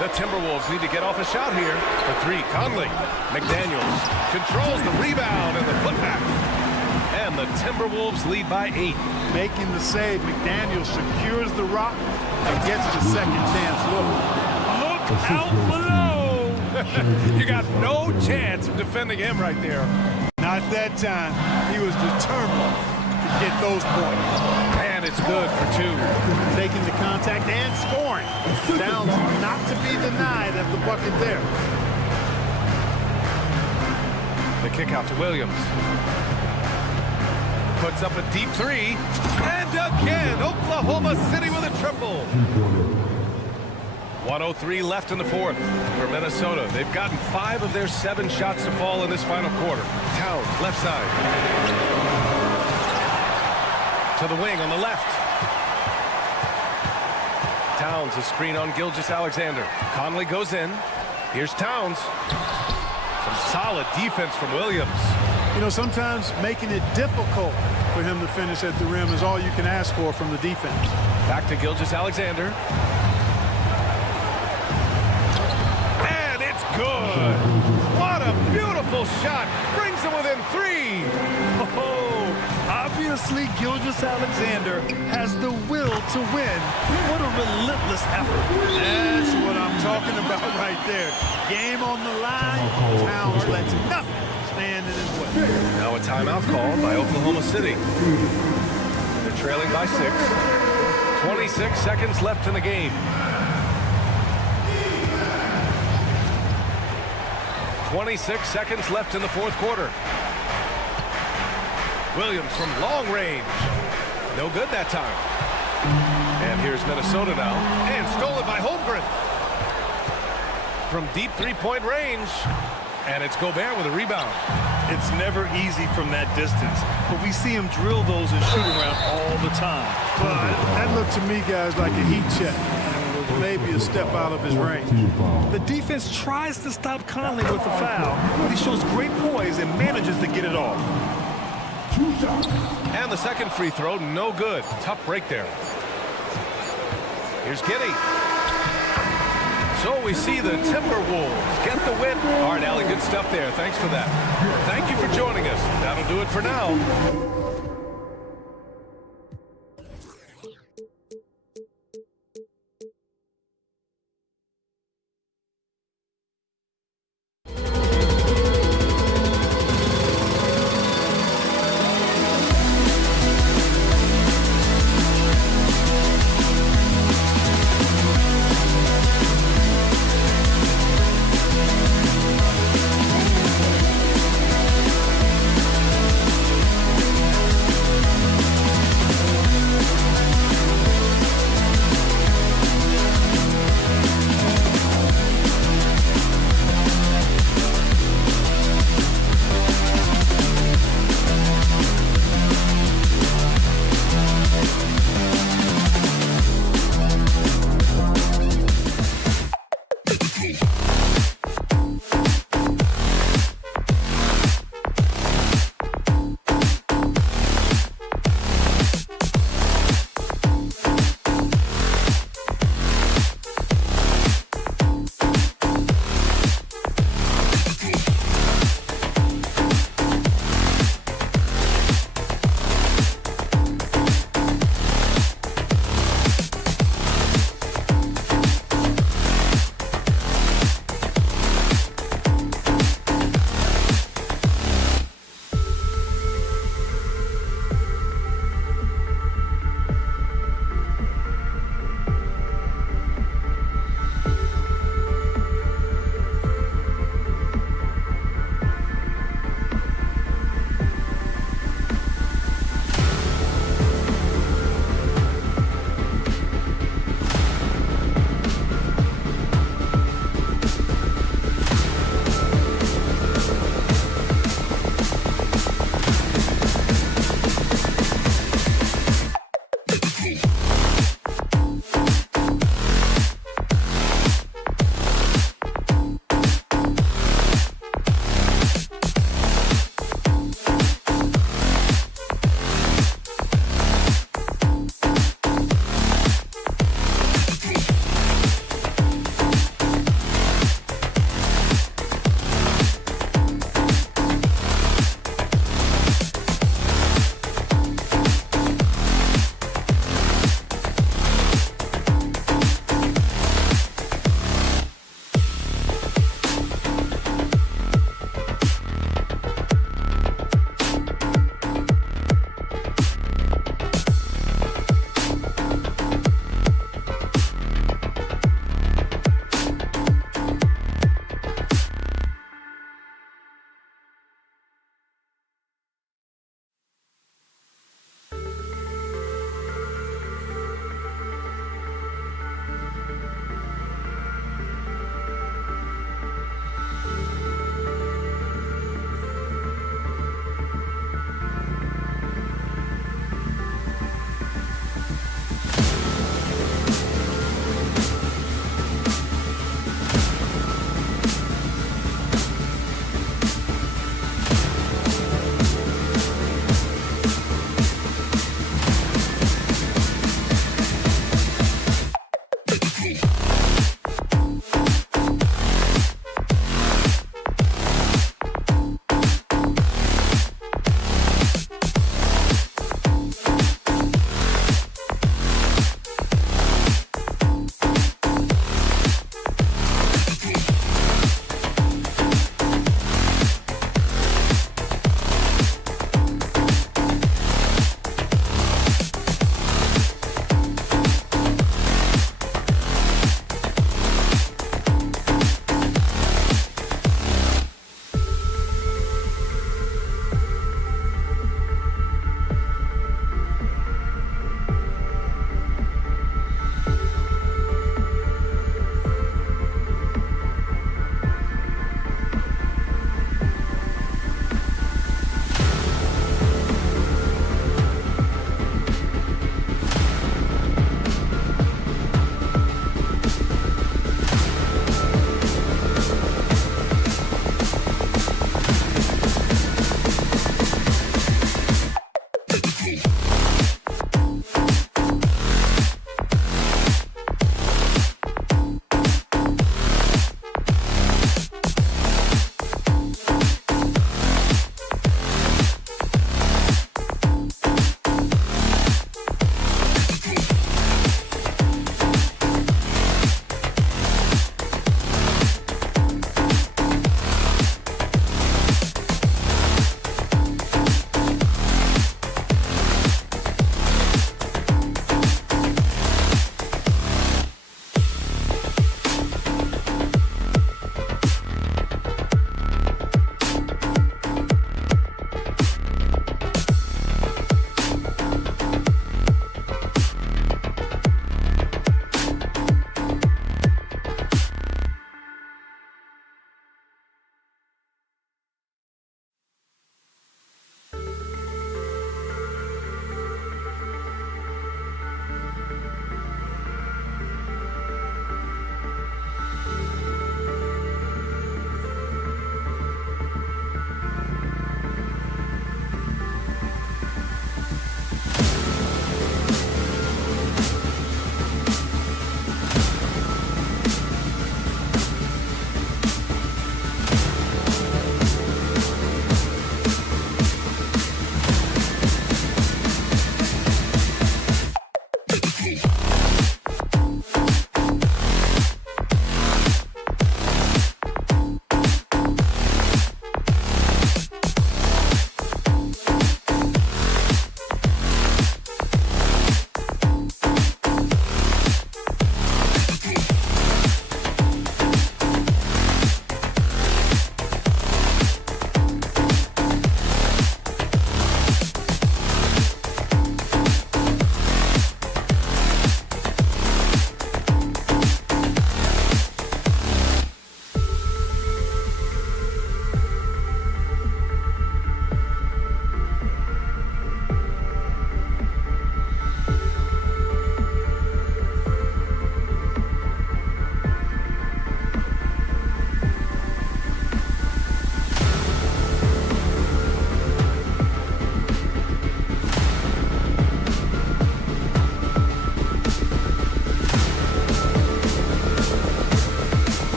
The Timberwolves need to get off a shot here. For three, Conley. McDaniels controls the rebound and the putback. And the Timberwolves lead by 8. Making the save, McDaniels secures the rock and gets the second chance look. Look out below! You got no chance of defending him right there. Not that time. He was determined to get those points. And it's good for 2. Taking the contact and scoring. Downs not to be denied at the bucket there. The kick out to Williams. Puts up a deep 3. And again, Oklahoma City with a triple. 1:03 left in the fourth for Minnesota. They've gotten 5 of their 7 shots to fall in this final quarter. Towns, left side. To the wing on the left. Towns, a screen on Gilgeous-Alexander. Conley goes in. Here's Towns. Some solid defense from Williams. You know, sometimes making it difficult for him to finish at the rim is all you can ask for from the defense. Back to Gilgeous-Alexander. And it's good. What a beautiful shot. Brings him within 3. Oh, obviously Gilgeous-Alexander has the will to win. What a relentless effort. That's what I'm talking about right there. Game on the line. Towns lets nothing stand in his way. Now a timeout called by Oklahoma City. They're trailing by 6. 26 seconds left in the game. 26 seconds left in the fourth quarter. Williams from long range. No good that time. And here's Minnesota now. And stolen by Holmgren. From deep three-point range. And it's Gobert with a rebound. It's never easy from that distance, but we see him drill those and shoot around all the time. But that looked to me, guys, like a heat check. Maybe a step out of his range. The defense tries to stop Conley with the foul, but he shows great poise and manages to get it off. And the second free throw, no good. Tough break there. Here's Giddey. So we see the Timberwolves get the win. All right, Allie, good stuff there. Thanks for that. Thank you for joining us. That'll do it for now.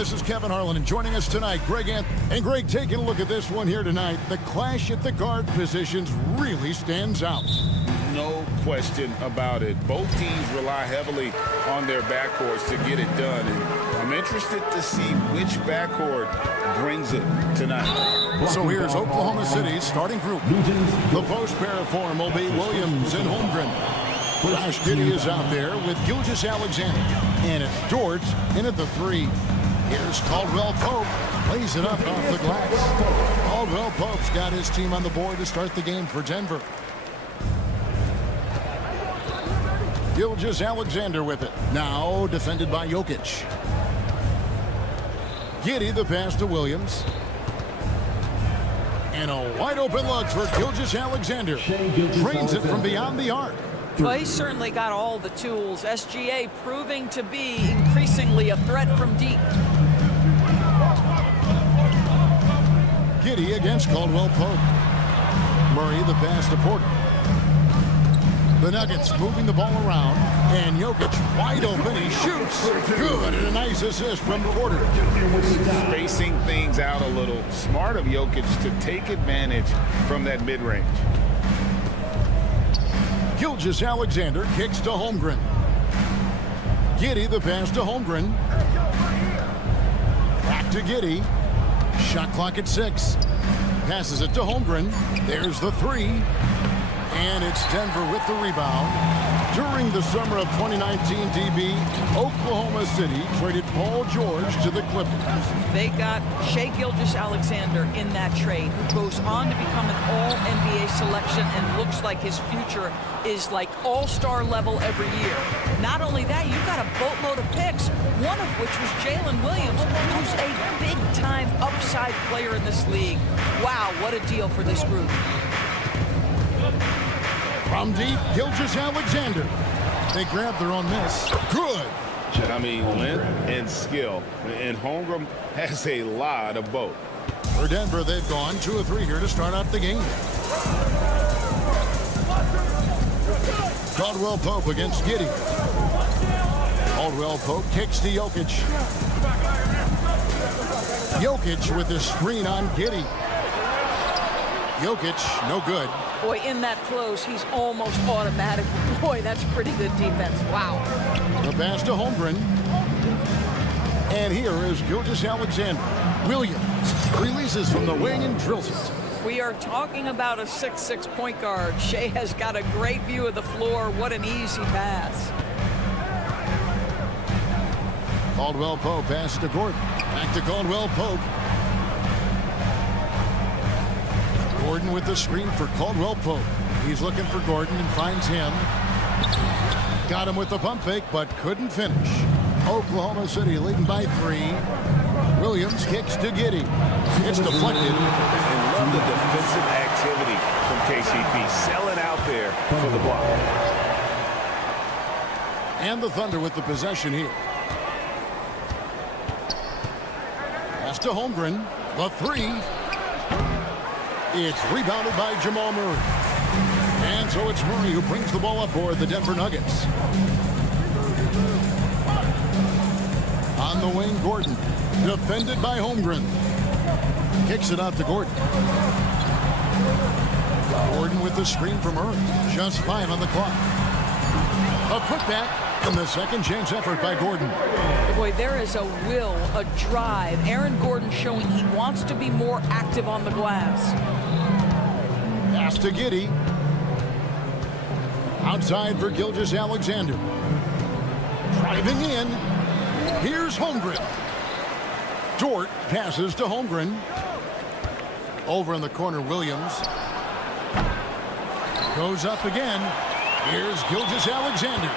this is Kevin Harlan, and joining us tonight, Greg Anthony. And Greg, taking a look at this one here tonight, the clash at the guard positions really stands out. No question about it. Both teams rely heavily on their backcourts to get it done. And I'm interested to see which backcourt brings it tonight. So here's Oklahoma City's starting group. The post pair form will be Williams and Holmgren. Josh Giddey is out there with Gilgeous-Alexander. And it's George in at the 3. Here's Caldwell Pope. Plays it up off the glass. Caldwell Pope's got his team on the board to start the game for Denver. Gilgeous-Alexander with it. Now defended by Jokic. Giddey the pass to Williams. And a wide open look for Gilgeous-Alexander. Drains it from beyond the arc. Well, he's certainly got all the tools. SGA proving to be increasingly a threat from deep. Giddey against Caldwell Pope. Murray the pass to Porter. The Nuggets moving the ball around. And Jokic wide open. He shoots. Good. And a nice assist from Porter. Spacing things out a little. Smart of Jokic to take advantage from that mid-range. Gilgeous-Alexander kicks to Holmgren. Giddey the pass to Holmgren. Back to Giddey. Shot clock at 6. Passes it to Holmgren. There's the 3. And it's Denver with the rebound. During the summer of 2019, DB, Oklahoma City traded Paul George to the Clippers. They got Shai Gilgeous-Alexander in that trade, who goes on to become an all-NBA selection and looks like his future is like all-star level every year. Not only that, you've got a boatload of picks, one of which was Jalen Williams, who's a big-time upside player in this league. Wow, what a deal for this group. From deep, Gilgeous-Alexander. They grab their own miss. Good. I mean, length and skill. And Holmgren has a lot of both. For Denver, they've gone 2 of 3 here to start out the game. Caldwell Pope against Giddey. Caldwell Pope kicks to Jokic. Jokic with the screen on Giddey. Jokic, no good. Boy, in that close, he's almost automatic. Boy, that's pretty good defense. Wow. The pass to Holmgren. And here is Gilgeous-Alexander. Williams releases from the wing and drills it. We are talking about a 6'6" point guard. Shai has got a great view of the floor. What an easy pass. Caldwell Pope pass to Gordon. Back to Caldwell Pope. Gordon with the screen for Caldwell Pope. He's looking for Gordon and finds him. Got him with the pump fake, but couldn't finish. Oklahoma City leading by 3. Williams kicks to Giddey. It's deflected. And love the defensive activity from KCP. Selling out there for the block. And the Thunder with the possession here. Pass to Holmgren. The 3. It's rebounded by Jamal Murray. And so it's Murray who brings the ball up for the Denver Nuggets. On the wing, Gordon. Defended by Holmgren. Kicks it out to Gordon. Gordon with the screen from Murray. Just 5 on the clock. A putback and the second chance effort by Gordon. Boy, there is a will, a drive. Aaron Gordon showing he wants to be more active on the glass. Pass to Giddey. Outside for Gilgeous-Alexander. Driving in. Here's Holmgren. Dort passes to Holmgren. Over in the corner, Williams. Goes up again. Here's Gilgeous-Alexander.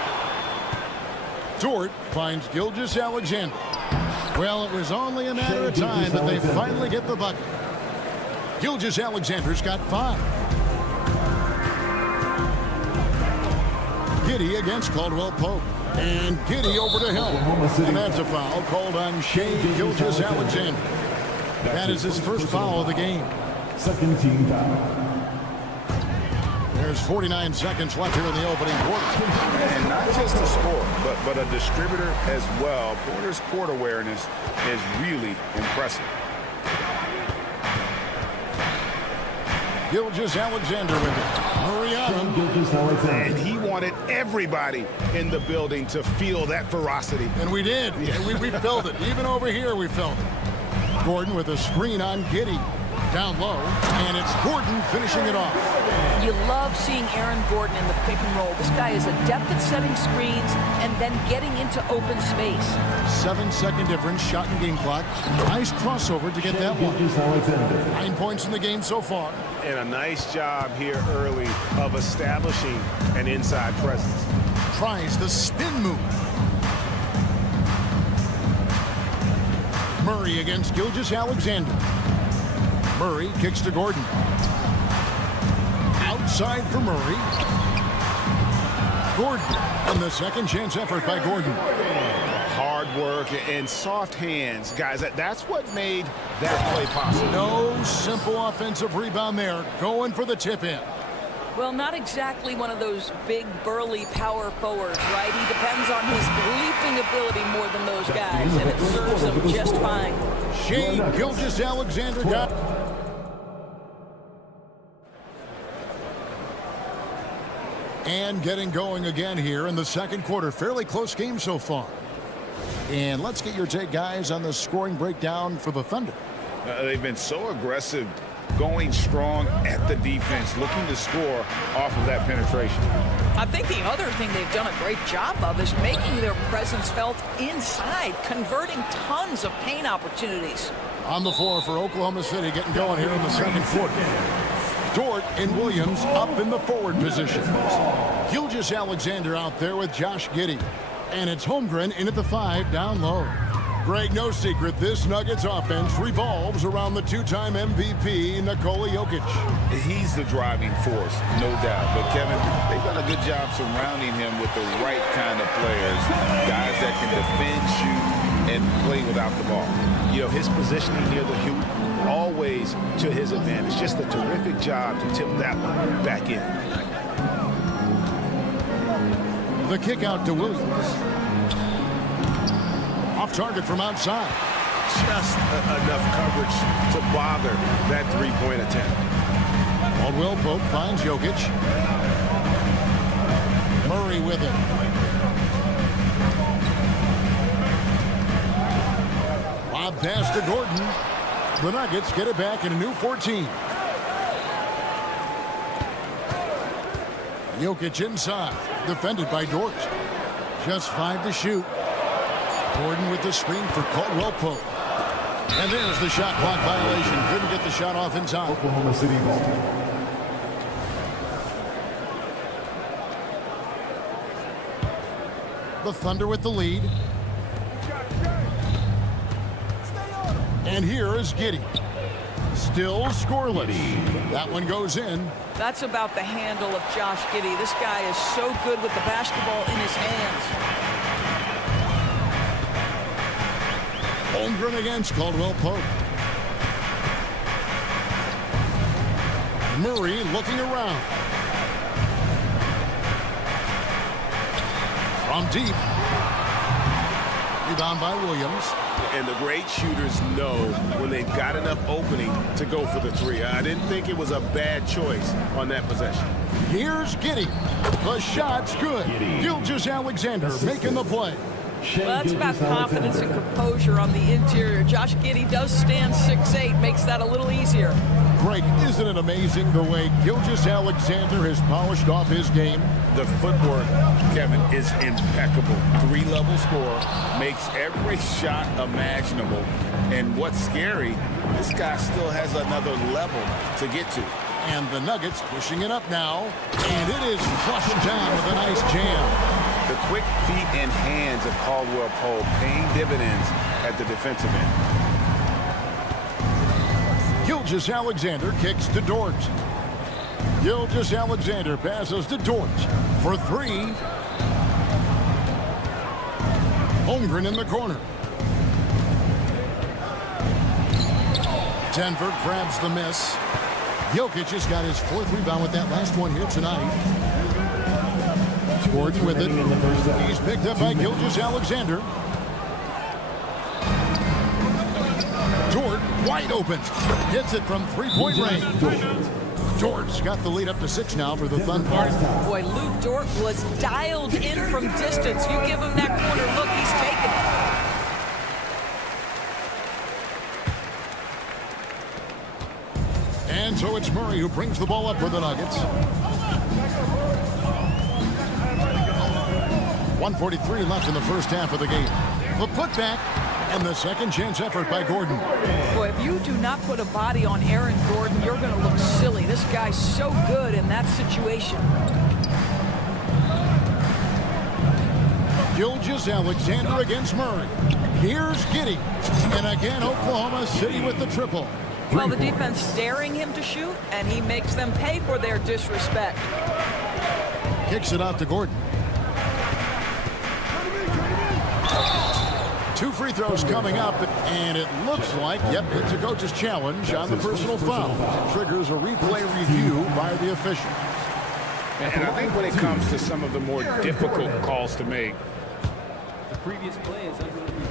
Dort finds Gilgeous-Alexander. Well, it was only a matter of time that they finally get the bucket. Gilgeous-Alexander's got 5. Giddey against Caldwell Pope. And Giddey over to help. And that's a foul called on Shai Gilgeous-Alexander. That is his first foul of the game. Second team foul. There's 49 seconds left here in the opening quarter. And not just a scorer, but a distributor as well. Porter's court awareness is really impressive. Gilgeous-Alexander with it. Murray on him. And he wanted everybody in the building to feel that ferocity. And we did. We felt it. Even over here, we felt it. Gordon with a screen on Giddey. Down low, and it's Gordon finishing it off. You love seeing Aaron Gordon in the pick and roll. This guy is adept at setting screens and then getting into open space. 7-second difference, shot and game clock. Nice crossover to get that one. 9 points in the game so far. And a nice job here early of establishing an inside presence. Tries the spin move. Murray against Gilgeous-Alexander. Murray kicks to Gordon. Outside for Murray. Gordon. And the second chance effort by Gordon. Hard work and soft hands, guys. That's what made that play possible. No simple offensive rebound there. Going for the tip in. Well, not exactly one of those big, burly power forwards, right? He depends on his leaping ability more than those guys, and it serves him just fine. Shai Gilgeous-Alexander got... And getting going again here in the second quarter. Fairly close game so far. And let's get your take, guys, on the scoring breakdown for the Thunder. They've been so aggressive, going strong at the defense, looking to score off of that penetration. I think the other thing they've done a great job of is making their presence felt inside, converting tons of paint opportunities. On the floor for Oklahoma City, getting going here in the second quarter. Dort and Williams up in the forward position. Gilgeous-Alexander out there with Josh Giddey. And it's Holmgren in at the 5 down low. Greg, no secret, this Nuggets offense revolves around the two-time MVP, Nikola Jokic. He's the driving force, no doubt. But, Kevin, they've done a good job surrounding him with the right kind of players, guys that can defend, shoot, and play without the ball. You know, his positioning near the hoop, always to his advantage. Just a terrific job to tip that one back in. The kick out to Williams. Off target from outside. Just enough coverage to bother that three-point attempt. Caldwell Pope finds Jokic. Murray with it. Lob pass to Gordon. The Nuggets get it back in a new 14. Jokic inside. Defended by Dort. Just 5 to shoot. Gordon with the screen for Caldwell Pope. And there's the shot clock violation. Couldn't get the shot off in time. Oklahoma City ball. The Thunder with the lead. And here is Giddey. Still scoreless. That one goes in. That's about the handle of Josh Giddey. This guy is so good with the basketball in his hands. Holmgren against Caldwell Pope. Murray looking around. From deep. Rebound by Williams. And the great shooters know when they've got enough opening to go for the three. I didn't think it was a bad choice on that possession. Here's Giddey. The shot's good. Gilgeous-Alexander making the play. Well, that's about confidence and composure on the interior. Josh Giddey does stand 6'8", makes that a little easier. Greg, isn't it amazing the way Gilgeous-Alexander has polished off his game? The footwork, Kevin, is impeccable. 3-level scorer, makes every shot imaginable. And what's scary, this guy still has another level to get to. And the Nuggets pushing it up now. And it is flushed down with a nice jam. The quick feet and hands of Caldwell Pope paying dividends at the defensive end. Gilgeous-Alexander kicks to Dort. Gilgeous-Alexander passes to Dort for 3. Holmgren in the corner. Denver grabs the miss. Jokic has got his 4th rebound with that last one here tonight. Gordon with it. He's picked up by Gilgeous-Alexander. Dort wide open. Hits it from 3-point range. Dort's got the lead up to 6 now for the Thunder. Boy, Lou Dort was dialed in from distance. You give him that corner look, he's taking it. And so it's Murray who brings the ball up for the Nuggets. 1:43 left in the first half of the game. The putback and the second chance effort by Gordon. Boy, if you do not put a body on Aaron Gordon, you're going to look silly. This guy's so good in that situation. Gilgeous-Alexander against Murray. Here's Giddey. And again, Oklahoma City with the triple. Well, the defense daring him to shoot, and he makes them pay for their disrespect. Kicks it out to Gordon. 2 free throws coming up, and it looks like, yep, it's a coach's challenge on the personal foul. Triggers a replay review by the official. And I think when it comes to some of the more difficult calls to make, The previous play is under review.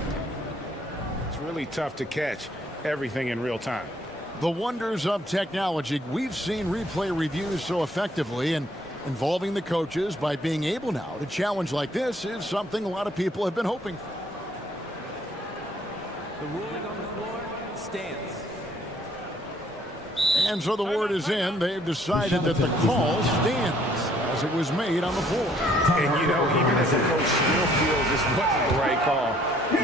it's really tough to catch everything in real time. The wonders of technology. We've seen replay reviews so effectively, and involving the coaches by being able now to challenge like this is something a lot of people have been hoping for. The ruling on the floor stands. And so the word is in. They've decided that the call stands as it was made on the floor. And, you know, even as a coach still feels this wasn't the right call,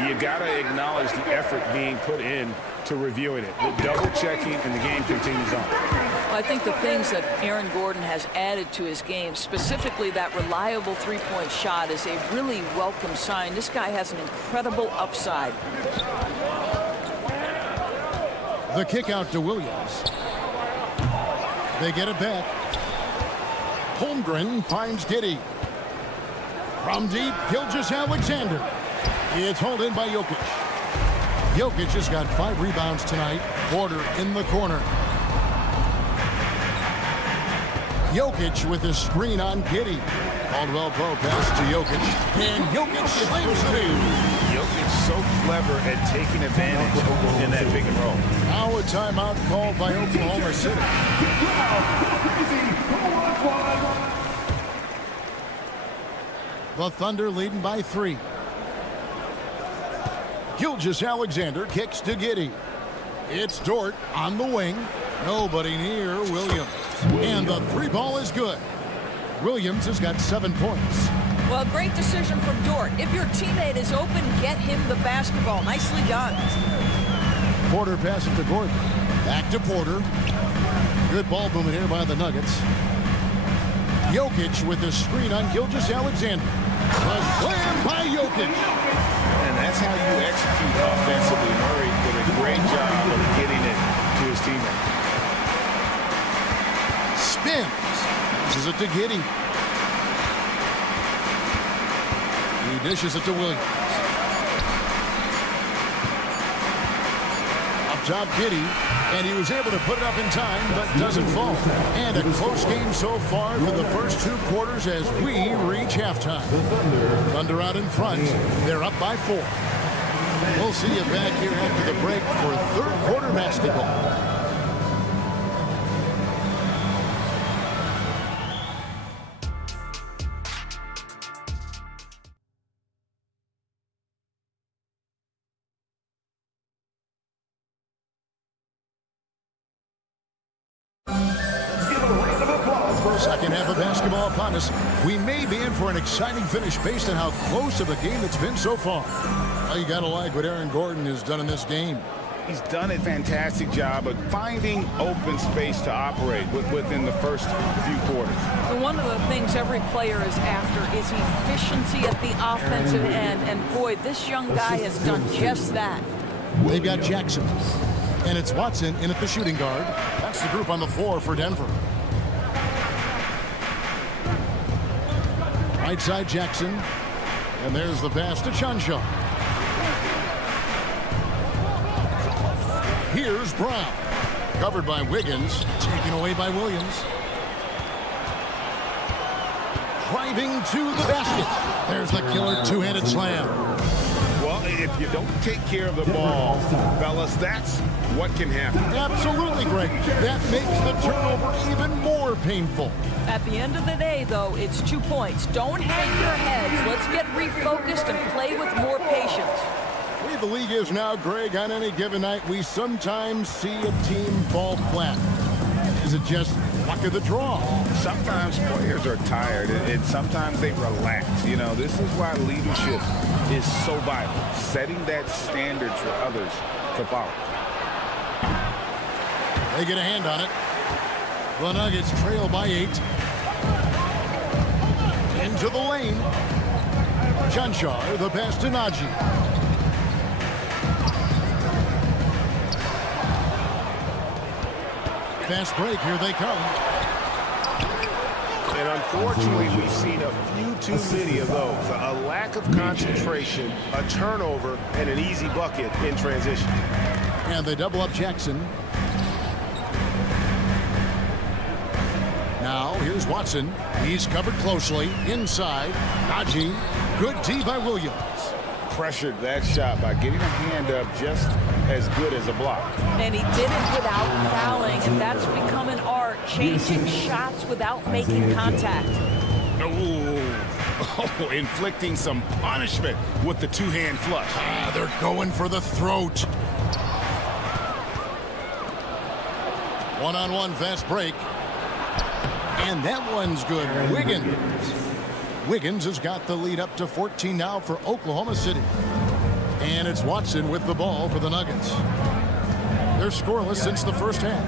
you got to acknowledge the effort being put in to reviewing it. The double checking, and the game continues on. Well, I think the things that Aaron Gordon has added to his game, specifically that reliable three-point shot, is a really welcome sign. This guy has an incredible upside. The kick out to Williams. They get it back. Holmgren finds Giddey. From deep, Gilgeous-Alexander. It's hauled in by Jokic. Jokic has got 5 rebounds tonight. Porter in the corner. Jokic with a screen on Giddey. Caldwell Pope pass to Jokic. And Jokic slams it in. Jokic so clever at taking advantage in that pick and roll. Now a timeout called by Oklahoma City. The Thunder leading by 3. Gilgeous-Alexander kicks to Giddey. It's Dort on the wing. Nobody near Williams. And the 3-ball is good. Williams has got 7 points. Well, great decision from Dort. If your teammate is open, get him the basketball. Nicely done. Porter passes to Gordon. Back to Porter. Good ball movement here by the Nuggets. Jokic with the screen on Gilgeous-Alexander. A slam by Jokic. And that's how you execute offensively. Murray did a great job of getting it to his teammate. Spins. Dishes it to Giddey. He dishes it to Williams. Up top, Giddey. And he was able to put it up in time, but doesn't fall. And a close game so far for the first 2 quarters as we reach halftime. Thunder out in front. They're up by 4. We'll see you back here after the break for 3rd quarter basketball. Second half of basketball upon us. We may be in for an exciting finish based on how close of a game it's been so far. Well, you got to like what Aaron Gordon has done in this game. He's done a fantastic job of finding open space to operate within the first few quarters. Well, one of the things every player is after is efficiency at the offensive end. And boy, this young guy has done just that. They've got Jackson. And it's Watson in at the shooting guard. That's the group on the floor for Denver. Right side Jackson. And there's the pass to Chanshaw. Here's Brown. Covered by Wiggins. Taken away by Williams. Driving to the basket. There's the killer two-handed slam. Well, if you don't take care of the ball, fellas, that's what can happen. Absolutely, Greg. That makes the turnover even more painful. At the end of the day, though, it's 2 points. Don't hang your heads. Let's get refocused and play with more patience. The way the league is now, Greg, on any given night, we sometimes see a team fall flat. Is it just luck of the draw? Sometimes players are tired, and sometimes they relax. You know, this is why leadership is so vital, setting that standard for others to follow. They get a hand on it. The Nuggets trail by 8. Into the lane. Janchar, the pass to Najee. Fast break, here they come. And unfortunately, we've seen a few too many of those. A lack of concentration, a turnover, and an easy bucket in transition. And they double up Jackson. Now, here's Watson. He's covered closely. Inside, Najee. Good D by Williams. Pressured that shot by getting a hand up just as good as a block. And he did it without fouling, and that's become an art, changing shots without making contact. Oh, inflicting some punishment with the two-hand flush. They're going for the throat. One-on-one fast break. And that one's good. Wiggins has got the lead up to 14 now for Oklahoma City. And it's Watson with the ball for the Nuggets. They're scoreless since the first half.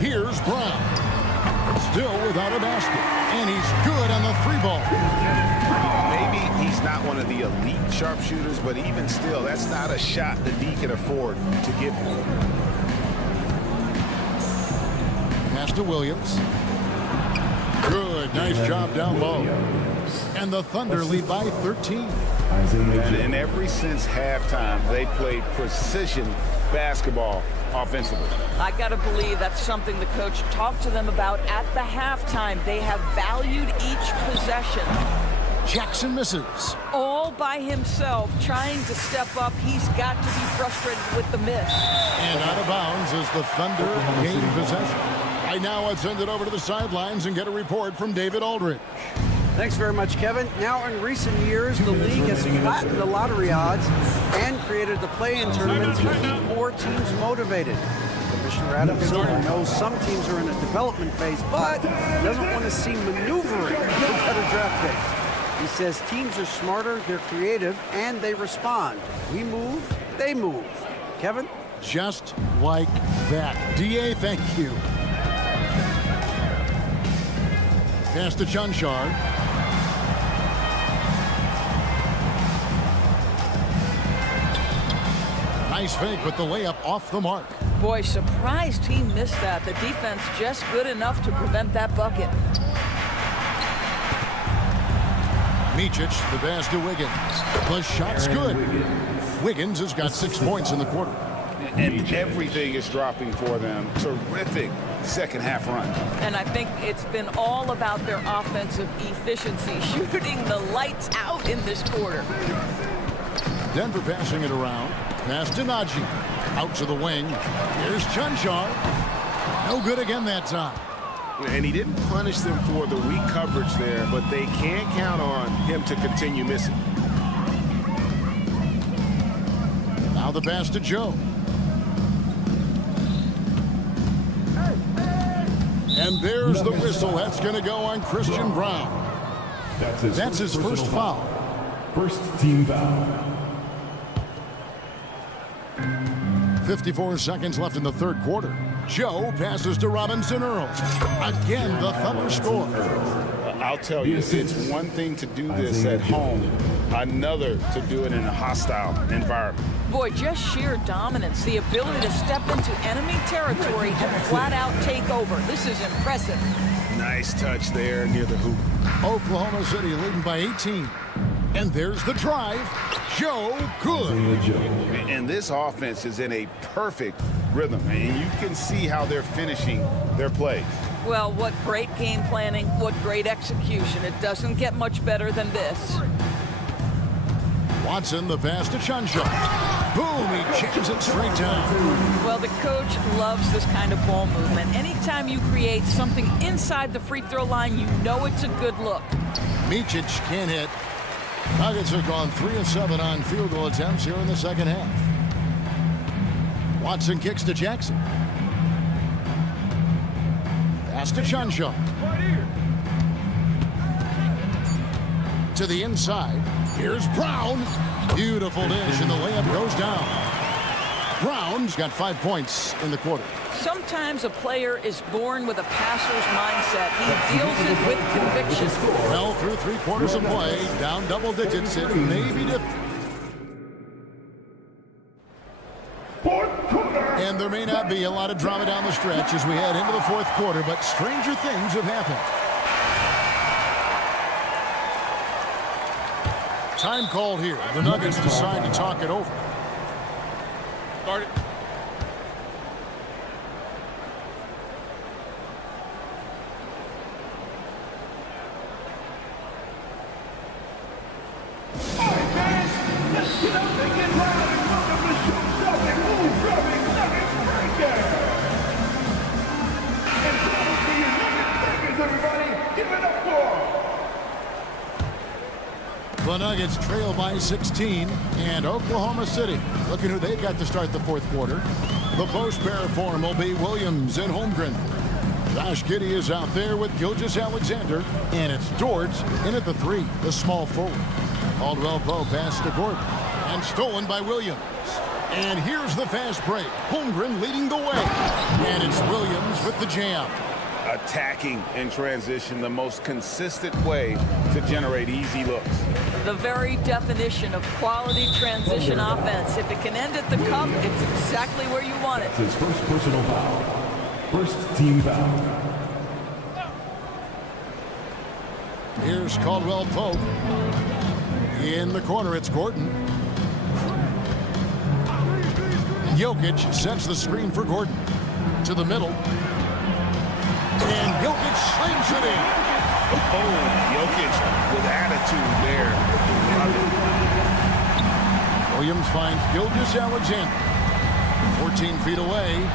Here's Brown. Still without a basket. And he's good on the three ball. Maybe he's not one of the elite sharpshooters, but even still, that's not a shot the D can afford to give him. Pass to Williams. Good, nice job down low. And the Thunder lead by 13. And ever since halftime, they played precision basketball offensively. I got to believe that's something the coach talked to them about at the halftime. They have valued each possession. Jackson misses. All by himself, trying to step up. He's got to be frustrated with the miss. And out of bounds as the Thunder gain possession. Right now, let's send it over to the sidelines and get a report from David Aldridge. Thanks very much, Kevin. Now, in recent years, the league has flattened the lottery odds and created the play-in tournament to keep more teams motivated. Commissioner Adam Silver knows some teams are in a development phase, but doesn't want to see maneuvering for better draft picks. He says teams are smarter, they're creative, and they respond. We move, they move. Kevin? Just like that. DA, thank you. Pass to Janchar. Nice fake, but the layup off the mark. Boy, surprised he missed that. The defense just good enough to prevent that bucket. Micic, the pass to Wiggins. The shot's good. Wiggins has got 6 points in the quarter. And everything is dropping for them. Terrific second half run. And I think it's been all about their offensive efficiency, shooting the lights out in this quarter. Denver passing it around. Pass to Najee. Out to the wing. Here's Janchar. No good again that time. And he didn't punish them for the weak coverage there, but they can't count on him to continue missing. Now the pass to Joe. And there's the whistle. That's going to go on Christian Brown. That's his first foul. First team foul. 54 seconds left in the third quarter. Joe passes to Robinson Earl. Again, the Thunder score. I'll tell you, it's one thing to do this at home, another to do it in a hostile environment. Boy, just sheer dominance, the ability to step into enemy territory and flat out take over. This is impressive. Nice touch there near the hoop. Oklahoma City leading by 18. And there's the drive. Joe good. And this offense is in a perfect rhythm, and you can see how they're finishing their plays. Well, what great game planning, what great execution. It doesn't get much better than this. Watson, the pass to Chuncho. Boom, he jams it straight down. Well, the coach loves this kind of ball movement. Anytime you create something inside the free throw line, you know it's a good look. Micic can't hit. Nuggets have gone 3 of 7 on field goal attempts here in the second half. Watson kicks to Jackson. Pass to Chuncho. To the inside. Here's Brown. Beautiful dish, and the layup goes down. Brown's got 5 points in the quarter. Sometimes a player is born with a passer's mindset. He deals it with conviction. Well, through 3/4 of play, down double digits, it may be different. And there may not be a lot of drama down the stretch as we head into the fourth quarter, but stranger things have happened. Time called here. The Nuggets decide to talk it over. Start it. The Nuggets trail by 16, and Oklahoma City looking who they've got to start the fourth quarter. The post pair form will be Williams and Holmgren. Josh Giddey is out there with Gilgeous-Alexander, and it's Dort in at the 3, the small forward. Caldwell Pope pass to Gordon, and stolen by Williams. And here's the fast break. Holmgren leading the way, and it's Williams with the jam. Attacking in transition, the most consistent way to generate easy looks. The very definition of quality transition offense. If it can end at the cup, it's exactly where you want it. His first personal foul. First team foul. Here's Caldwell Pope. In the corner, it's Gordon. Jokic sets the screen for Gordon. To the middle. And Jokic slams it in. Oh, Jokic with attitude there. Williams finds Gilgeous-Alexander. 14 feet away.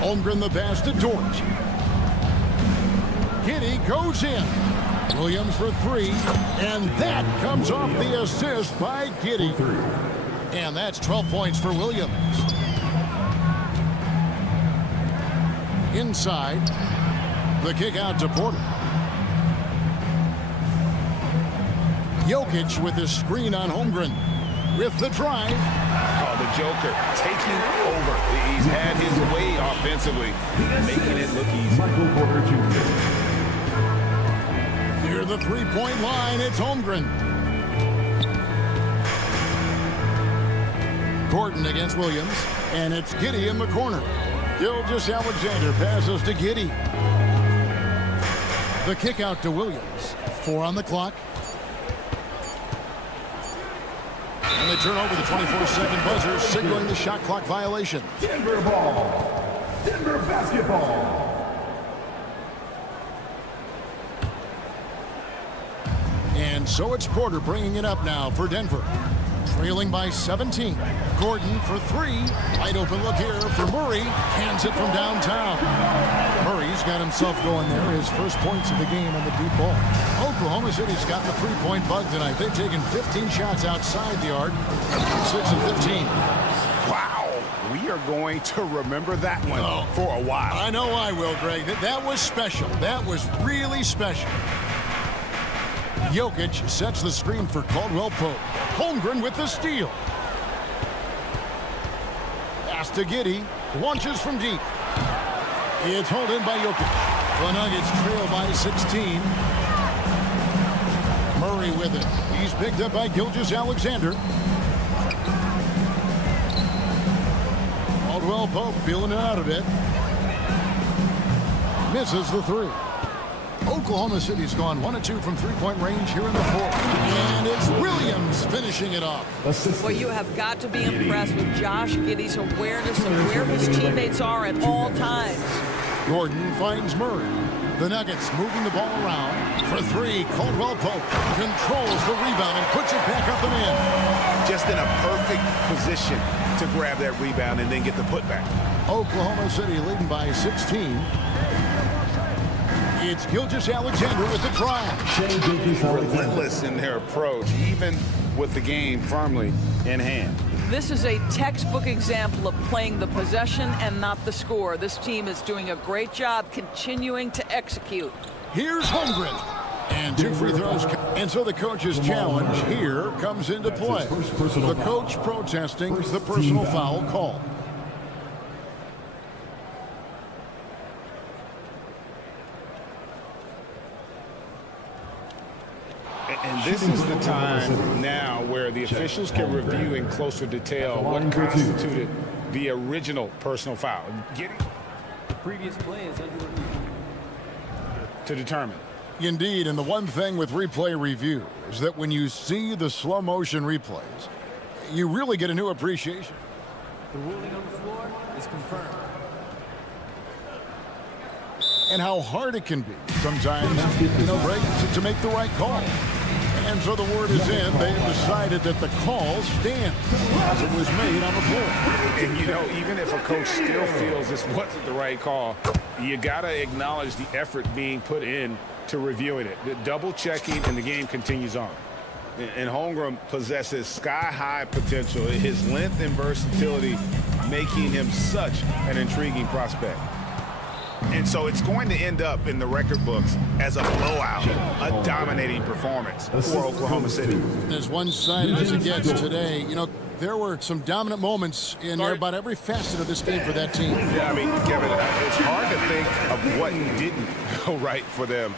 Holmgren the pass to Dort. Giddey goes in. Williams for 3. And that comes off the assist by Giddey. And that's 12 points for Williams. Inside, the kick out to Porter. Jokic with his screen on Holmgren. With the drive. Oh, the Joker taking over. He's had his way offensively, making it look easy. Michael Porter Jr. Near the three-point line, it's Holmgren. Gordon against Williams, and it's Giddey in the corner. Gilgeous-Alexander passes to Giddey. The kick out to Williams. 4 on the clock. And they turn over the 24-second buzzer, signaling the shot clock violation. Denver ball. Denver basketball. And so it's Porter bringing it up now for Denver. Trailing by 17. Gordon for 3. Wide open look here for Murray. Hands it from downtown. Murray's got himself going there. His first points of the game on the deep ball. Oklahoma City's got the three-point bug tonight. They've taken 15 shots outside the arc. 6 of 15. Wow. We are going to remember that one for a while. I know I will, Greg. That was special. That was really special. Jokic sets the screen for Caldwell Pope. Holmgren with the steal. Pass to Giddey. Launches from deep. It's hauled in by Jokic. The Nuggets trail by 16. Murray with it. He's picked up by Gilgeous-Alexander. Caldwell Pope feeling it out a bit. Misses the 3. Oklahoma City's gone 1 of 2 from three-point range here in the fourth. And it's Williams finishing it off. Well, you have got to be impressed with Josh Giddey's awareness of where his teammates are at all times. Gordon finds Murray. The Nuggets moving the ball around. For three, Caldwell Pope controls the rebound and puts it back up and in. Just in a perfect position to grab that rebound and then get the putback. Oklahoma City leading by 16. It's Gilgeous-Alexander with the drive. Relentless in their approach, even with the game firmly in hand. This is a textbook example of playing the possession and not the score. This team is doing a great job continuing to execute. Here's Holmgren. And 2 free throws. And so the coach's challenge here comes into play. The coach protesting the personal foul call. And this is the time now where the officials can review in closer detail what constituted the original personal foul. The previous play is under review. To determine. Indeed, and the one thing with replay review is that when you see the slow motion replays, you really get a new appreciation. The ruling on the floor is confirmed. And how hard it can be sometimes, right, to make the right call. And so the word is in. They have decided that the call stands as it was made on the floor. And, even if a coach still feels this wasn't the right call, you got to acknowledge the effort being put in to reviewing it. The double checking, and the game continues on. And Holmgren possesses sky-high potential. His length and versatility making him such an intriguing prospect. And so it's going to end up in the record books as a blowout, a dominating performance for Oklahoma City. As one-sided as it gets today, there were some dominant moments in there about every facet of this game for that team. Yeah, Kevin, it's hard to think of what didn't go right for them.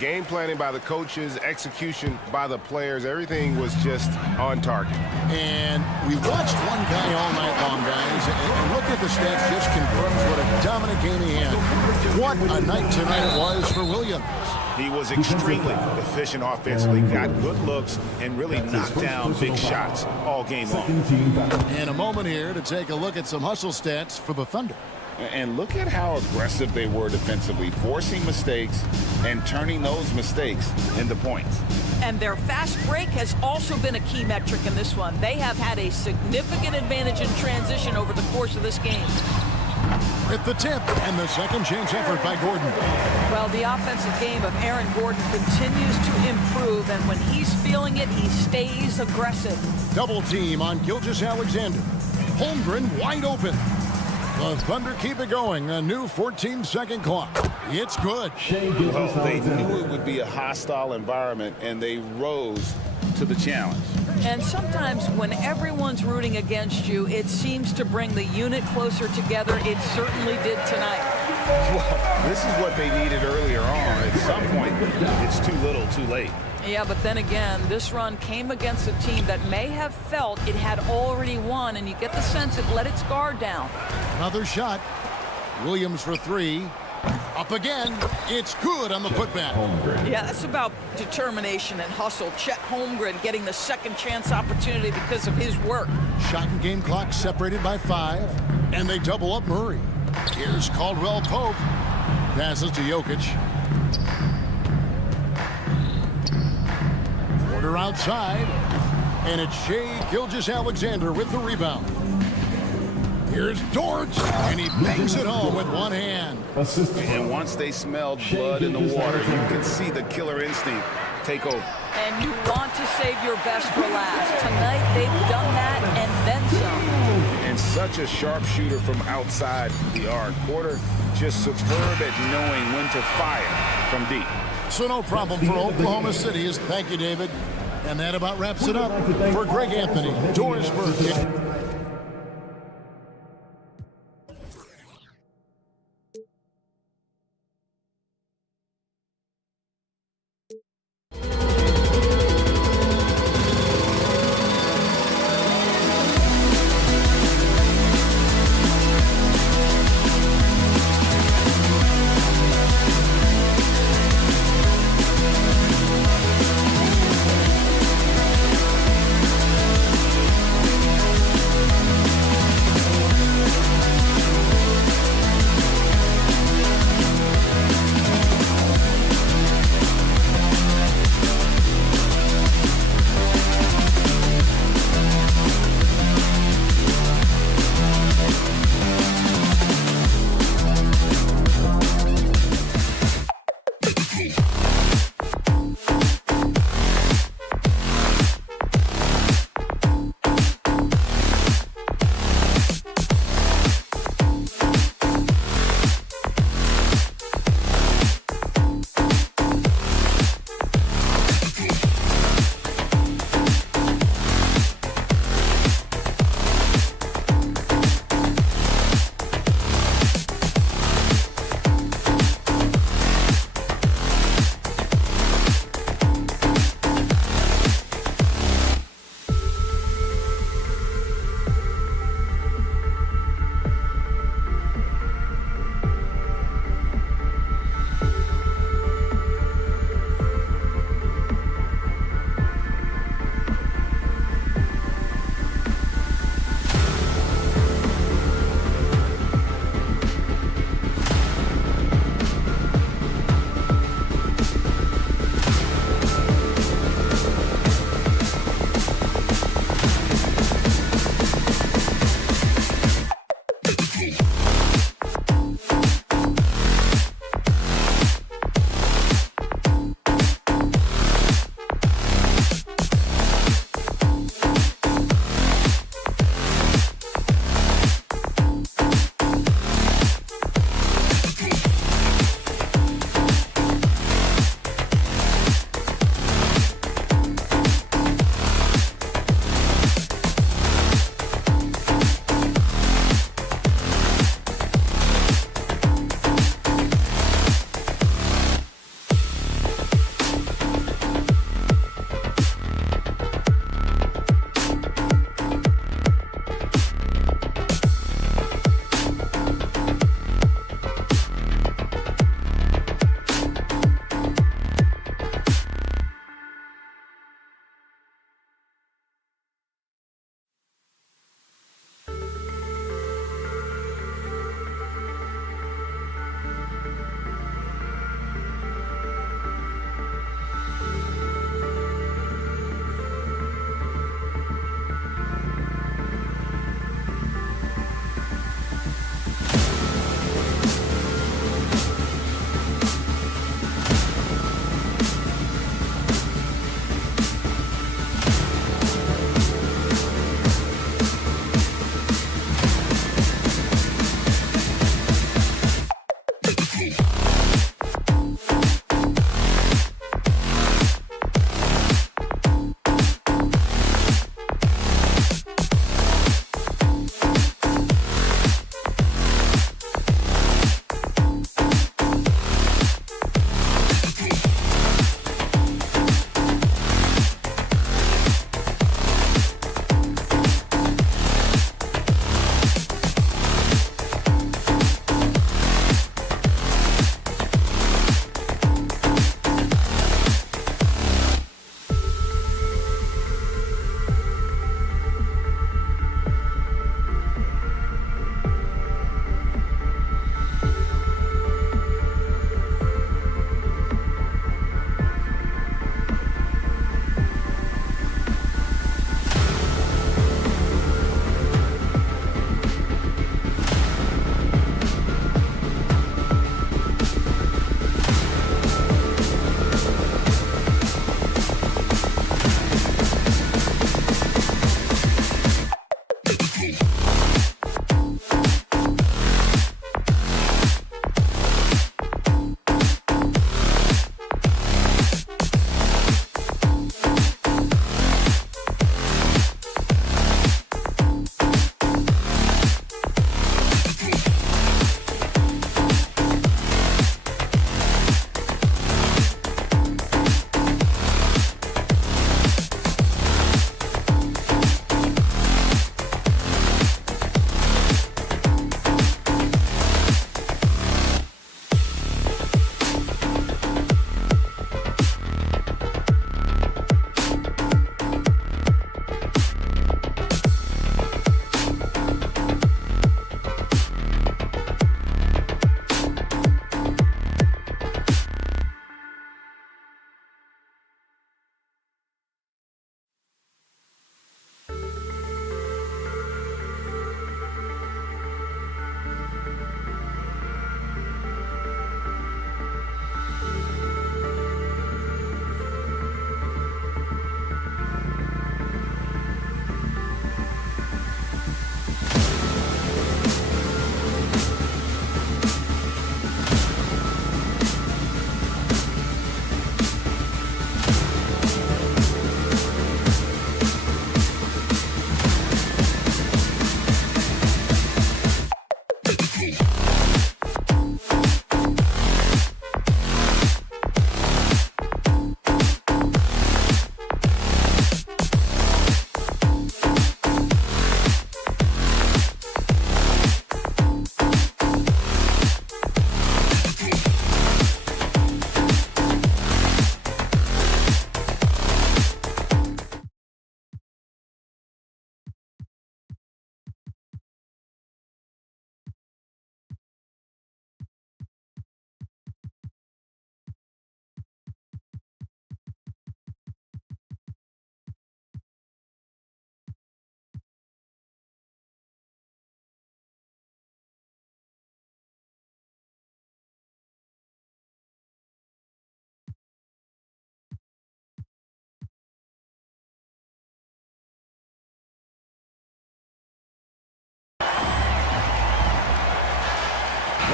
Game planning by the coaches, execution by the players, everything was just on target. And we watched one guy all night long, guys, and look at the stats, just confirms what a dominant game he had. What a night tonight it was for Williams. He was extremely efficient offensively, got good looks, and really knocked down big shots all game long. And a moment here to take a look at some hustle stats for the Thunder. And look at how aggressive they were defensively, forcing mistakes and turning those mistakes into points. And their fast break has also been a key metric in this one. They have had a significant advantage in transition over the course of this game. At the tip, and the second chance effort by Gordon. Well, the offensive game of Aaron Gordon continues to improve, and when he's feeling it, he stays aggressive. Double team on Gilgeous-Alexander. Holmgren wide open. The Thunder keep it going. A new 14-second clock. It's good. Well, they knew it would be a hostile environment, and they rose to the challenge. And sometimes when everyone's rooting against you, it seems to bring the unit closer together. It certainly did tonight. Well, this is what they needed earlier on. At some point, it's too little, too late. Yeah, but then again, this run came against a team that may have felt it had already won, and you get the sense it let its guard down. Another shot. Williams for three. Up again. It's good on the putback. Yeah, that's about determination and hustle. Chet Holmgren getting the second chance opportunity because of his work. Shot and game clock separated by 5. And they double up Murray. Here's Caldwell Pope. Passes to Jokic. Porter outside. And it's Shai Gilgeous-Alexander with the rebound. Here's Dort, and he bangs it home with one hand. And once they smelled blood in the water, you can see the killer instinct take over. And you want to save your best for last. Tonight, they've done that and then some. And such a sharp shooter from outside the arc. Porter just superb at knowing when to fire from deep. So no problem for Oklahoma City. Thank you, David. And that about wraps it up for Greg Anthony, Dorisburg.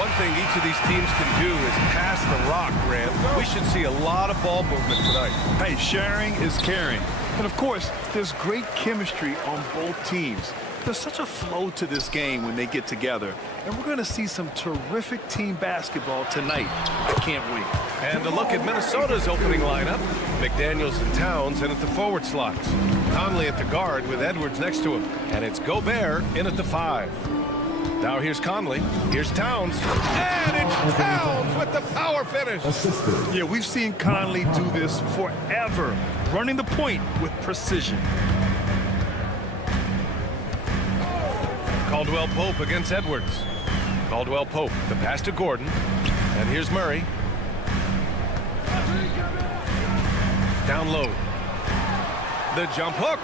One thing each of these teams can do is pass the rock, Grant. We should see a lot of ball movement tonight. Hey, sharing is caring. And of course, there's great chemistry on both teams. There's such a flow to this game when they get together. And we're going to see some terrific team basketball tonight. I can't wait. And a look at Minnesota's opening lineup. McDaniels and Towns in at the forward slots. Conley at the guard with Edwards next to him. And it's Gobert in at the 5. Now here's Conley. Here's Towns. And it's Towns with the power finish. Yeah, we've seen Conley do this forever. Running the point with precision. Caldwell Pope against Edwards. Caldwell Pope, the pass to Gordon. And here's Murray. Down low. The jump hook.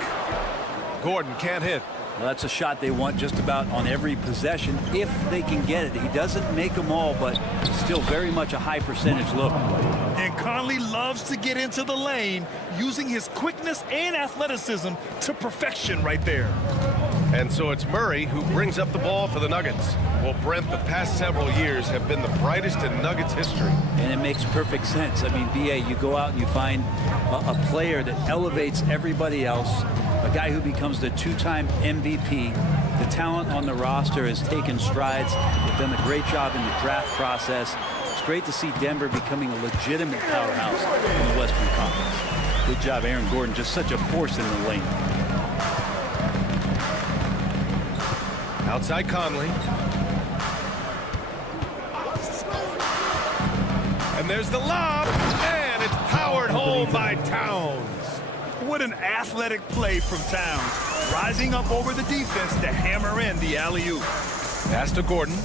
Gordon can't hit. Well, that's a shot they want just about on every possession if they can get it. He doesn't make them all, but still very much a high percentage look. And Conley loves to get into the lane using his quickness and athleticism to perfection right there. And so it's Murray who brings up the ball for the Nuggets. Well, Brent, the past several years have been the brightest in Nuggets history. And it makes perfect sense. I mean, B.A., you go out and you find a player that elevates everybody else, a guy who becomes the 2-time MVP. The talent on the roster has taken strides. They've done a great job in the draft process. It's great to see Denver becoming a legitimate powerhouse in the Western Conference. Good job, Aaron Gordon, just such a force in the lane. Outside Conley. And there's the lob, and it's powered home by Towns. What an athletic play from Towns. Rising up over the defense to hammer in the alley-oop. Pass to Gordon.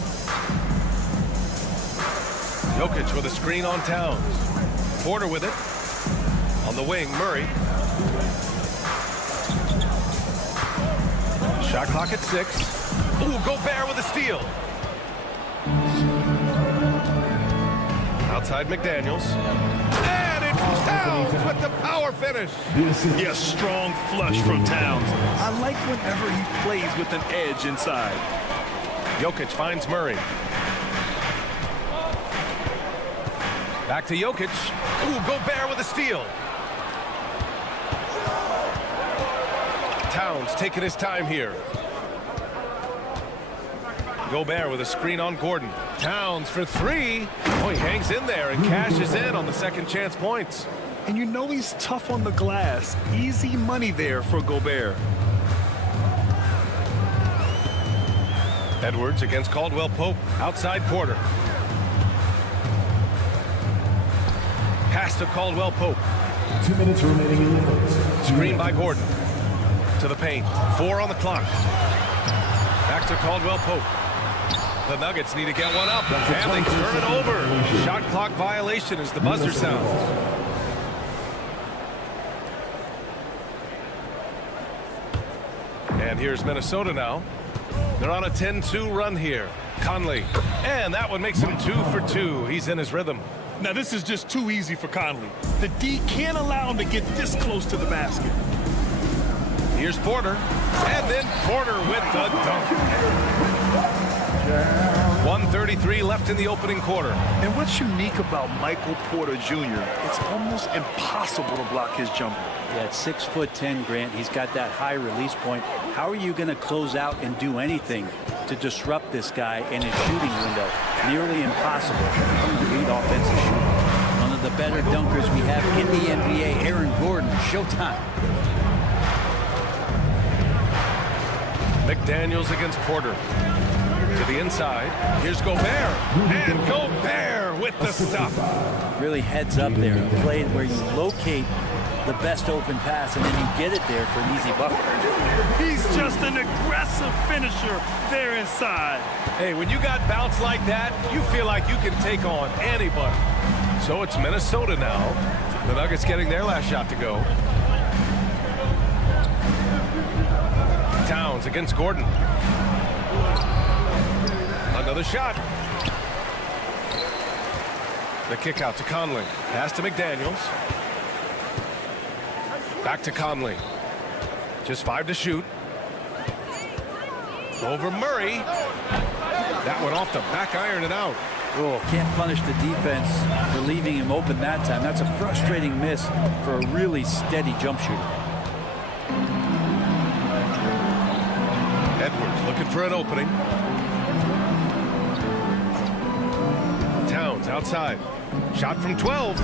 Jokic with a screen on Towns. Porter with it. On the wing, Murray. Shot clock at 6. Ooh, Gobert with a steal. Outside McDaniels. And it's Towns with the power finish. Yes, strong flush from Towns. I like whenever he plays with an edge inside. Jokic finds Murray. Back to Jokic. Ooh, Gobert with a steal. Towns taking his time here. Gobert with a screen on Gordon. Towns for 3. Oh, he hangs in there and cashes in on the second chance points. And you know he's tough on the glass. Easy money there for Gobert. Edwards against Caldwell Pope. Outside Porter. Pass to Caldwell Pope. 2 minutes remaining in the first. Screen by Gordon. To the paint. 4 on the clock. Back to Caldwell Pope. The Nuggets need to get one up, and they turn it over. Shot clock violation as the buzzer sounds. And here's Minnesota now. They're on a 10-2 run here. Conley, and that one makes him 2 for 2. He's in his rhythm. Now this is just too easy for Conley. The D can't allow him to get this close to the basket. Here's Porter, and then Porter with the dunk. 1:33 left in the opening quarter. And what's unique about Michael Porter Jr., it's almost impossible to block his jumper. Yeah, at 6'10", Grant, he's got that high release point. How are you going to close out and do anything to disrupt this guy in his shooting window? Nearly impossible. Great offensive shooter. One of the better dunkers we have in the NBA, Aaron Gordon. Showtime. McDaniels against Porter. To the inside. Here's Gobert. And Gobert with the stuff. Really heads up there. A play where you locate the best open pass and then you get it there for an easy bucket. He's just an aggressive finisher there inside. Hey, when you got bounce like that, you feel like you can take on anybody. So it's Minnesota now. The Nuggets getting their last shot to go. Towns against Gordon. Another shot. The kick out to Conley. Pass to McDaniels. Back to Conley. Just 5 to shoot. Over Murray. That one off the back iron and out. Oh, can't punish the defense for leaving him open that time. That's a frustrating miss for a really steady jump shooter. Edwards looking for an opening. Towns outside. Shot from 12.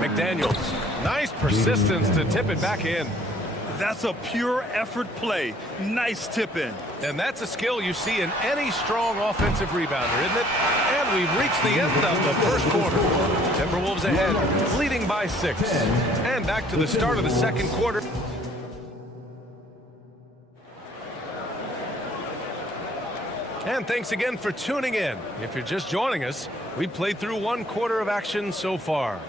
McDaniels. Nice persistence to tip it back in. That's a pure effort play. Nice tip in. And that's a skill you see in any strong offensive rebounder, isn't it? And we've reached the end of the first quarter. Timberwolves ahead, leading by 6. And back to the start of the second quarter. And thanks again for tuning in. If you're just joining us, we played through one quarter of action so far.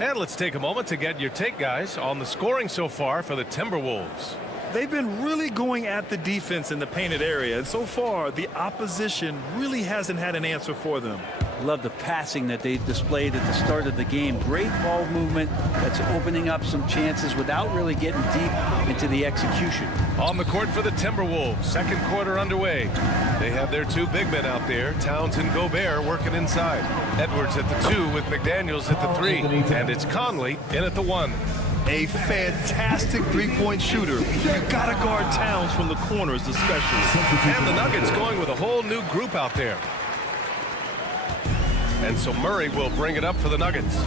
And let's take a moment to get your take, guys, on the scoring so far for the Timberwolves. They've been really going at the defense in the painted area, and so far the opposition really hasn't had an answer for them. Love the passing that they displayed at the start of the game. Great ball movement that's opening up some chances without really getting deep into the execution. On the court for the Timberwolves, second quarter underway. They have their two big men out there, Towns and Gobert, working inside. Edwards at the 2 with McDaniels at the 3. And it's Conley in at the 1. A fantastic three-point shooter. You gotta guard Towns from the corners especially. And the Nuggets going with a whole new group out there. And so Murray will bring it up for the Nuggets.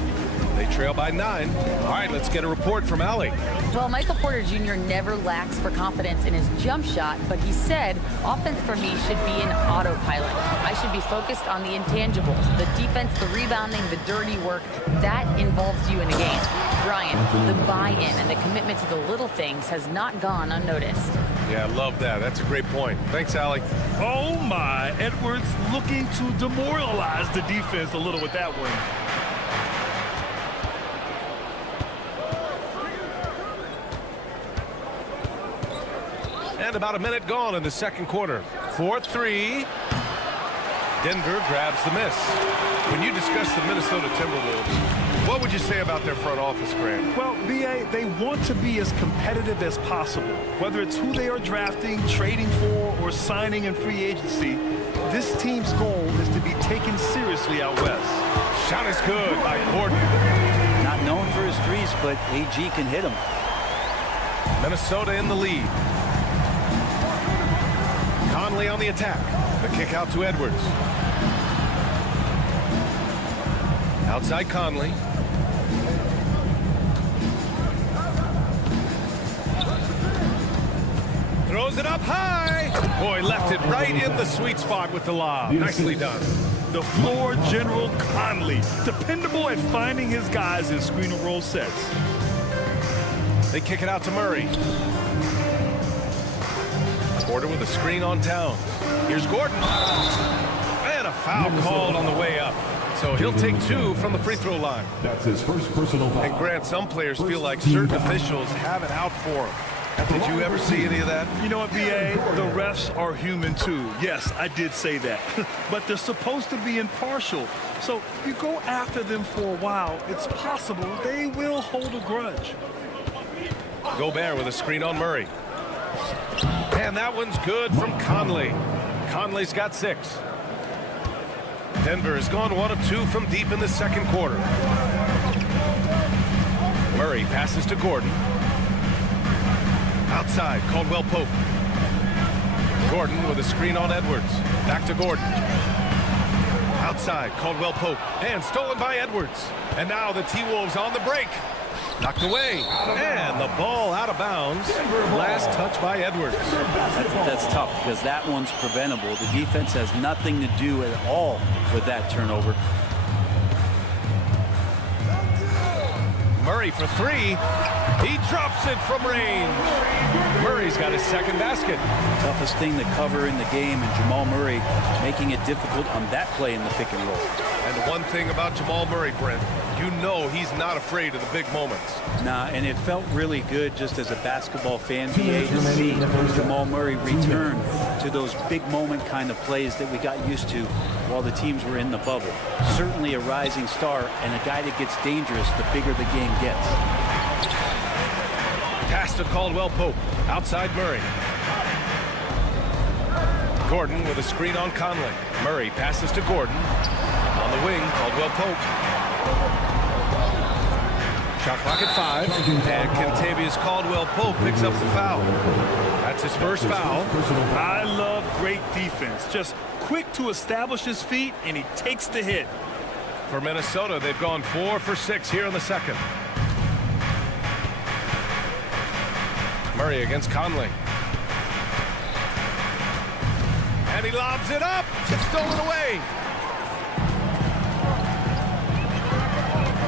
They trail by 9. All right, let's get a report from Allie. Well, Michael Porter Jr. never lacks for confidence in his jump shot, but he said, offense for me should be an autopilot. I should be focused on the intangibles, the defense, the rebounding, the dirty work. That involves you in a game. Brian, the buy-in and the commitment to the little things has not gone unnoticed. Yeah, I love that. That's a great point. Thanks, Allie. Oh, my. Edwards looking to demoralize the defense a little with that one. And about a minute gone in the second quarter. 4-3. Denver grabs the miss. When you discuss the Minnesota Timberwolves, what would you say about their front office, Grant? Well, B.A., they want to be as competitive as possible. Whether it's who they are drafting, trading for, or signing in free agency, this team's goal is to be taken seriously out west. Shot is good by Gordon. Not known for his threes, but AG can hit him. Minnesota in the lead. Conley on the attack. The kick out to Edwards. Outside Conley. Throws it up high. Boy, left it right in the sweet spot with the lob. Nicely done. The floor general Conley, dependable at finding his guys in screen and roll sets. They kick it out to Murray. Porter with a screen on Towns. Here's Gordon. And a foul called on the way up. So he'll take 2 from the free throw line. That's his first personal foul. And Grant, some players feel like certain officials have it out for them. Did you ever see any of that? You know what, B.A.? The refs are human too. Yes, I did say that. But they're supposed to be impartial. So if you go after them for a while, it's possible they will hold a grudge. Gobert with a screen on Murray. And that one's good from Conley. Conley's got 6. Denver has gone 1 of 2 from deep in the second quarter. Murray passes to Gordon. Outside, Caldwell Pope. Gordon with a screen on Edwards. Back to Gordon. Outside, Caldwell Pope. And stolen by Edwards. And now the T-Wolves on the break. Knocked away. And the ball out of bounds. Last touch by Edwards. That's tough because that one's preventable. The defense has nothing to do at all with that turnover. Murray for 3. He drops it from range. Murray's got his second basket. Toughest thing to cover in the game, and Jamal Murray making it difficult on that play in the pick and roll. And one thing about Jamal Murray, Brent, you know he's not afraid of the big moments. Nah, and it felt really good just as a basketball fan, BA, to see Jamal Murray return to those big moment kind of plays that we got used to while the teams were in the bubble. Certainly a rising star and a guy that gets dangerous the bigger the game gets. Pass to Caldwell Pope. Outside Murray. Gordon with a screen on Conley. Murray passes to Gordon. On the wing, Caldwell Pope. Shot clock at 5, and Kentavious Caldwell-Pope picks up the foul. That's his first foul. I love great defense. Just quick to establish his feet, and he takes the hit. For Minnesota, they've gone 4 for 6 here in the second. Murray against Conley. And he lobs it up. It's stolen away.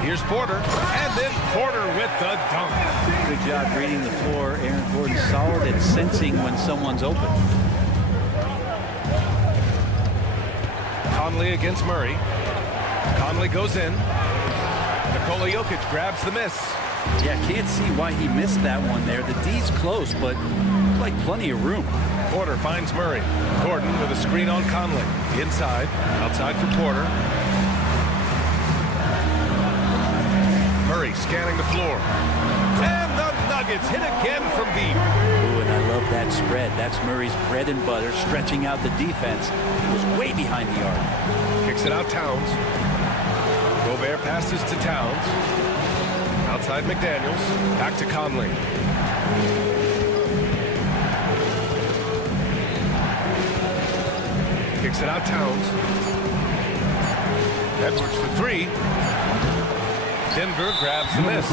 Here's Porter, and then Porter with the dunk. Good job reading the floor. Aaron Gordon solid at sensing when someone's open. Conley against Murray. Conley goes in. Nikola Jokic grabs the miss. Yeah, can't see why he missed that one there. The D's close, but like plenty of room. Porter finds Murray. Gordon with a screen on Conley. Inside, outside for Porter. Murray scanning the floor. And the Nuggets hit again from deep. Ooh, and I love that spread. That's Murray's bread and butter, stretching out the defense. He was way behind the arc. Kicks it out Towns. Gobert passes to Towns. Outside McDaniels. Back to Conley. Kicks it out Towns. Edwards for 3. Denver grabs the miss.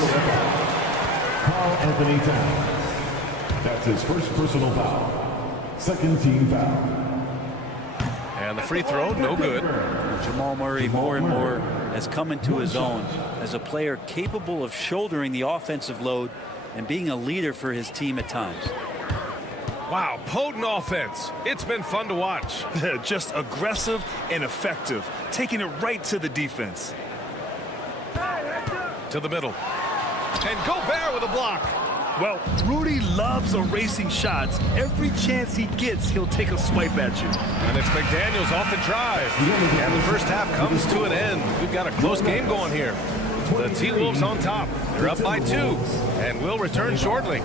Karl Anthony Towns. That's his first personal foul. Second team foul. And the free throw, no good. Jamal Murray more and more has come into his own as a player capable of shouldering the offensive load and being a leader for his team at times. Wow, potent offense. It's been fun to watch. Just aggressive and effective, taking it right to the defense. To the middle. And Gobert with a block. Well, Rudy loves erasing shots. Every chance he gets, he'll take a swipe at you. And it's McDaniels off the drive. And the first half comes to an end. We've got a close game going here. The T-Wolves on top. They're up by 2. And will return shortly.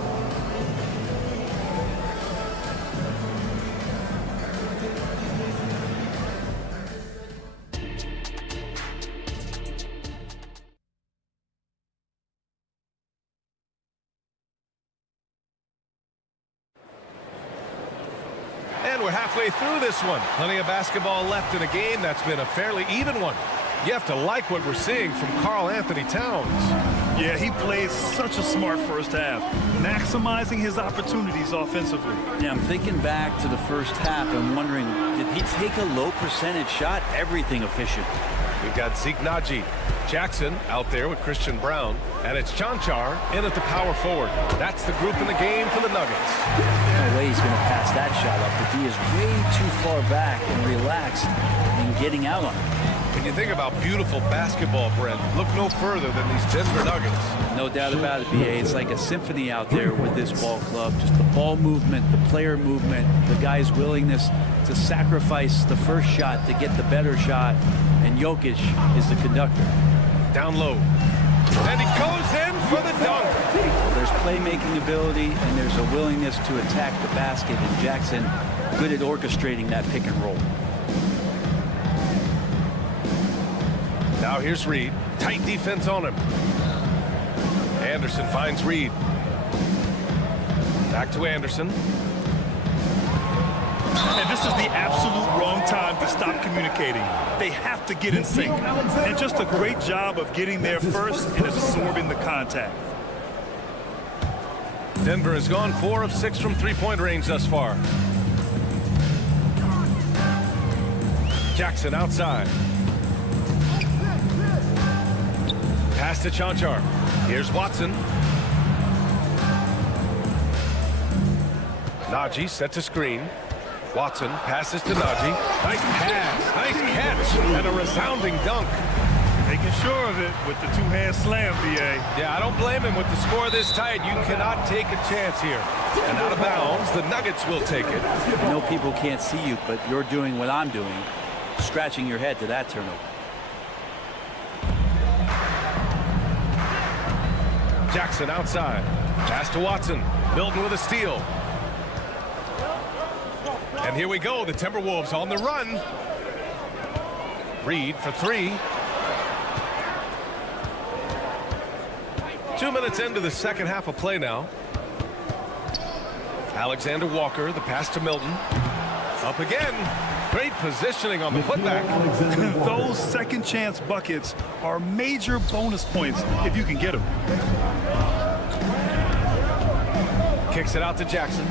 And we're halfway through this one. Plenty of basketball left in a game that's been a fairly even one. You have to like what we're seeing from Karl Anthony Towns. Yeah, he plays such a smart first half, maximizing his opportunities offensively. Yeah, I'm thinking back to the first half and wondering, did he take a low percentage shot? Everything efficient. We've got Zeke Naji. Jackson out there with Christian Brown. And it's Chanchar in at the power forward. That's the group in the game for the Nuggets. No way he's going to pass that shot up. The D is way too far back and relaxed in getting out on it. When you think about beautiful basketball, Brent, look no further than these Denver Nuggets. No doubt about it, BA. It's like a symphony out there with this ball club. Just the ball movement, the player movement, the guy's willingness to sacrifice the first shot to get the better shot. And Jokic is the conductor. Down low. And he goes in for the dunk. There's playmaking ability and there's a willingness to attack the basket. And Jackson good at orchestrating that pick and roll. Now here's Reed. Tight defense on him. Anderson finds Reed. Back to Anderson. And this is the absolute wrong time to stop communicating. They have to get in sync. And just a great job of getting there first and absorbing the contact. Denver has gone 4 of 6 from three-point range thus far. Jackson outside. Pass to Chanchar. Here's Watson. Naji sets a screen. Watson passes to Naji. Nice pass, nice catch, and a resounding dunk. Making sure of it with the two-hand slam, BA. Yeah, I don't blame him with the score this tight. You cannot take a chance here. And out of bounds, the Nuggets will take it. I know people can't see you, but you're doing what I'm doing, scratching your head to that turnover. Jackson outside. Pass to Watson. Milton with a steal. And here we go. The Timberwolves on the run. Reed for three. 2 minutes into the second half of play now. Alexander Walker, the pass to Milton. Up again. Great positioning on the putback. Those second chance buckets are major bonus points if you can get them. Kicks it out to Jackson.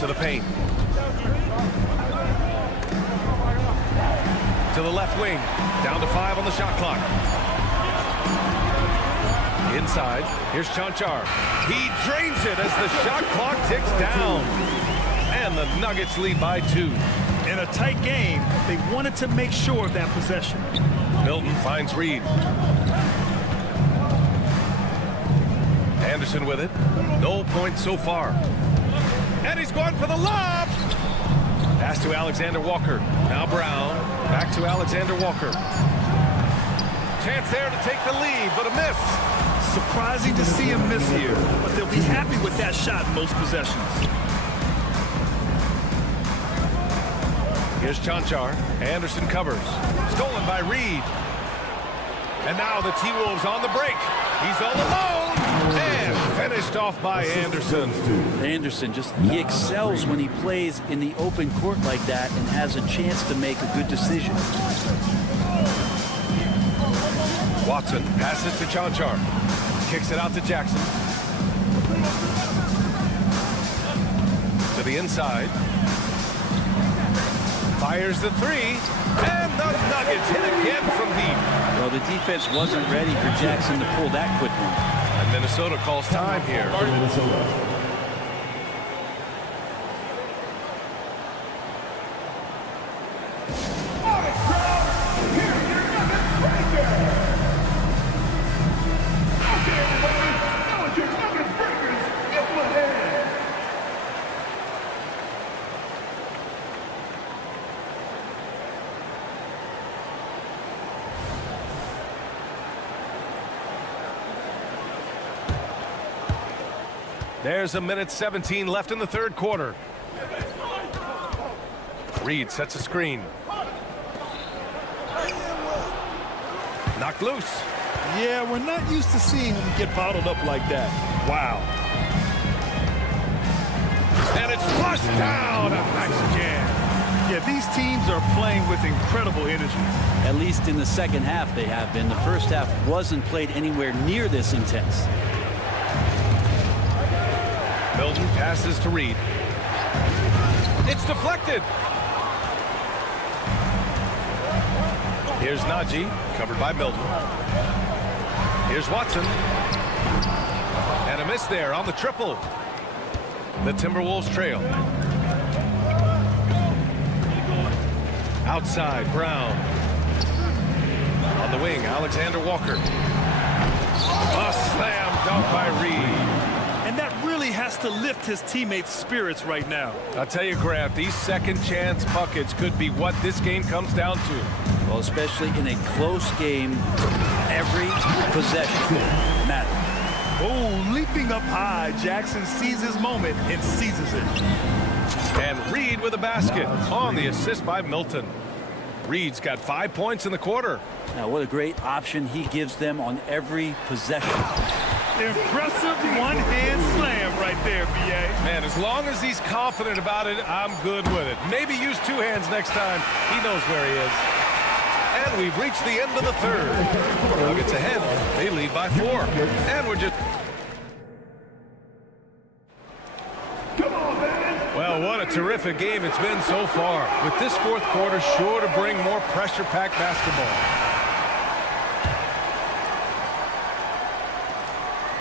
To the paint. To the left wing. Down to 5 on the shot clock. Inside. Here's Chanchar. He drains it as the shot clock ticks down. And the Nuggets lead by 2. In a tight game, they wanted to make sure of that possession. Milton finds Reed. Anderson with it. No points so far. And he's going for the lob. Pass to Alexander Walker. Now Brown. Back to Alexander Walker. Chance there to take the lead, but a miss. Surprising to see him miss here, but they'll be happy with that shot in most possessions. Here's Chanchar. Anderson covers. Stolen by Reed. And now the T-Wolves on the break. He's all alone. And finished off by Anderson. Anderson he excels when he plays in the open court like that and has a chance to make a good decision. Watson passes to Chanchar. Kicks it out to Jackson. To the inside. Fires the three. And the Nuggets hit again from deep. Well, the defense wasn't ready for Jackson to pull that quick one. And Minnesota calls time here. There's a minute 17 left in the third quarter. Reed sets a screen. Knocked loose. Yeah, we're not used to seeing him get bottled up like that. Wow. And it's flushed down. A nice jam. Yeah, these teams are playing with incredible energy. At least in the second half they have been. The first half wasn't played anywhere near this intense. Milton passes to Reed. It's deflected. Here's Najee, covered by Milton. Here's Watson. And a miss there on the triple. The Timberwolves trail. Outside, Brown. On the wing, Alexander Walker. A slam dunk by Reed. And that really has to lift his teammates' spirits right now. I'll tell you, Grant, these second chance buckets could be what this game comes down to. Well, especially in a close game, every possession matters. Oh, leaping up high, Jackson sees his moment and seizes it. And Reed with a basket on the assist by Milton. Reed's got 5 points in the quarter. Now, what a great option he gives them on every possession. Impressive one-hand slam right there, B.A. Man, as long as he's confident about it, I'm good with it. Maybe use 2 hands next time. He knows where he is. And we've reached the end of the third. Nuggets ahead. They lead by 4. And we're just... Well, what a terrific game it's been so far. With this fourth quarter sure to bring more pressure-packed basketball.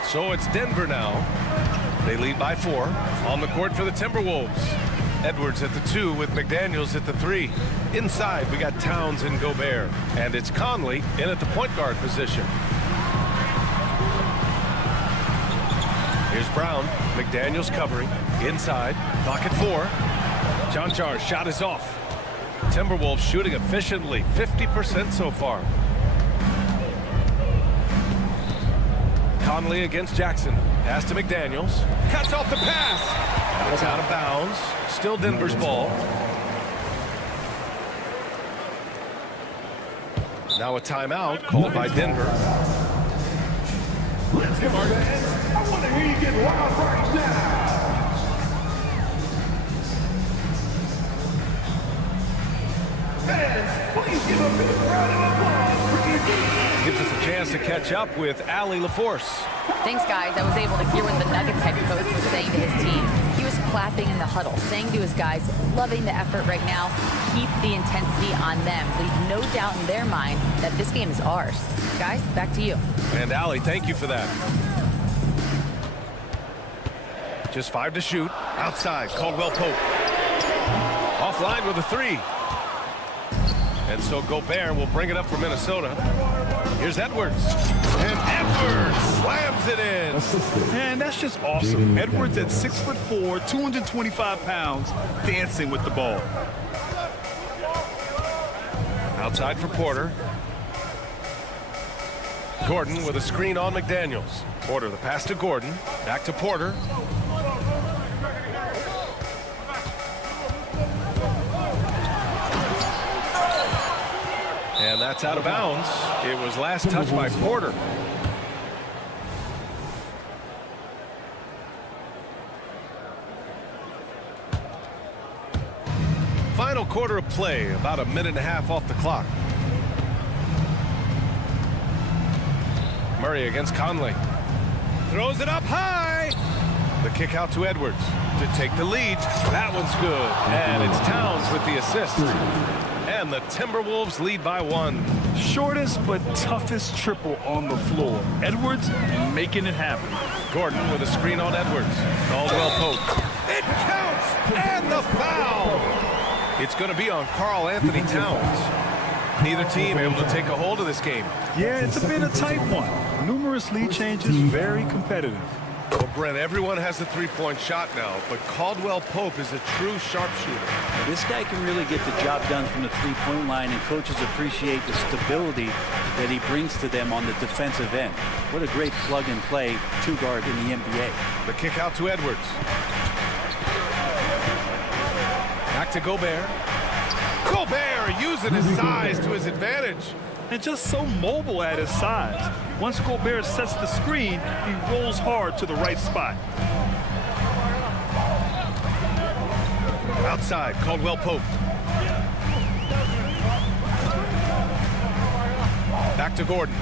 So it's Denver now. They lead by 4. On the court for the Timberwolves. Edwards at the 2 with McDaniels at the 3. Inside, we got Towns and Gobert. And it's Conley in at the point guard position. Here's Brown. McDaniels covering. Inside. Clock at 4. Chanchar's shot is off. Timberwolves shooting efficiently. 50% so far. Conley against Jackson. Pass to McDaniels. Cuts off the pass. It's out of bounds. Still Denver's ball. Now a timeout called by Denver. Let's go, fans. I want to hear you get loud right now. Fans, please give a big round of applause for your team. Gives us a chance to catch up with Allie LaForce. Thanks, guys. I was able to hear what the Nuggets head coach was saying to his team. He was clapping in the huddle, saying to his guys, loving the effort right now, keep the intensity on them. Leave no doubt in their mind that this game is ours. Guys, back to you. And Allie, thank you for that. Just 5 to shoot. Outside, Caldwell Pope. Offline with a 3. And so Gobert will bring it up for Minnesota. Here's Edwards. And Edwards slams it in. Man, that's just awesome. Edwards at 6'4", 225 pounds, dancing with the ball. Outside for Porter. Gordon with a screen on McDaniels. Porter, the pass to Gordon. Back to Porter. And that's out of bounds. It was last touched by Porter. Final quarter of play, about a minute and a half off the clock. Murray against Conley. Throws it up high. The kick out to Edwards to take the lead. That one's good. And it's Towns with the assist. And the Timberwolves lead by 1. Shortest but toughest triple on the floor. Edwards making it happen. Gordon with a screen on Edwards. Caldwell Pope. It counts! And the foul! It's going to be on Karl Anthony Towns. Neither team able to take a hold of this game. Yeah, it's been a tight one. Numerous lead changes, very competitive. Well, Brent, everyone has a three-point shot now, but Caldwell Pope is a true sharpshooter. This guy can really get the job done from the three-point line, and coaches appreciate the stability that he brings to them on the defensive end. What a great plug-and-play two-guard in the NBA. The kick out to Edwards. Back to Gobert. Gobert using his size to his advantage. And just so mobile at his size. Once Gobert sets the screen, he rolls hard to the right spot. Outside, Caldwell Pope. Back to Gordon.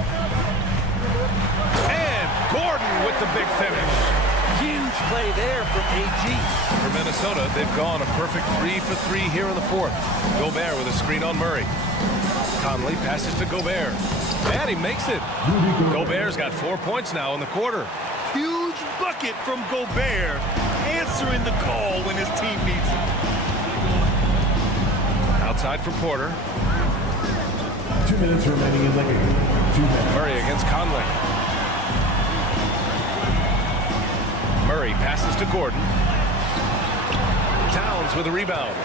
And Gordon with the big finish. Huge play there from AG. For Minnesota, they've gone a perfect 3 for 3 here in the fourth. Gobert with a screen on Murray. Conley passes to Gobert. And he makes it. Gobert's got 4 points now in the quarter. Huge bucket from Gobert, answering the call when his team needs it. Outside for Porter. 2 minutes remaining in the game. 2 minutes. Murray against Conley. Murray passes to Gordon. Towns with a rebound.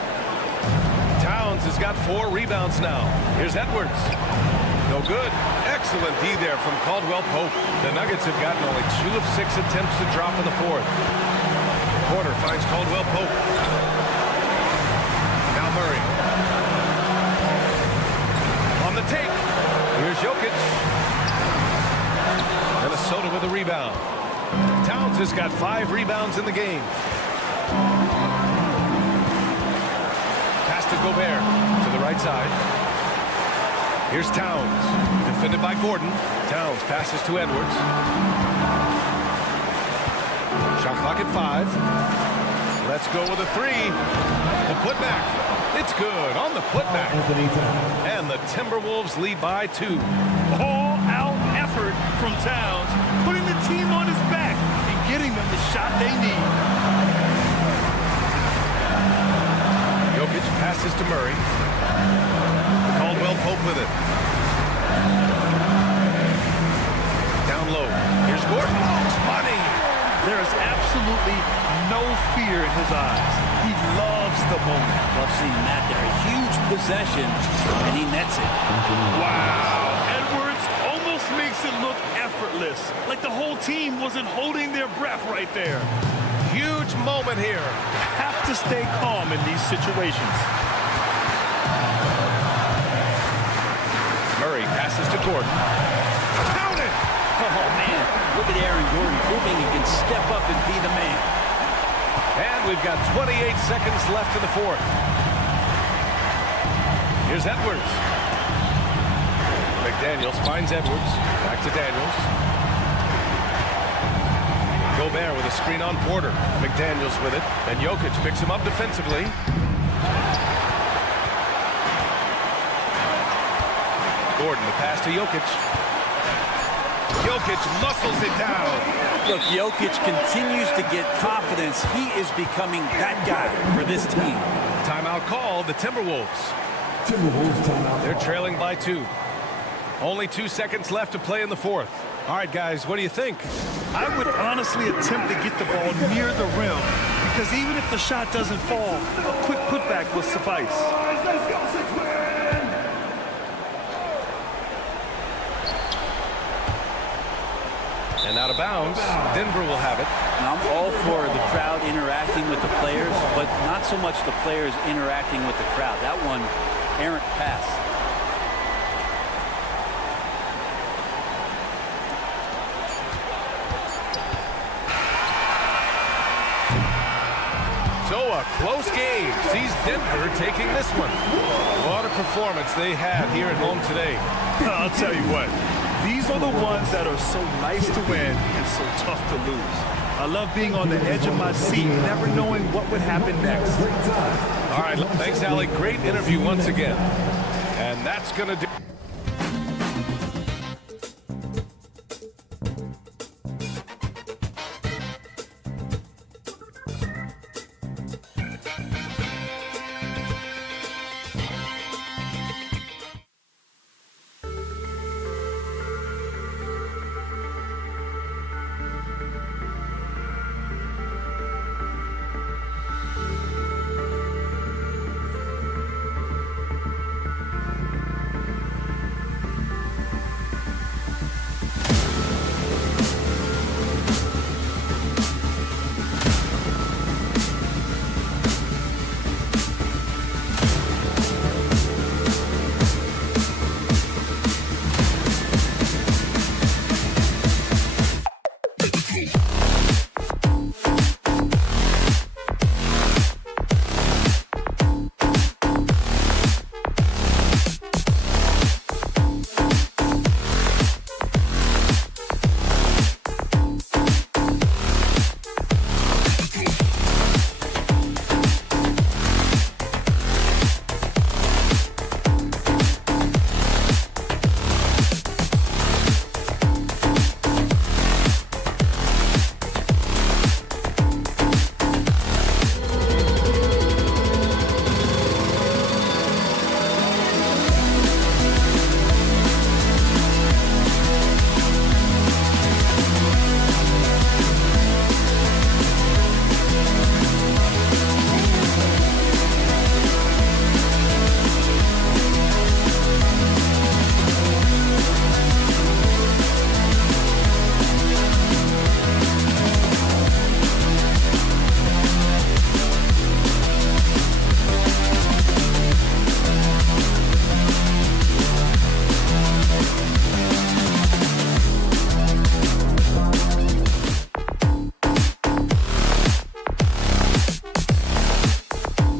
Towns has got 4 rebounds now. Here's Edwards. No good. Excellent D there from Caldwell Pope. The Nuggets have gotten only 2 of 6 attempts to drop in the fourth. Porter finds Caldwell Pope. Now Murray. On the take. Here's Jokic. Minnesota with a rebound. Towns has got 5 rebounds in the game. Pass to Gobert to the right side. Here's Towns, defended by Gordon. Towns passes to Edwards. Shot clock at 5. Let's go with a 3. The putback. It's good on the putback. And the Timberwolves lead by 2. All-out effort from Towns, putting the team on his back and getting them the shot they need. Jokic passes to Murray. Caldwell Pope with it. Down low. Here's Gordon. Money. There is absolutely no fear in his eyes. He loves the moment. Love seeing that there. A huge possession, and he nets it. Wow. Edwards almost makes it look effortless. this. Like the whole team wasn't holding their breath right there. Huge moment here. Have to stay calm in these situations. Murray passes to Gordon. Count it! Oh, man. Look at Aaron Gordon proving he can step up and be the man. And we've got 28 seconds left in the fourth. Here's Edwards. McDaniels finds Edwards. Back to Daniels. Gobert with a screen on Porter. McDaniels with it. And Jokic picks him up defensively. Gordon, the pass to Jokic. Jokic muscles it down. Look, Jokic continues to get confidence. He is becoming that guy for this team. Timeout called, the Timberwolves. They're trailing by 2. Only 2 seconds left to play in the fourth. All right, guys, what do you think? I would honestly attempt to get the ball near the rim because even if the shot doesn't fall, a quick putback will suffice. And out of bounds, Denver will have it. Now, I'm all for the crowd interacting with the players, but not so much the players interacting with the crowd. That one, errant pass. So a close game sees Denver taking this one. What a performance they had here at home today. I'll tell you what. These are the ones that are so nice to win and so tough to lose. I love being on the edge of my seat, never knowing what would happen next. All right, thanks, Allie. Great interview once again. And that's going to do